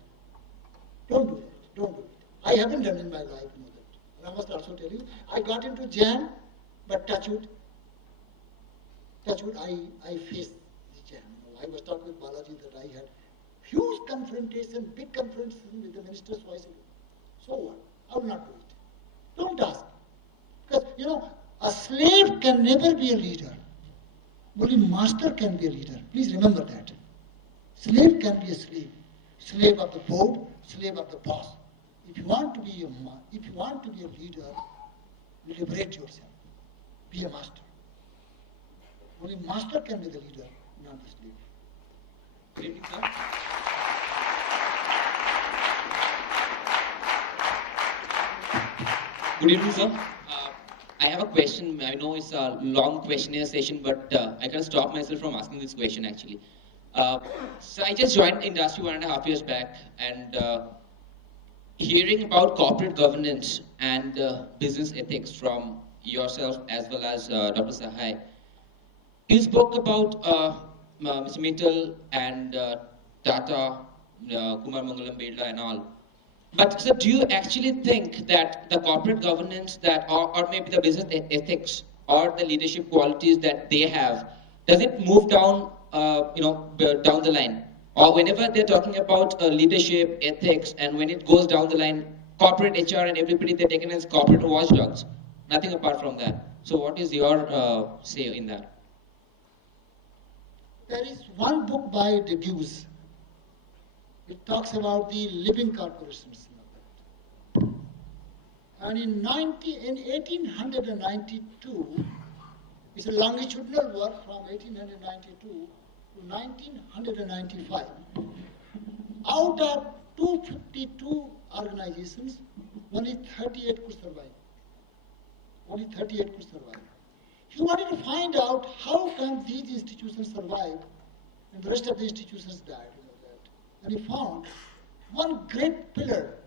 Don't do that. Don't do it. I haven't done in my life, that. And I must also tell you, I got into jam, but touch wood, I faced the jam. I was talking with Balaji that I had huge confrontation, big confrontation with the ministers. So I said, so what? I will not do it. Don't ask. Because, a slave can never be a leader. Only master can be a leader. Please remember that. Slave can be a slave. Slave of the board, slave of the boss. If you want to be a leader, liberate yourself. Be a master. Only master can be the leader, not the slave. Good evening, sir. Good evening, sir. I have a question. I know it's a long questionnaire session, but I can't stop myself from asking this question actually. So I just joined the industry 1.5 years back, and hearing about corporate governance and business ethics from yourself as well as Dr. Sahai, you spoke about Mr. Mittal and Tata, Kumar Mangalam Birla and all. But so do you actually think that the corporate governance that, or maybe the business ethics or the leadership qualities that they have, does it move down, down the line? Or whenever they're talking about leadership, ethics, and when it goes down the line, corporate HR and everybody, they're taken as corporate watchdogs. Nothing apart from that. So what is your say in that? There is one book by De Guise. It talks about the living corporations. And in 1892, it's a longitudinal work from 1892 to 1995. Out of 252 organizations, only 38 could survive. Only 38 could survive. He wanted to find out how come these institutions survived and the rest of the institutions died. And he found one great pillar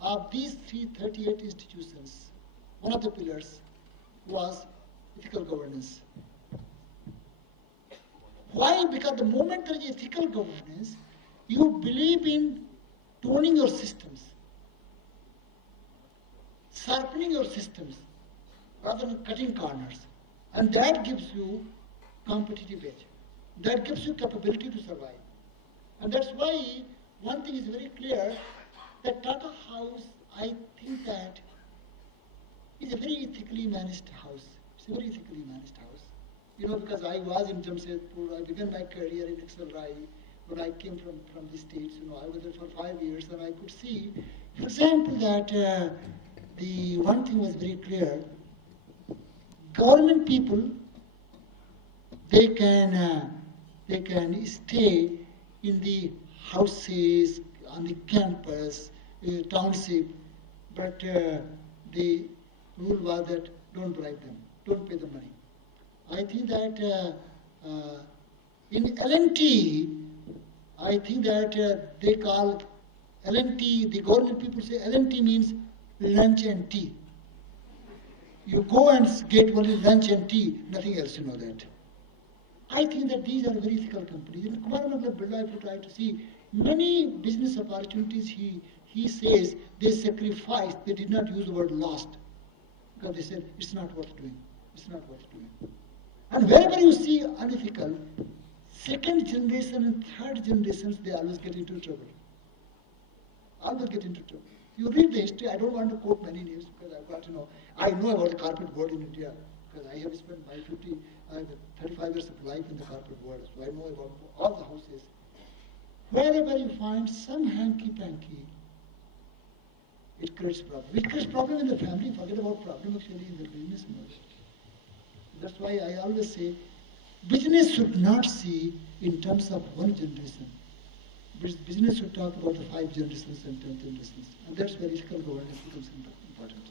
of these 38 institutions. One of the pillars was ethical governance. Why? Because the moment there is ethical governance, you believe in toning your systems, sharpening your systems, rather than cutting corners. And that gives you competitive edge. That gives you capability to survive. And that's why one thing is very clear, that Tata House, I think that is a very ethically managed house. It's a very ethically managed house. You know, because I was in Jamshedpur, I began my career in XLRI when I came from the States. You know, I was there for 5 years, and I could see, for example, that the one thing was very clear. Government people, they can stay in the houses, on the campus, township, but the rule was that don't bribe them, don't pay the money. I think that in L&T, I think that they call L&T, the government people say L&T means lunch and tea. You go and get only lunch and tea, nothing else, you know that. I think that these are very ethical companies. In Kumar Mangalam Birla, if you try to see, many business opportunities he says they sacrificed, they did not use the word lost. Because they said, it's not worth doing. It's not worth doing. And wherever you see unethical, second generation and third generations, they always get into trouble. Always get into trouble. You read the history, I don't want to quote many names because I've got, I know about the corporate world in India because I have spent my 35 years of life in the corporate world, so I know about all the houses. Wherever you find some hanky-panky, it creates problem. It creates problem in the family, forget about problem actually in the business world. That's why I always say, business should not see in terms of one generation. Business should talk about the 5 generations and 10 generations. And that's where ethical governance becomes important.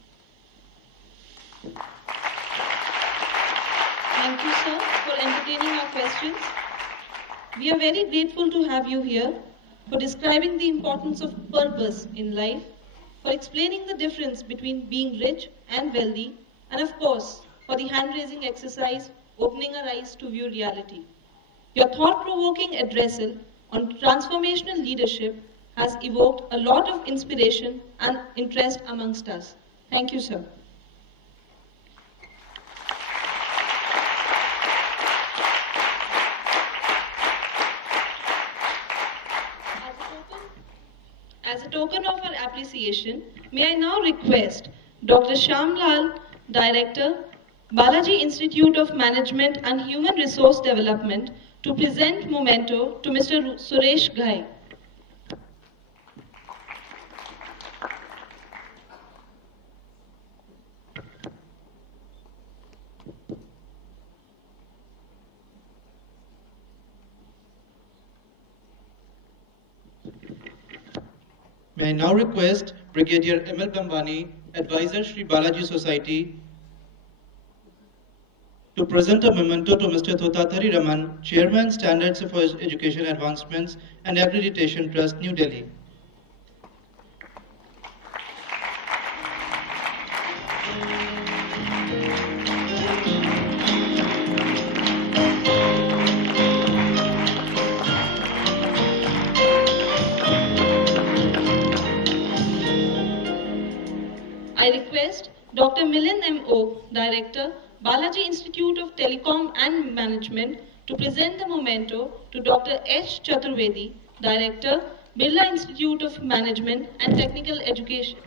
Thank you, sir, for entertaining our questions. We are very grateful to have you here for describing the importance of purpose in life, for explaining the difference between being rich and wealthy, and of course, for the hand-raising exercise, opening our eyes to view reality. Your thought-provoking addressal on transformational leadership has evoked a lot of inspiration and interest amongst us. Thank you, sir. As a token of our appreciation, may I now request Dr. Shamlal, Director, Balaji Institute of Management and Human Resource Development to present memento to Mr. Suresh Ghai. May I now request Brigadier M.L. Bambani, Advisor Shri Balaji Society, to present a memento to Mr. Thotatari Raman, Chairman, Standards for Education Advancements and Accreditation Trust, New Delhi. I request Dr. Milind M. Oak, Director, Balaji Institute of Telecom and Management, to present the memento to Dr. H. Chaturvedi, Director, Birla Institute of Management and Technical Education.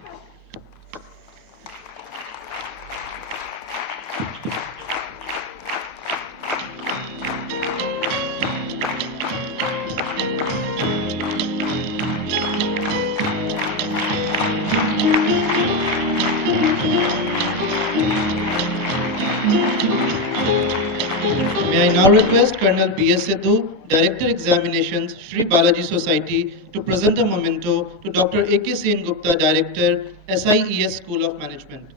May I now request Colonel B.S. Sidhu, Director Examinations, Shri Balaji Society, to present a memento to Dr. A.K. Sen Gupta, Director, SIES School of Management.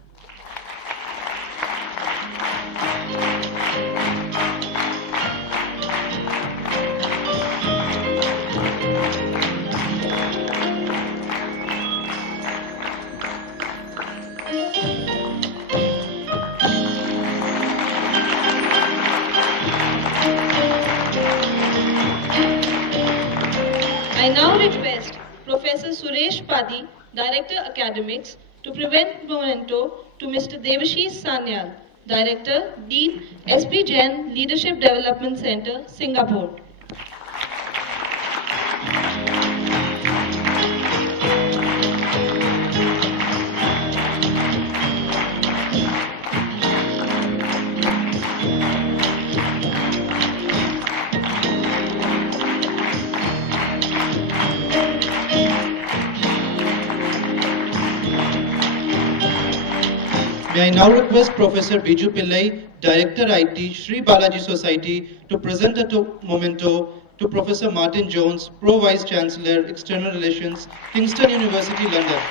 I now request Professor Suresh Padi, Director Academics, to present memento to Mr. Devashish Sanyal, Director, Dean, SP Jain Leadership Development Center, Singapore. May I now request Professor Biju Pillai, Director IT, Shri Balaji Society, to present a memento to Professor Martin Jones, Pro Vice Chancellor, External Relations, Kingston University, London.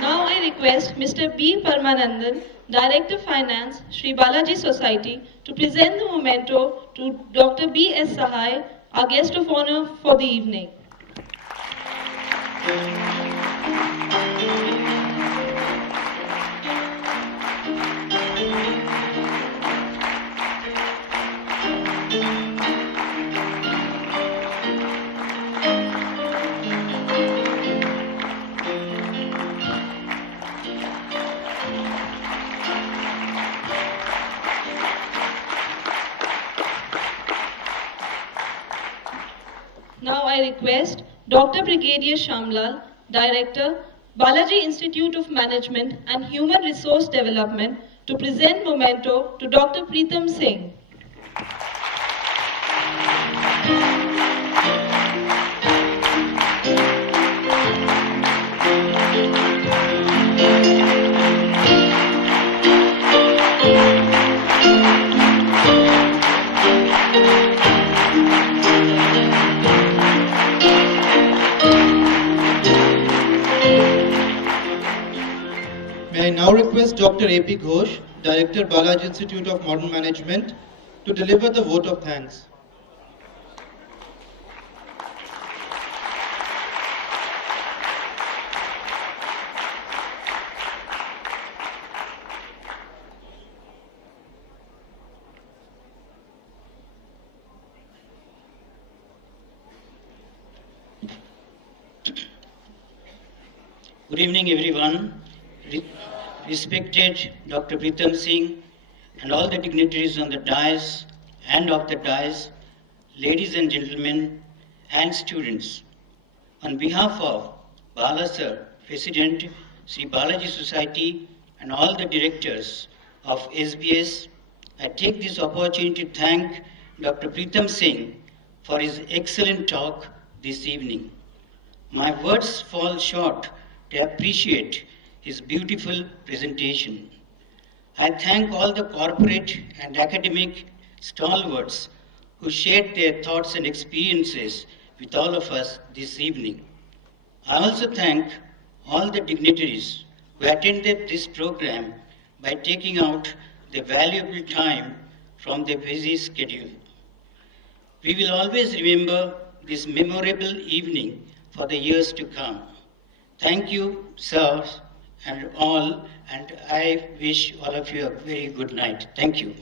Now I request Mr. B. Parmanandan, Director Finance, Shri Balaji Society, to present the memento to Dr. B. S. Sahai, our guest of honor for the evening. Now I request Dr. Brigadier Shamlal, Director, Balaji Institute of Management and Human Resource Development, to present memento to Dr. Pritam Singh. May I now request Dr. A.P. Ghosh, Director, Balaji Institute of Modern Management, to deliver the vote of thanks. Good evening, everyone. Respected Dr. Pritam Singh and all the dignitaries on the dais and off the dais, ladies and gentlemen, and students. On behalf of Bala Sir, President, Sri Balaji Society, and all the directors of SBS, I take this opportunity to thank Dr. Pritam Singh for his excellent talk this evening. My words fall short to appreciate his beautiful presentation. I thank all the corporate and academic stalwarts who shared their thoughts and experiences with all of us this evening. I also thank all the dignitaries who attended this program by taking out their valuable time from their busy schedule. We will always remember this memorable evening for the years to come. Thank you, sir, and all, and I wish all of you a very good night. Thank you.